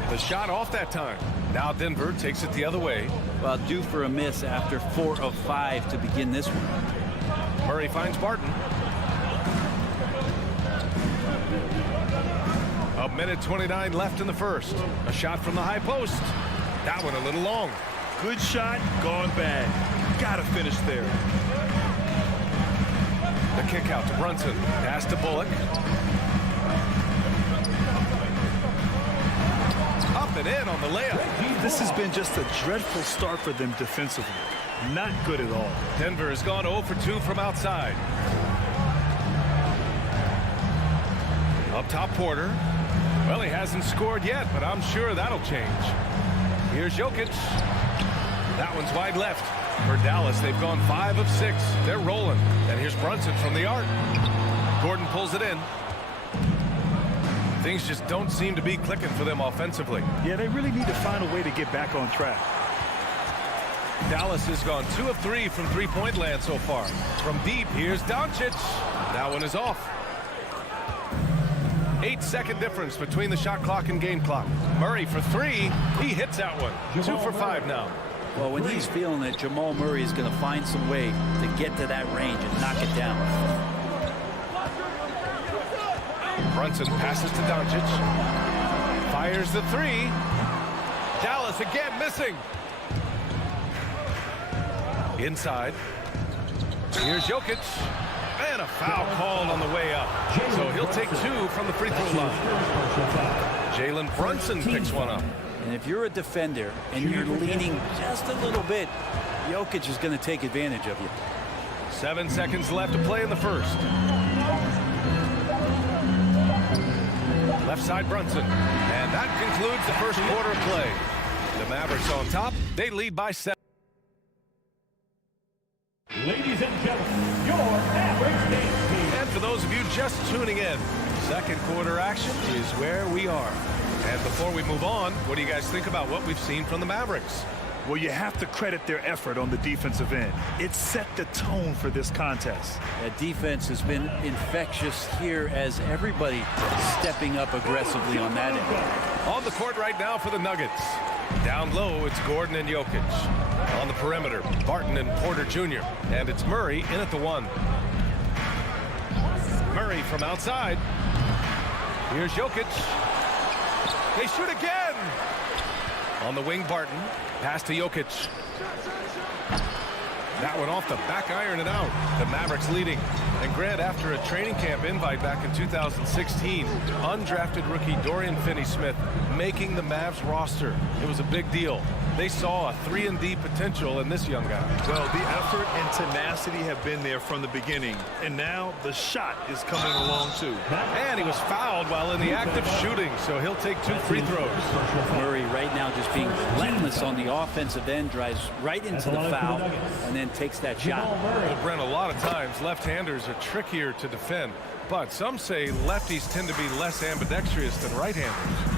The shot off that time. Now Denver takes it the other way. Well, due for a miss after 4 of 5 to begin this one. Murray finds Barton. A minute 29 left in the first. A shot from the high post. That one a little long. Good shot, gone bad. Gotta finish there. The kick out to Brunson. Pass to Bullock. Up and in on the layup. This has been just a dreadful start for them defensively. Not good at all. Denver has gone 0 for 2 from outside. Up top, Porter. Well, he hasn't scored yet, but I'm sure that'll change. Here's Jokic. That one's wide left. For Dallas, they've gone 5 of 6. They're rolling. And here's Brunson from the arc. Gordon pulls it in. Things just don't seem to be clicking for them offensively. Yeah, they really need to find a way to get back on track. Dallas has gone 2 of 3 from three-point land so far. From deep, here's Doncic. That one is off. 8-second difference between the shot clock and game clock. Murray for 3. He hits that one. 2 for 5 now. Well, when he's feeling it, Jamal Murray is going to find some way to get to that range and knock it down. Brunson passes to Doncic. Fires the 3. Dallas again missing. Inside. Here's Jokic. And a foul called on the way up. So he'll take 2 from the free throw line. Jalen Brunson picks one up. And if you're a defender and you're leaning just a little bit, Jokic is going to take advantage of you. 7 seconds left to play in the first. Left side Brunson. And that concludes the first quarter of play. The Mavericks on top. They lead by 7. Ladies and gentlemen, your Mavericks game team. And for those of you just tuning in, second quarter action is where we are. And before we move on, what do you guys think about what we've seen from the Mavericks? Well, you have to credit their effort on the defensive end. It set the tone for this contest. That defense has been infectious here as everybody stepping up aggressively on that end. On the court right now for the Nuggets. Down low, it's Gordon and Jokic. On the perimeter, Barton and Porter Jr. And it's Murray in at the 1. Murray from outside. Here's Jokic. They shoot again. On the wing, Barton. Pass to Jokic. That one off the back iron and out. The Mavericks leading. And Grant, after a training camp invite back in 2016, undrafted rookie Dorian Finney-Smith making the Mavs roster. It was a big deal. They saw a 3-and-D potential in this young guy. Well, the effort and tenacity have been there from the beginning. And now the shot is coming along too. And he was fouled while in the act of shooting, so he'll take 2 free throws. Murray right now just being relentless on the offensive end, drives right into the foul, and then takes that shot. Well, Brent, a lot of times left-handers are trickier to defend, but some say lefties tend to be less ambidextrous than right-handers.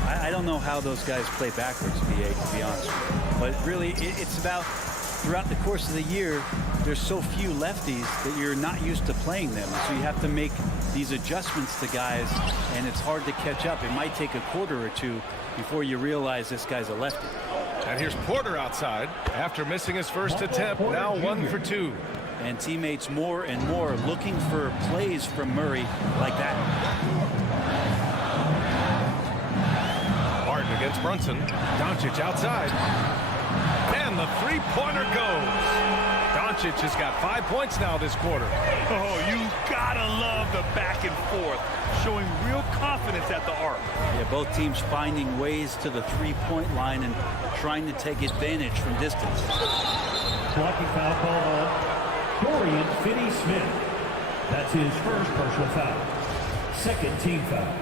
I don't know how those guys play backwards, VA, to be honest with you. But really, it's about throughout the course of the year, there's so few lefties that you're not used to playing them. So you have to make these adjustments to guys, and it's hard to catch up. It might take a quarter or two before you realize this guy's a lefty. And here's Porter outside after missing his first attempt, now 1 for 2. And teammates more and more looking for plays from Murray like that. Barton against Brunson. Doncic outside. And the three-pointer goes. Doncic has got 5 points now this quarter. Oh, you gotta love the back and forth, showing real confidence at the arc. Yeah, both teams finding ways to the three-point line and trying to take advantage from distance. Blocking foul called on Dorian Finney-Smith. That's his first personal foul. Second team foul.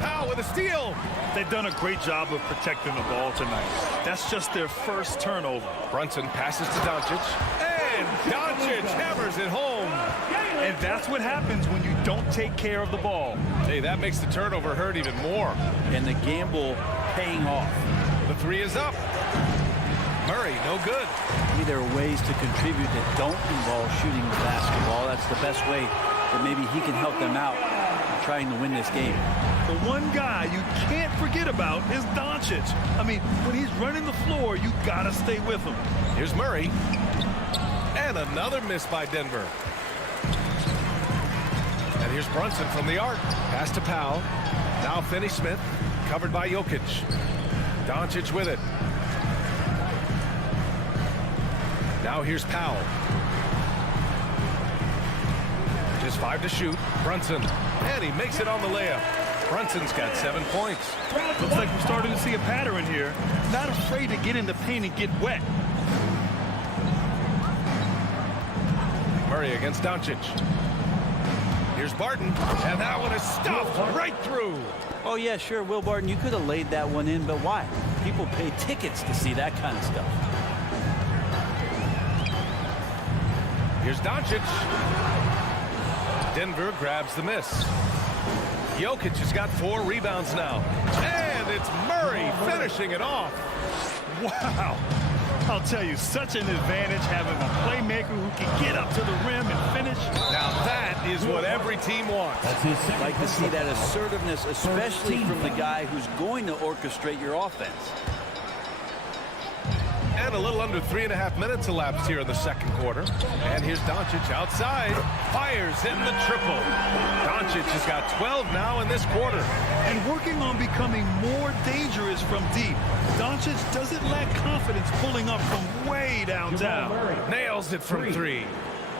Powell with a steal. They've done a great job of protecting the ball tonight. That's just their first turnover. Brunson passes to Doncic. And Doncic hammers it home. And that's what happens when you don't take care of the ball. Hey, that makes the turnover hurt even more. And the gamble paying off. The 3 is up. Murray, no good. Maybe there are ways to contribute that don't involve shooting the basketball. That's the best way that maybe he can help them out in trying to win this game. The one guy you can't forget about is Doncic. I mean, when he's running the floor, you gotta stay with him. Here's Murray. And another miss by Denver. And here's Brunson from the arc. Pass to Powell. Now Finney-Smith, covered by Jokic. Doncic with it. Now here's Powell. Just 5 to shoot. Brunson. And he makes it on the layup. Brunson's got 7 points. Looks like we're starting to see a pattern here. Not afraid to get in the paint and get wet. Murray against Doncic. Here's Barton. And that one is stuffed right through. Oh, yeah, sure, Will Barton, you could have laid that one in, but why? People pay tickets to see that kind of stuff. Here's Doncic. Denver grabs the miss. Jokic has got 4 rebounds now. And it's Murray finishing it off. Wow. I'll tell you, such an advantage having a playmaker who can get up to the rim and finish. Now that is what every team wants. I'd like to see that assertiveness, especially from the guy who's going to orchestrate your offense. And a little under 3.5 minutes elapsed here in the second quarter. And here's Doncic outside. Fires in the triple. Doncic has got 12 now in this quarter. And working on becoming more dangerous from deep. Doncic doesn't lack confidence pulling up from way downtown. Nails it from 3.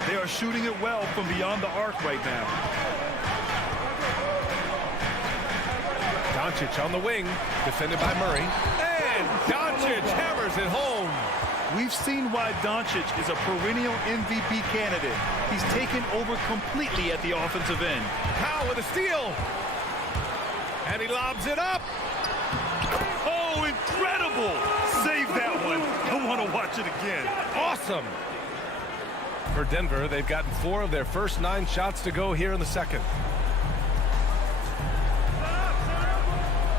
They are shooting it well from beyond the arc right now. Doncic on the wing, defended by Murray. And Doncic hammers it home. We've seen why Doncic is a perennial MVP candidate. He's taken over completely at the offensive end. Powell with a steal. And he lobs it up. Oh, incredible. Save that one. I want to watch it again. Awesome. For Denver, they've gotten 4 of their first 9 shots to go here in the second.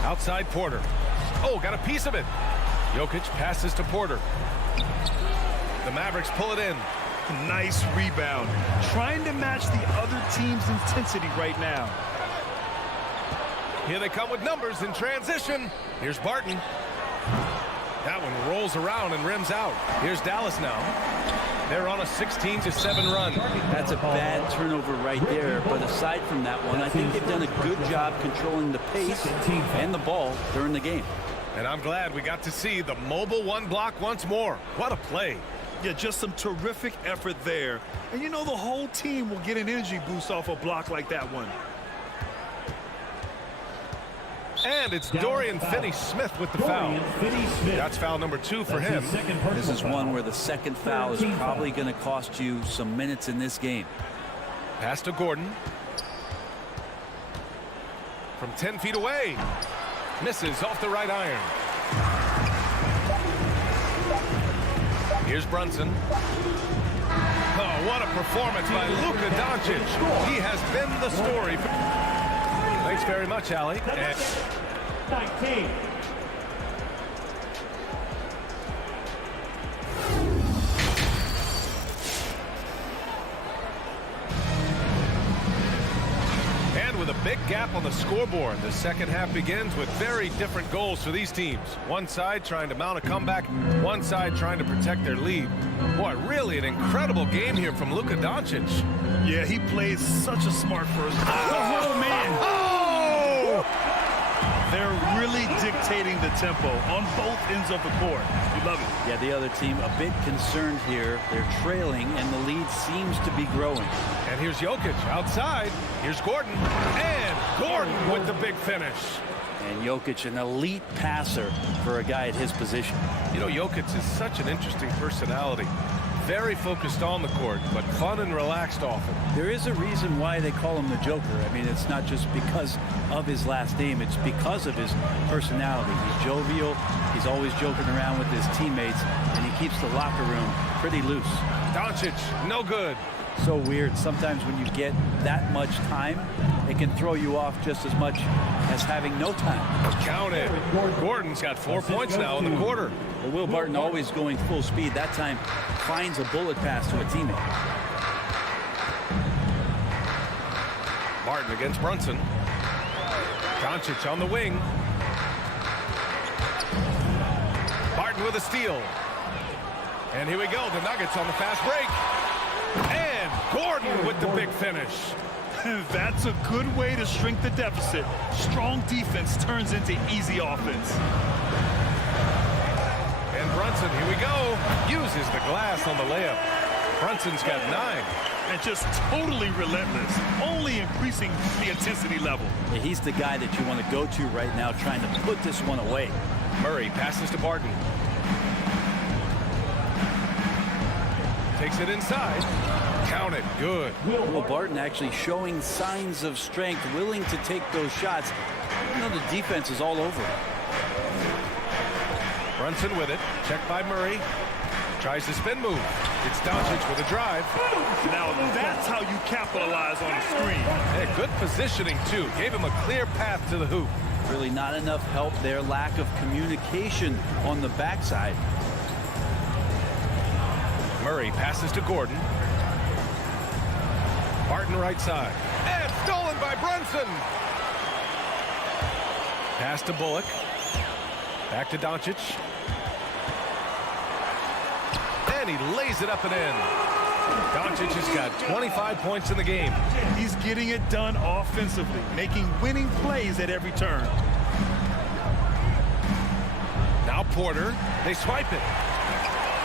Outside Porter. Oh, got a piece of it. Jokic passes to Porter. The Mavericks pull it in. Nice rebound. Trying to match the other team's intensity right now. Here they come with numbers in transition. Here's Barton. That one rolls around and rims out. Here's Dallas now. They're on a 16-7 run. That's a bad turnover right there. But aside from that one, I think they've done a good job controlling the pace and the ball during the game. And I'm glad we got to see the mobile 1 block once more. What a play. Yeah, just some terrific effort there. And you know the whole team will get an energy boost off a block like that one. And it's Dorian Finney-Smith with the foul. That's foul number 2 for him. This is one where the second foul is probably going to cost you some minutes in this game. Pass to Gordon. From 10 feet away. Misses off the right iron. Here's Brunson. Oh, what a performance by Luka Doncic. He has been the story. Thanks very much, Allie. 19. And with a big gap on the scoreboard, the second half begins with very different goals for these teams. One side trying to mount a comeback, one side trying to protect their lead. Boy, really an incredible game here from Luka Doncic. Yeah, he plays such a smart first. Oh, man. Oh! They're really dictating the tempo on both ends of the court. You love it. Yeah, the other team a bit concerned here. They're trailing, and the lead seems to be growing. And here's Jokic outside. Here's Gordon. And Gordon with the big finish. And Jokic, an elite passer for a guy at his position. You know, Jokic is such an interesting personality. Very focused on the court, but fun and relaxed often. There is a reason why they call him the Joker. I mean, it's not just because of his last name. It's because of his personality. He's jovial. He's always joking around with his teammates, and he keeps the locker room pretty loose. Doncic, no good. So weird. Sometimes when you get that much time, it can throw you off just as much as having no time. Count it. Gordon's got 4 points now in the quarter. Well, Will Barton, always going full speed, that time finds a bullet pass to a teammate. Barton against Brunson. Doncic on the wing. Barton with a steal. And here we go. The Nuggets on the fast break. And Gordon with the big finish. That's a good way to shrink the deficit. Strong defense turns into easy offense. And Brunson, here we go, uses the glass on the layup. Brunson's got 9. And just totally relentless, only increasing the intensity level. Yeah, he's the guy that you want to go to right now, trying to put this one away. Murray passes to Barton. Takes it inside. Count it. Good. Will Barton actually showing signs of strength, willing to take those shots. You know, the defense is all over him. Brunson with it. Checked by Murray. Tries the spin move. It's Doncic with a drive. Now that's how you capitalize on a screen. Hey, good positioning, too. Gave him a clear path to the hoop. Really not enough help there. Lack of communication on the backside. Murray passes to Gordon. Barton right side. And stolen by Brunson. Pass to Bullock. Back to Doncic. And he lays it up and in. Doncic has got 25 points in the game. He's getting it done offensively, making winning plays at every turn. Now Porter. They swipe it.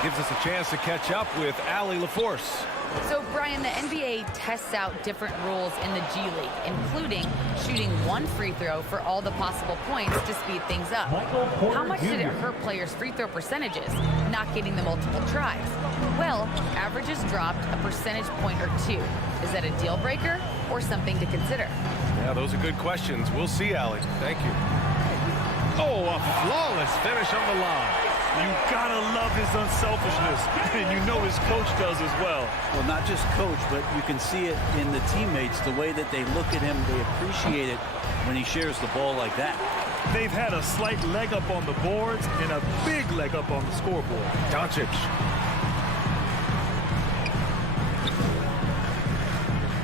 Gives us a chance to catch up with Allie LaForce. So, Brian, the NBA tests out different rules in the G League, including shooting one free throw for all the possible points to speed things up. How much did it hurt players' free throw percentages, not getting the multiple tries? Well, averages dropped a percentage point or two. Is that a deal breaker or something to consider? Yeah, those are good questions. We'll see, Allie. Thank you. Oh, a flawless finish on the line. You gotta love his unselfishness, and you know his coach does as well. Well, not just coach, but you can see it in the teammates, the way that they look at him. They appreciate it when he shares the ball like that. They've had a slight leg up on the boards and a big leg up on the scoreboard. Doncic.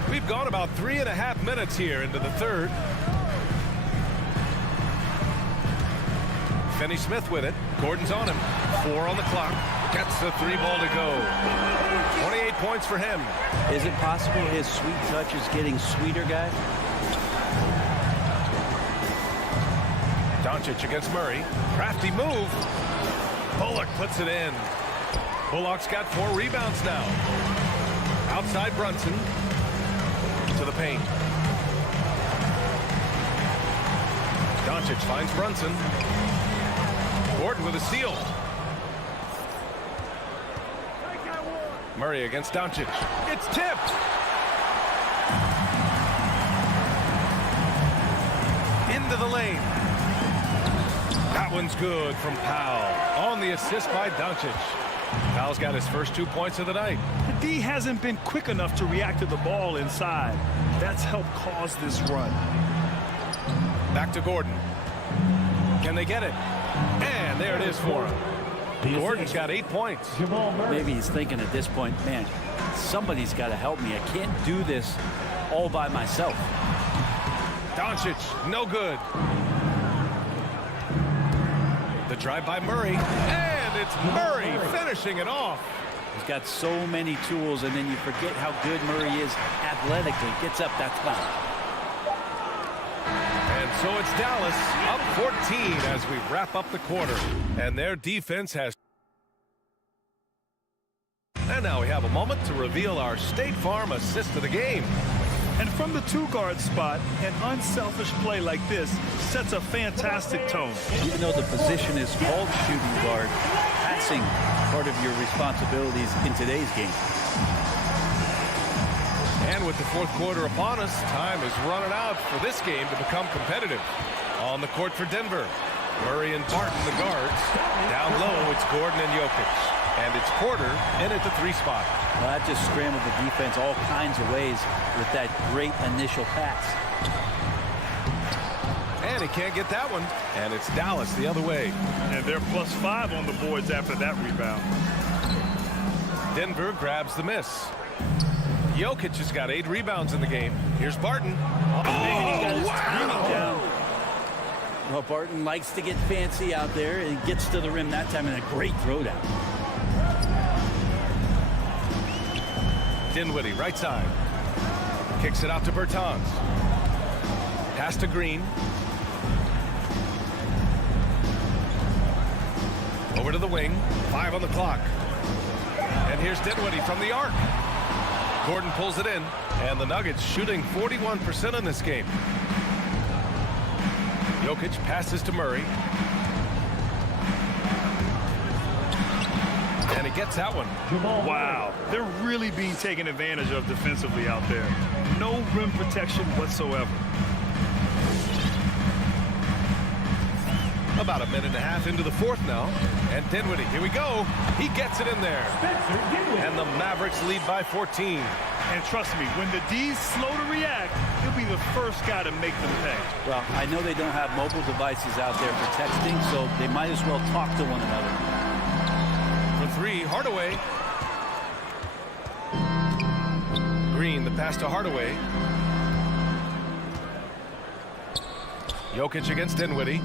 We've gone about 3.5 minutes here into the third. Finney-Smith with it. Gordon's on him. 4 on the clock. Gets the 3 ball to go. 28 points for him. Is it possible his sweet touch is getting sweeter, guys? Doncic against Murray. Crafty move. Bullock puts it in. Bullock's got 4 rebounds now. Outside Brunson. To the paint. Doncic finds Brunson. Gordon with a steal. Murray against Doncic. It's tipped. Into the lane. That one's good from Powell. On the assist by Doncic. Powell's got his first 2 points of the night. The D hasn't been quick enough to react to the ball inside. That's helped cause this run. Back to Gordon. Can they get it? And there it is for him. Gordon's got 8 points. Maybe he's thinking at this point, man, somebody's got to help me. I can't do this all by myself. Doncic, no good. The drive by Murray. And it's Murray finishing it off. He's got so many tools, and then you forget how good Murray is athletically. Gets up that time. And so it's Dallas up 14 as we wrap up the quarter. And their defense has... And now we have a moment to reveal our State Farm assist of the game. And from the 2-guard spot, an unselfish play like this sets a fantastic tone. Even though the position is called shooting guard, passing part of your responsibilities in today's game. And with the fourth quarter upon us, time is running out for this game to become competitive. On the court for Denver, Murray and Barton, the guards. Down low, it's Gordon and Jokic. And it's Porter in at the 3 spot. Well, that just scrambled the defense all kinds of ways with that great initial pass. And he can't get that one. And it's Dallas the other way. And they're +5 on the boards after that rebound. Denver grabs the miss. Jokic has got 8 rebounds in the game. Here's Barton. Wow! Well, Barton likes to get fancy out there, and he gets to the rim that time in a great throwdown. Dinwiddie, right side. Kicks it out to Bertans. Pass to Green. Over to the wing. 5 on the clock. And here's Dinwiddie from the arc. Gordon pulls it in. And the Nuggets shooting 41% in this game. Jokic passes to Murray. And he gets that one. Wow, they're really being taken advantage of defensively out there. No rim protection whatsoever. About a minute and a half into the fourth now. And Dinwiddie, here we go. He gets it in there. And the Mavericks lead by 14. And trust me, when the D's slow to react, he'll be the first guy to make them pay. Well, I know they don't have mobile devices out there for texting, so they might as well talk to one another. For three, Hardaway. Green, the pass to Hardaway. Jokic against Dinwiddie.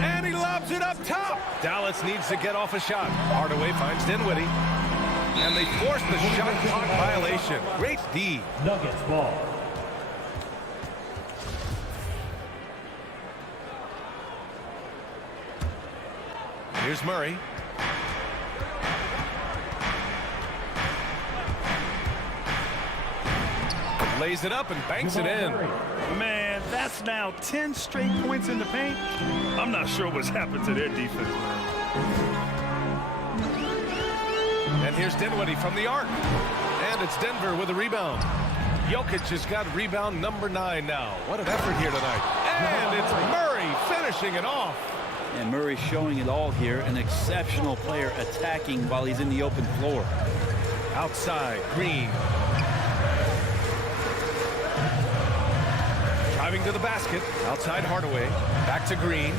And he lobs it up top. Dallas needs to get off a shot. Hardaway finds Dinwiddie. And they force the shot clock violation. Great D. Nuggets ball. Here's Murray. Lays it up and banks it in. Man, that's now 10 straight points in the paint. I'm not sure what's happened to their defense, man. And here's Dinwiddie from the arc. And it's Denver with a rebound. Jokic has got rebound number 9 now. What an effort here tonight. And it's Murray finishing it off. And Murray showing it all here. An exceptional player attacking while he's in the open floor. Outside, Green. Driving to the basket. Outside Hardaway. Back to Green.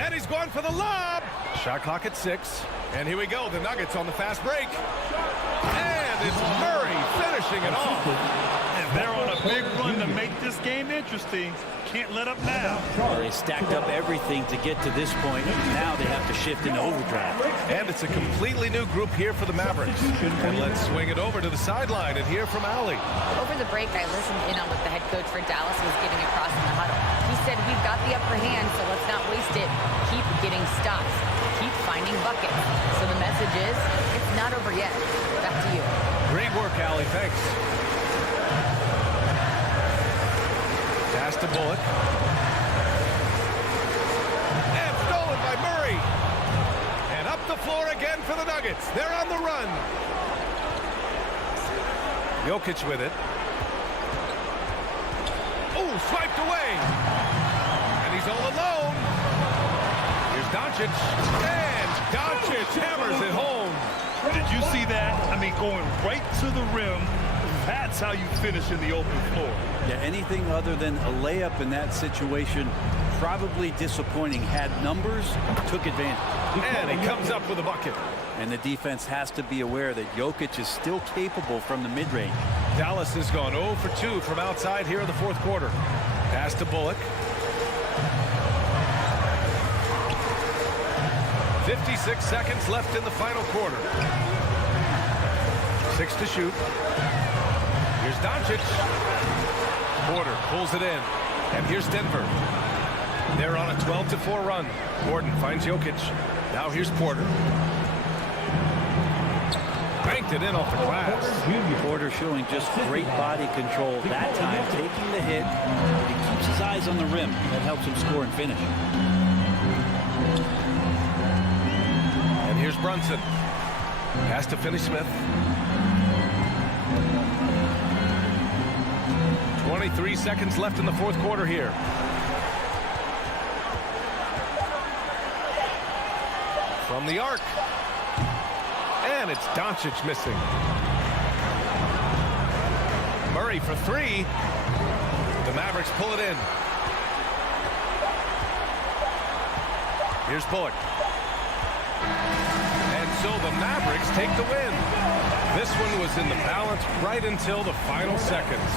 And he's going for the lob. Shot clock at 6. And here we go. The Nuggets on the fast break. And it's Murray finishing it off. And they're on a big run to make this game interesting. Can't let up now. Well, they stacked up everything to get to this point. Now they have to shift into overdrive. And it's a completely new group here for the Mavericks. And let's swing it over to the sideline and hear from Allie. Over the break, I listened in on what the head coach for Dallas was giving across in the huddle. He said, we've got the upper hand, so let's not waste it. Keep getting stops. Keep finding buckets. So the message is, it's not over yet. Back to you. Great work, Allie. Thanks. Pass to Bullock. And stolen by Murray. And up the floor again for the Nuggets. They're on the run. Jokic with it. Oh, swiped away. And he's all alone. Here's Doncic. And Doncic hammers it home. Did you see that? I mean, going right to the rim. That's how you finish in the open floor. Yeah, anything other than a layup in that situation, probably disappointing. Had numbers, took advantage. And he comes up with a bucket. And the defense has to be aware that Jokic is still capable from the mid-range. Dallas has gone 0 for 2 from outside here in the fourth quarter. Pass to Bullock. 56 seconds left in the final quarter. 6 to shoot. Here's Doncic. Porter pulls it in. And here's Denver. They're on a 12-4 run. Gordon finds Jokic. Now here's Porter. Banked it in off the glass. Porter showing just great body control that time, taking the hit. But he keeps his eyes on the rim. That helps him score and finish. And here's Brunson. Pass to Finney-Smith. 23 seconds left in the fourth quarter here. From the arc. And it's Doncic missing. Murray for 3. The Mavericks pull it in. Here's Bullock. And so the Mavericks take the win. This one was in the balance right until the final seconds.